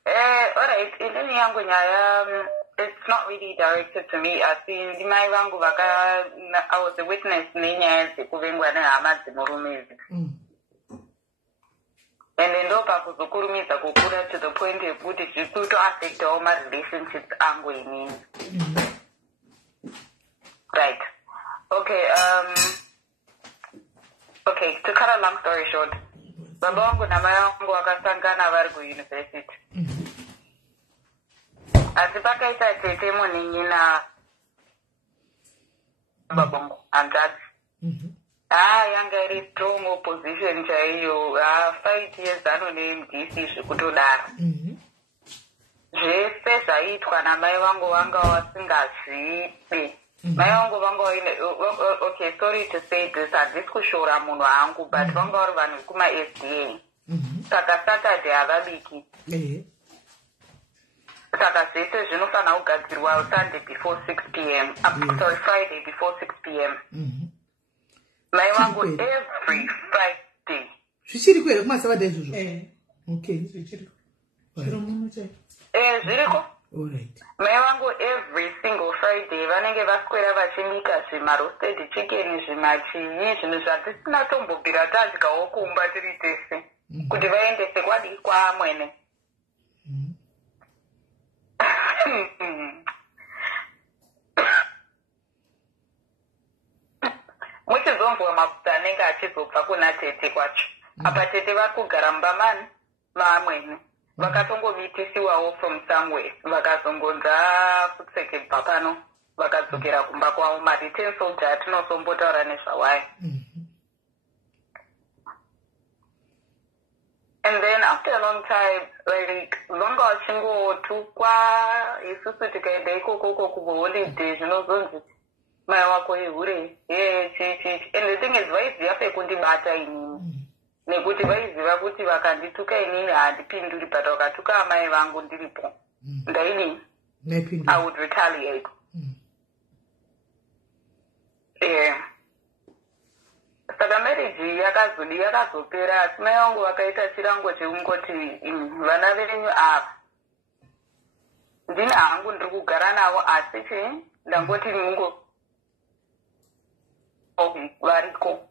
Alright, ilini yangu nyaya, it's not really directed to me. I was a witness ninya kuvengwa na hama murumizi. And then ndopa kuzukurumiza kukura to the point yekuti zvikuto affect all my relationships angu inini. Right. Okay, to cut a long story short. Baba wangu na mama wangu wakasangana vari kuuniversity. Asi pakaita tete muningi na baba wangu anzazi. Yanga iri strong opposition chaiyo. 5 years anone MDC zvekutodaro. Zvese zvaitwa namai vangu vanga vasingazivi. Mai vangu vanga okay, sorry to say this, handisi kushora munhu wangu, but vanga vari vanhu kuma SDA. saka Saturday havabiki. Saka zvese zvinofanira kugadzirwa Sunday before 6 p.m. Sorry, Friday before 6 p.m. Mai wangu every Friday. Zvichiri kwere kumaSaturday izvozvo? Okay, zvichiri. Zviriko. All right. Mai wangu every single Friday vanenge vaswera vachibika zvimaroasted chicken, zvimachii, zvinhu zvatisina tombobvira tadyawo kumba tiri tese. Kuti vaendese kwadi kwamwene. Muchizomvwa mafuta anenge achizobva kuna tete kwacho. Apa tete vari kugara mubamani maamwene. Vakatongomitisiwawo from somewhere. Vakazongonza kupfekebva pano. Vakadzokera kumba kwavo. Ma-10 soldier atinosombotaura nezvawayo. And then after a long time, like, longa wachingotukwa, isusu tikaenda ikoko kuholiday, zvinozonzi mai wako ihure, chichi. And the thing is, vaiziva pekundibata inini. Nekuti vaiziva kuti vakandituka inini handipinduri, but vakatuka amai vangu ndiripo. Ndaini, I would retaliate. Saka marriage yakazopera, asi mai vangu vakaita chirango chekungoti vana venyu ava ndini hangu ndiri kugara navo, asi ndangoti mungo variko.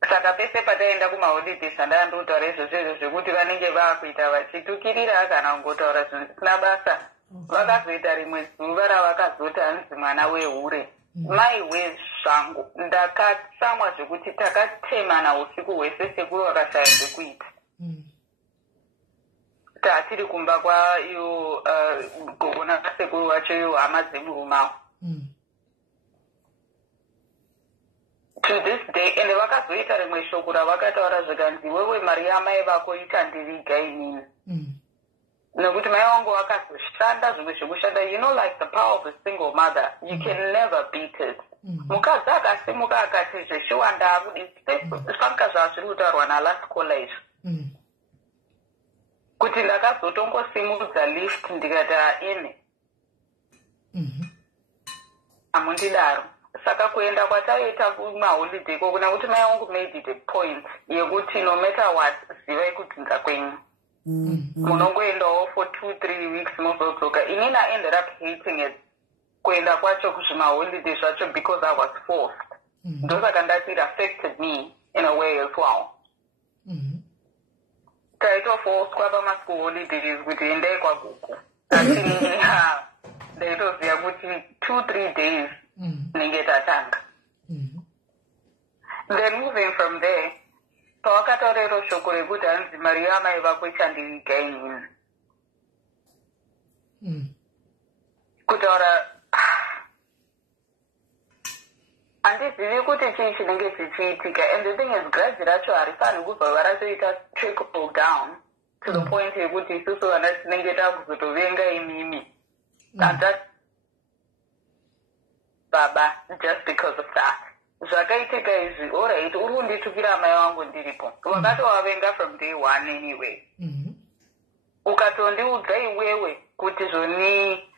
Saka pese pataenda kumaholidays handanga ndotaura izvozvo zvekuti vanenge vakuita vachitukirira kana kungotaura zvinhu zvisina basa. Vakazoita rimwe zuva ravakazoti hanzi mwana wehure. Mai wezvangu ndakatsamwa zvekuti takatemana usiku hwese sekuru vakashaya zvekuita. Tatiri kumba kwaiyo gogona sekuru wacho iyo hama dzemurumawo. To this day, and vakazoita rimwe shoko ravakataura zvikanzi wewe mari yamai vako itandiviga inini. Nekuti mai wangu vakazoshanda zvimwe zvekushanda, you know, like the power of a single mother, you can never beat it. Mukadzi akasimuka akati zveshiwanda akudi fanga zvazviri kutaurwa nalast caller izvo. Kuti ndakazotongosimudza lift ndikati ine hamundidaro. Saka kuenda kwataita kumaholiday kokuna kuti mai wangu made it a point yekuti no matter what zivai kudzinza kwenyu. Munongoendawo for 2-3 weeks mozodzoka. Inini I ended up hating it kuenda kwacho kuzvimaholiday zvacho because I was forced. Ndosaka ndati it affected me in a way as well. Taito forced kwapa ma-school holidays kuti endai kwaguku. Asi ndaitoziva kuti 2-3 days ninge tatanga. Then moving from there, pawakataurero shoko rekuti hanzi mari yamai vako ichandiviga inini. Kutaura handizivi kuti chii chinenge chichiitika, and the thing is grudge racho harifaniri kubva varachoita trickle down to the point yekuti isusu vana tinenge takuzotovenga imimi baba just because of that. Zvakaitika izvi, alright, uri kunditukira mai wangu ndiripo. Wakatovavenga from day one anyway. Ukatondiudza iwewe kuti zvoni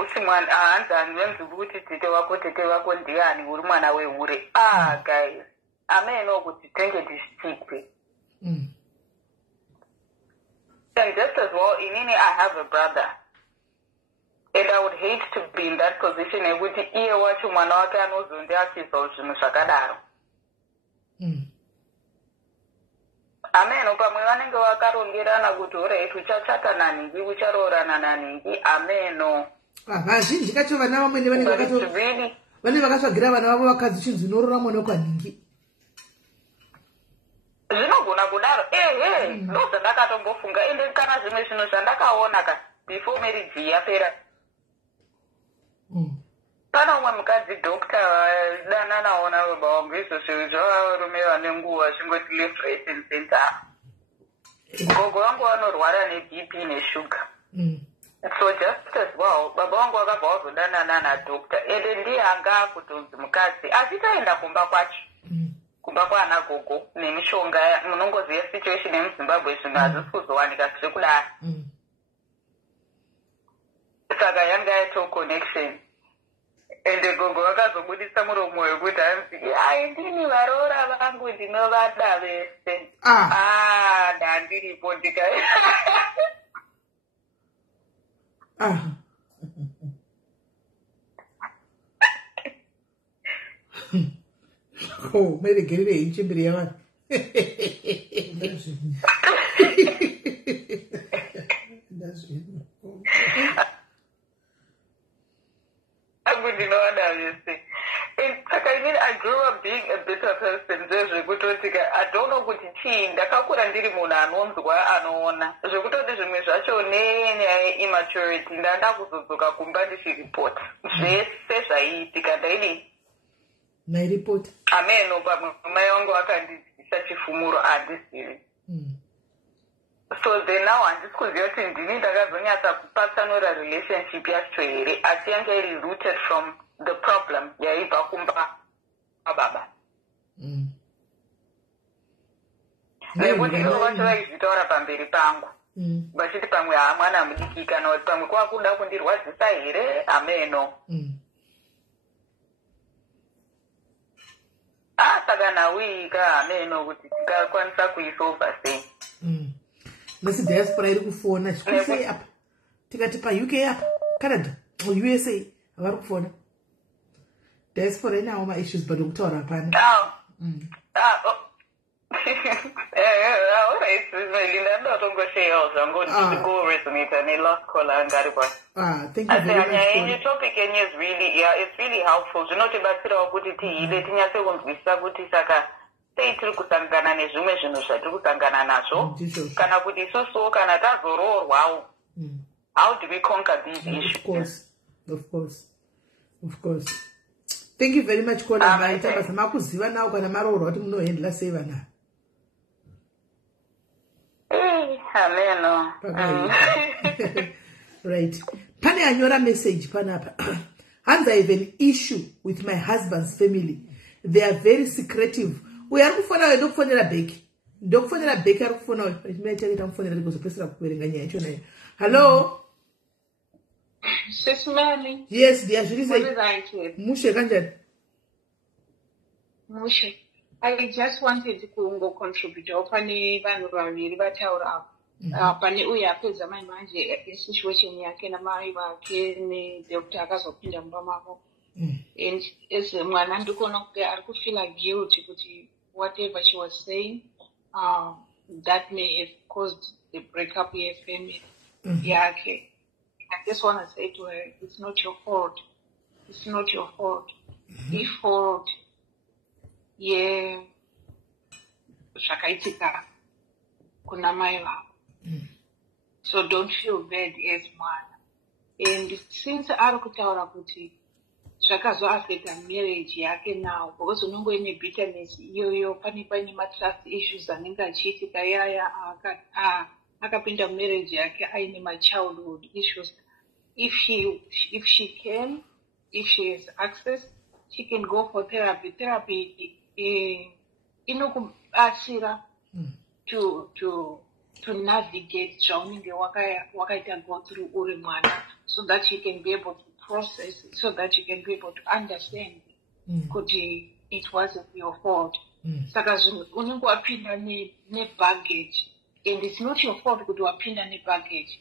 usi mwana hanzi handivenzi kuti tete wako ndiani, uri mwana wehure. Guys, ameno kuti tenge tichitikwe. And just as well, inini I have a brother. And I would hate to be in that position yekuti iye wacho mwana wake anozondiakisa zvinhu zvakadaro. Ameno pamwe vanenge vakarongerana kuti alright uchachata naningi, ucharoorana naningi, ameno. Vazhinji kacho vana vamwene vanenge vakatsvagira vana vavo vakadzi chinzi unorora mwana kwaningi. Zvinogona kudaro. Ndozvandakatombofunga. Ende kana zvimwe zvinhu zvandakaona before marriage yapera. Pana umwe mukadzi doctor danana nawo baba wangu izvo zvavarume vane nguva zvingoti left right and center. Gogo wangu vanorwara neBP neshuga. So just as well, baba wangu vakabva vazodanana nadoctor. Ende ndiye anga kutonzi mukadzi asi taenda kumba kwacho kumba kwana gogo nemishonga munongoziva situation yemuZimbabwe zvinhu hazvisi kuzowanika zvekudaro. Saka yanga yato connection ende gogo vakazobudisa muromo wekuti ai ndini varoora vangu ndinovada vese. Ndandiripo ndika meregerere ichimbiri yavanhu. I grew up being a bitter person. I don't know what it's in. Ndakakura ndiri munhu anonzwa anoona. Zvekutoti zvimwe zvacho nenyaya immaturity ndanda kuzodzoka kumba ndichiripota. Zvese zvaiitika ndaidii. Nairipota. Ameno pamwe mai vangu vakandidzidzisa chifumuro handisiri. So then now handisi kuziva kuti ndini ndakazonyatsa kupatsanura relationship yacho here asi yange iri rooted from the problem yaibva kumba kwababa. Nekuti ivo vacho vaizvitaura pamberi pangu vachiti pamwe mwana mudiki kana kuti pamwe kwakuda kundirwadzisa here ameno. Saka nawika ameno kuti tikakwanisa kuisolva sei. Nesi diaspora iri kufona zvikusei apa tikati pauk apa Canada USA vari kufona diaspora inawo maissues but okutaura hapana. Thank you very much. Your topic is really, it's really helpful. Zvinotibatsirawo kuti tihile tinyatse kunzwisisa kuti saka sei tiri kusangana nezvimwe zvinhu zvatiri kusangana nazvo kana kuti isusuwo kana tazoroorwawo. How do we conquer these issues? Of course. Thank you very much Kola Maita basa makuziva nawo kana maroorwa kuti munohandla sei vana. Ameno. Right. Pane anyora message panapa. Hands I have an issue with my husband's family. They are very secretive. We are kufona wedo kufonera beki. Ndokufonera beki ari kufona we. Ndimecheka kufonera ndikuzopesera kuverenga nyaya yacho nayo. Hello. Sesimali. Yes, dear. Mushe kanjani? Mushe. I just wanted to contribute. Pane vanhu vaviri vataura pane uya apedza mai manje situation yake namai vake nedoctor akazopinda mumba mavo. And as mwana ndikona kuti ari kufeel guilty kuti whatever she was saying that may have caused the breakup of family yake. I just want to say to her, it's not your fault. It's not your fault. The fault, zvakaitika kuna mai vavo. So don't feel bad as mwana. And since ari kutaura kuti zvakazoaffecta marriage yake now, because unongo ine bitterness iyoyo pane matrust issues anenge achiitika yaya akapinda marriage yake aine childhood issues. If she can, if she has access, she can go for therapy. Therapy inokubatsira to navigate zvaunenge wakaita go through uri mwana, so that you can be able to process it, so that you can be able to understand kuti it wasn't your fault. Saka unenge wapinda ne-baggage, and it's not your fault kuti wapinda ne-baggage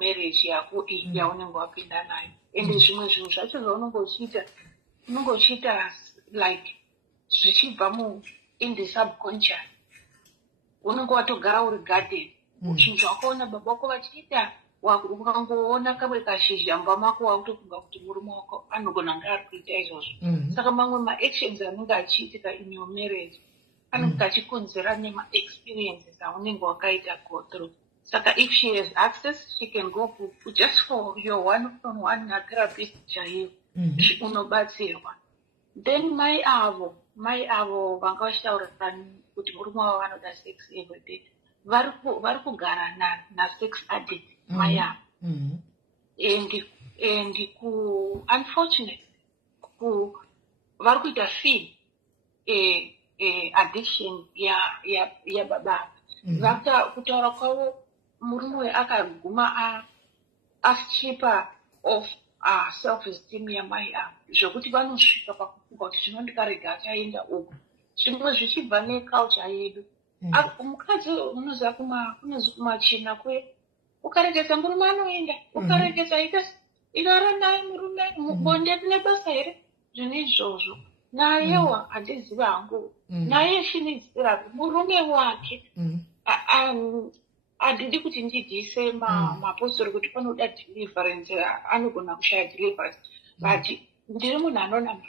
marriage yako yaunenge wapinda nayo. And zvimwe zvinhu zvacho zvaunenge uchiita like zvichibva in the subconscious. Unenge watogara uri garden uchinzwa wakaona baba wako vachiita, ukangoona kamwe kashizha mumba mako wakutofunga kuti murume wako anogona kunge ari kuita izvozvo. Saka mamwe maactions anenge achiitika in your marriage anenge achikonzera nema-experiences aunenge wakaita go through. Saka if she has access, she can go just for your one-on-one therapist chaiyo unobatsirwa. Then mai avo vanga vachitaurirana kuti murume wavo vanoda sex every day, vari kugara na-sex addict mai avo. And unfortunately vari kuita feel addiction ya baba vaka kutaura kwavo murume akaguma achipa of self esteem yamai zvokuti vanosvika pakufunga kuti zvino ndikarega achaenda uku zvimwe zvichibva neculture yedu mukadzi unoziva kunozi kumachina ukaregedza murume anoenda ukaregedza igara naye murume mubonde kune basa here zvine izvozvo nayewa handiziva hangu naye chinidzira murume wake handidi kuti ndidziise mapostori kuti panoda deliverance anogona kushaya deliverance but ndiri munhu anonamata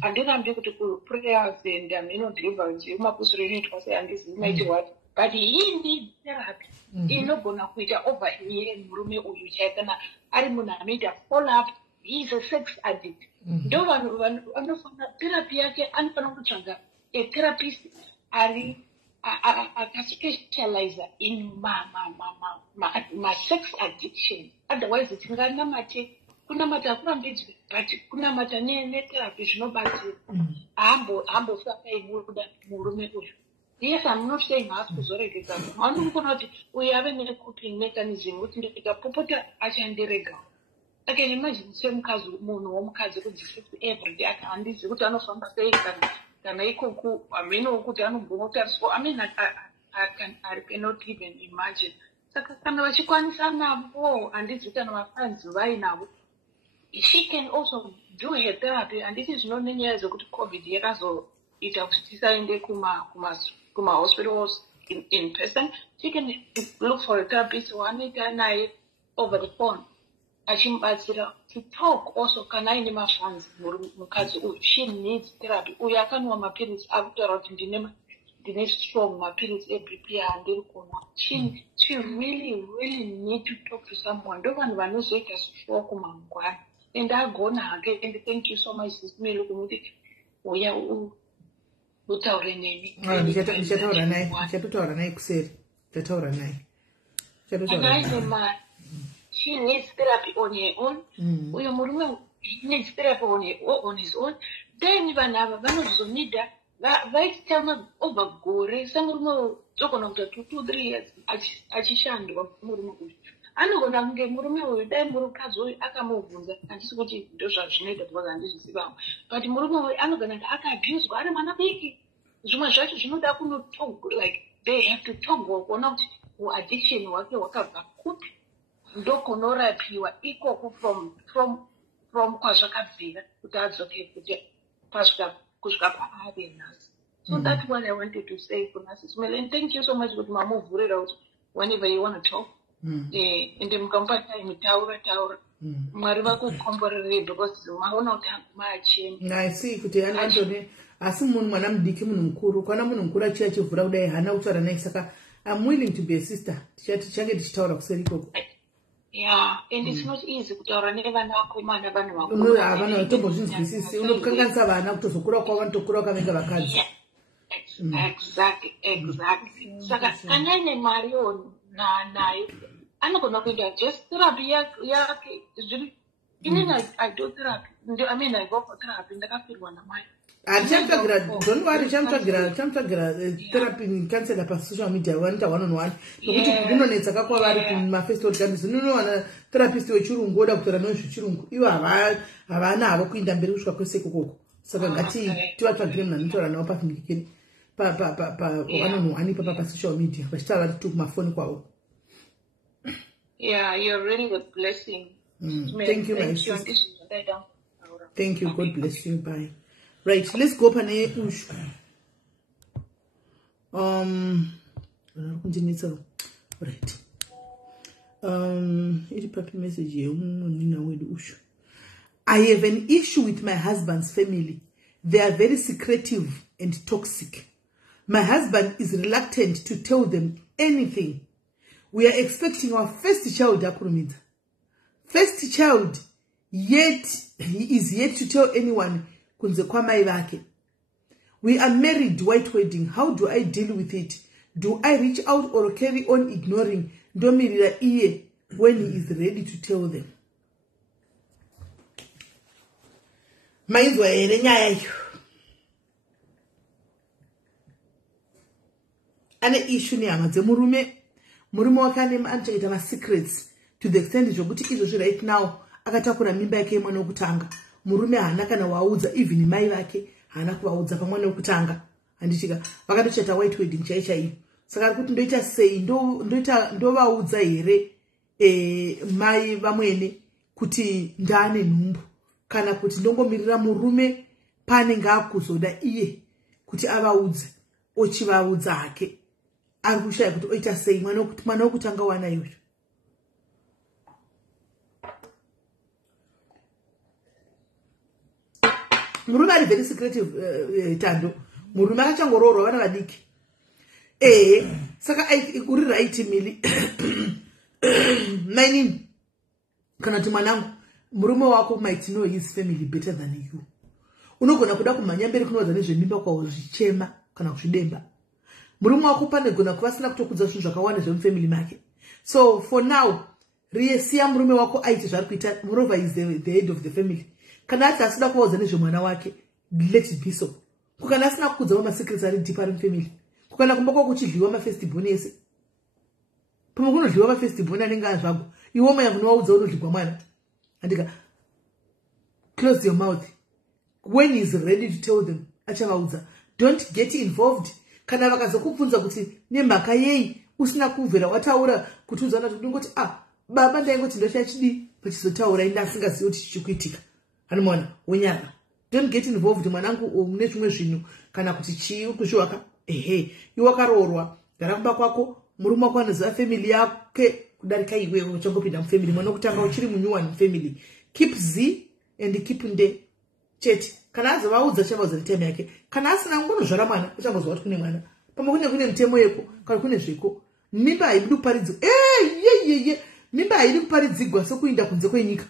handirambi kuti kuprayers and deliverance yemapostori inoitwa sei handizivi maitirwa but he needs therapy inogona kuita over here murume uyu chai kana ari munhu anoita follow up he is a sex addict ndo vanhu vanofanira therapy yake anofanira kutsvaga a therapist ari akaspecialize in sex addiction otherwise tinganamate kunamata akurambidzwe but kunamata netherapy zvinobatsira hambofika paibuda murume uyu. Yes, I'm not saying ask kuzoregeza. Andikona kuti uyu ave necoping mechanism kuti ndikapopota achandirega. I can imagine semukadzi munhu womukadzi kudzisa everyday handizi kuti anofamba sei kana ikoku ameno kuti anombomutariswa. I mean I cannot even imagine. Saka kana vachikwanisa navo handizi kuti anavafans vainavo. She can also do her therapy and this is not nenyaya dzekuti COVID yakazoita kuti tisaende kuma hospitals in person. She can look for a therapist wanoita naye over the phone achimubatsira to talk also kana aine mafans mukadzi uyu she needs therapy uyu akanwa mapirisi akutaura kuti ndine strong mapirisi ebp handiri kunwa she really need to talk to someone ndo vanhu vanozoita sure kumangwana and agona hake and thank you so much sisimile kumuti uya utaure neni ndichatotaura naye kuseri ndataura naye she needs therapy on her own uyo murume needs therapy on his own then vanhu ava vanozonida vaitama over gore semurume togona kuita 2-3 years achishandwa murume uyu anogona kunge murume uyu dai murukadzi uyu akamubvunza handisi kuti ndo zvazvinoita because handizvizivamo but murume uyu anogona kuti akaabhuzwa ari mwana biki zvimwe zvacho zvinoda like they have to talk kuona kuti addiction hwake hwakabva kupi ndokunorapiwa ikoko from kwazvakabvira kuti adzoke kuti kusvika paave nhasi. So that's what I wanted to say for Nurses Mel. And thank you so much kuti mamuvhurira kuti whenever you want to talk ende mukamupa time taura mwari vakukomborerei because maona kuti maacheni asi kuti anatone asi munhu mwana mudiki munhu mukuru kana munhu mukuru achiya chivhura kudai hana kutaura naye saka I'm willing to be a sister tichange tichitaura kuseri ikoko. Yeah, and it's not easy kutaura nevana vakomana vanhu vakuru havana tombozvinzwisisi unokanganisa vana kutozokura kwavo vanotokura vakavenga vakadzi. Exactly saka kana ine mari nayo anogona kuita just therapy yake inini I do therapy I go for therapy ndakafirwa namai don't worry chamutsvagira therapy cancela pasocial media vanoita 1-on-1 nokuti kunonetsa kakwa vari kumafestival gardens unowana therapist wechirungu oda kutora nawo zvechirungu ivo havana havo kuinda mberi kusvika kwese kokoko saka ngati tivatsvagire munhu anotaura navo pavhindikeni pa1-on-1 ipapa pasocial media vachitaura vari tu kumafoni kwavo. Yeah, you're really a blessing. Thank you, my sister. Thank you. God bless you. Bye. Right, let's go pane ushu. Right. Iri papi message yemunina wedu ushu. I have an issue with my husband's family. They are very secretive and toxic. My husband is reluctant to tell them anything. We are expecting our first child, Akurumida. First child, yet he is yet to tell anyone. We are married, white wedding. How do I deal with it? Do I reach out or carry on ignoring Domirira Iye when he is ready to tell them? ane issue nehama dzemurume. Murume wake anoita masecrets to the extent zvokuti izvozvi right now akatakura mimba yake yemwana wekutanga. Murume haana kana waudza, even mai vake haana kuvaudza pamwana wekutanga. Handichika vakatochata white wedding chaiyo. Saka ari kuti ndoita sei, ndovaudza here mai vamwene kuti ndaane nhumbu, kana kuti ndongomirira murume paanenge akuzoda iye kuti avaudze, ochivaudza hake. Ari kushaya kuti oita sei mwana wekutanga wana iyoyo. Murume ari very secretive Tando. Murume akachangoroorwa vana vadiki. Saka uri right mili. Nainini. Kana kuti mwanangu, murume wako might know his family better than you. Unogona kuda kumhanya mberi kunoudza nezvemimba kwawo zvichema kana kuzvidemba. Murume wako panegona kuvasina kutokudza zvinhu zvakawanda zvemufamily make. So for now, siya murume wako aite zvari kuita. Moreover, is the head of the family. Kana ati asida kuvaudza nezvemwana wake, let it be so. Kukana asina kukudzawo masecrets ari deep ari mufamily. Kukana kumba kwako kuchidliwa mafirstborn ese. Pamwe kunodliwa mafirstborn anenge azvago. Iwo maya kunovaudza unodligwa mwana. Andika, close your mouth. When he is ready to tell them, achavaudza. Don't get involved. Kana vakazokubvunza kuti nemhaka yei usina kubvera wataura kuti uzana kuti ngoti baba ndaingoti ndoshaya chidi pachizotaura inda asingazivi kuti chichikuitika. Hanimona unyana. Don't get involved mwanangu mune zvimwe zvinhu kana kuti chii kuzviwaka. Iwe wakaroorwa, gara kumba kwako, murume wako anoziva family yake kudarika iwe uchangopinda mufamily. Mwana wekutanga uchiri munyuwani mufamily. Keep Z and keep nde. Cheti. Kana azovaudza achavaudza mitemo yake. Kana asina ngonozvara mwana uchangozwa kuti kune mwana. Pamwe kune mitemo yeko kana kune zviko. Mimba haidi kuparidzwa. Mimba haidi kuparidzigwa sokuinda kunze kwenyika.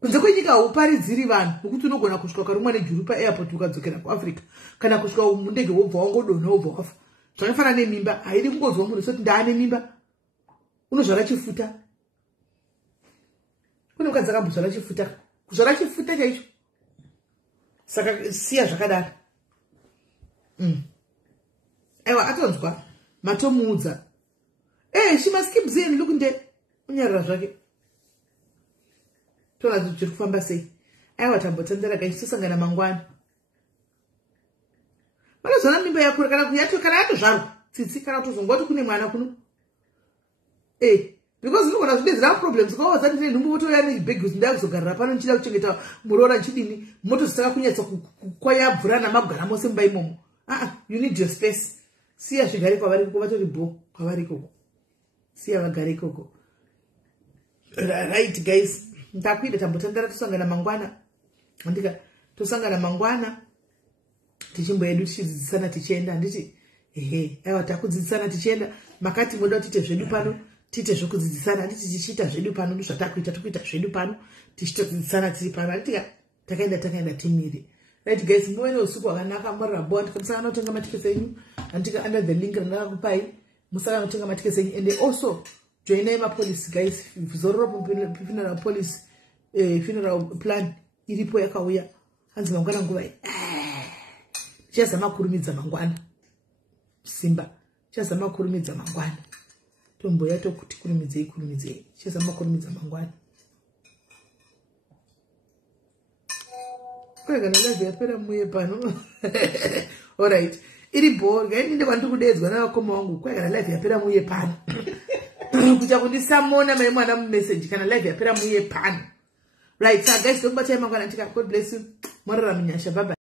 Kunze kwenyika hauparidziri vanhu nokuti unogona kusvika karumwa nejuru paairport ukadzokera kuAfrica. Kana kusvika mundege wobva wangodonha wobva wafa. Zvakafanana nemimba haidi kungozwa munhu soti ndaane mimba. Unozvara chifuta. Kune mukadzi akambozvara chifuta. Kuzvara chifuta chaicho. Saka siya zvakadaro. Aiwa atonzwa matomuudza. She must keep saying look nde unyarara zvake. Tona zviri kufamba sei. Aiwa tambotendera gaisosangana mangwana. Vanozona mimba yakura kana yatozvarwa tsitsi kana kutozongoti kune mwana kuno. Because unogona zvidedzera problems kwawaza ndine nhumbu motoya nebhegi ndaya kuzogarira pano nchida kuchengeta murora nchidini moto zisaka kunyatsa kukwaya bvura namagara mose mumba imomo. You need your space. Siya zvigare kwavari koko vatori bo kwavari koko. Siya vagare koko. Right guys, ndakuida tambotandara tosangana mangwana. Andika tosangana mangwana tichimboedu tichidzidzisana tichienda nditi aiwa takudzidzisana tichienda makati moda tite zvedu pano tite zvokudzidzisana nditi tichiita zvedu pano ndozvatakuita tokuita zvedu pano tichitodzidzisana tiri pano andika takaenda timire. Right guys, muone usiku hwakanaka murira bond musaka notenga matiketi enyu andika under the link randakakupai musaka notenga matiketi enyu and also joinai mapolisi guys. Zororo funeral police funeral plan iripo yakauya hanzi mangwana nguva chazama kurumidza mangwana simba chazama kurumidza mangwana tomboya tokuti kurumidzei chazama kurumidza mangwana kwega nalazi yapera muye pano. Alright, iri ball gainde kwandi kudedzwa navakoma wangu kwega live yapera muye pano. Kucha kundisamona mai mwana mu message kana live yapera muye pano. Right, so guys, don't bata mangwana tika. God bless you. Morara minyasha. Bye bye.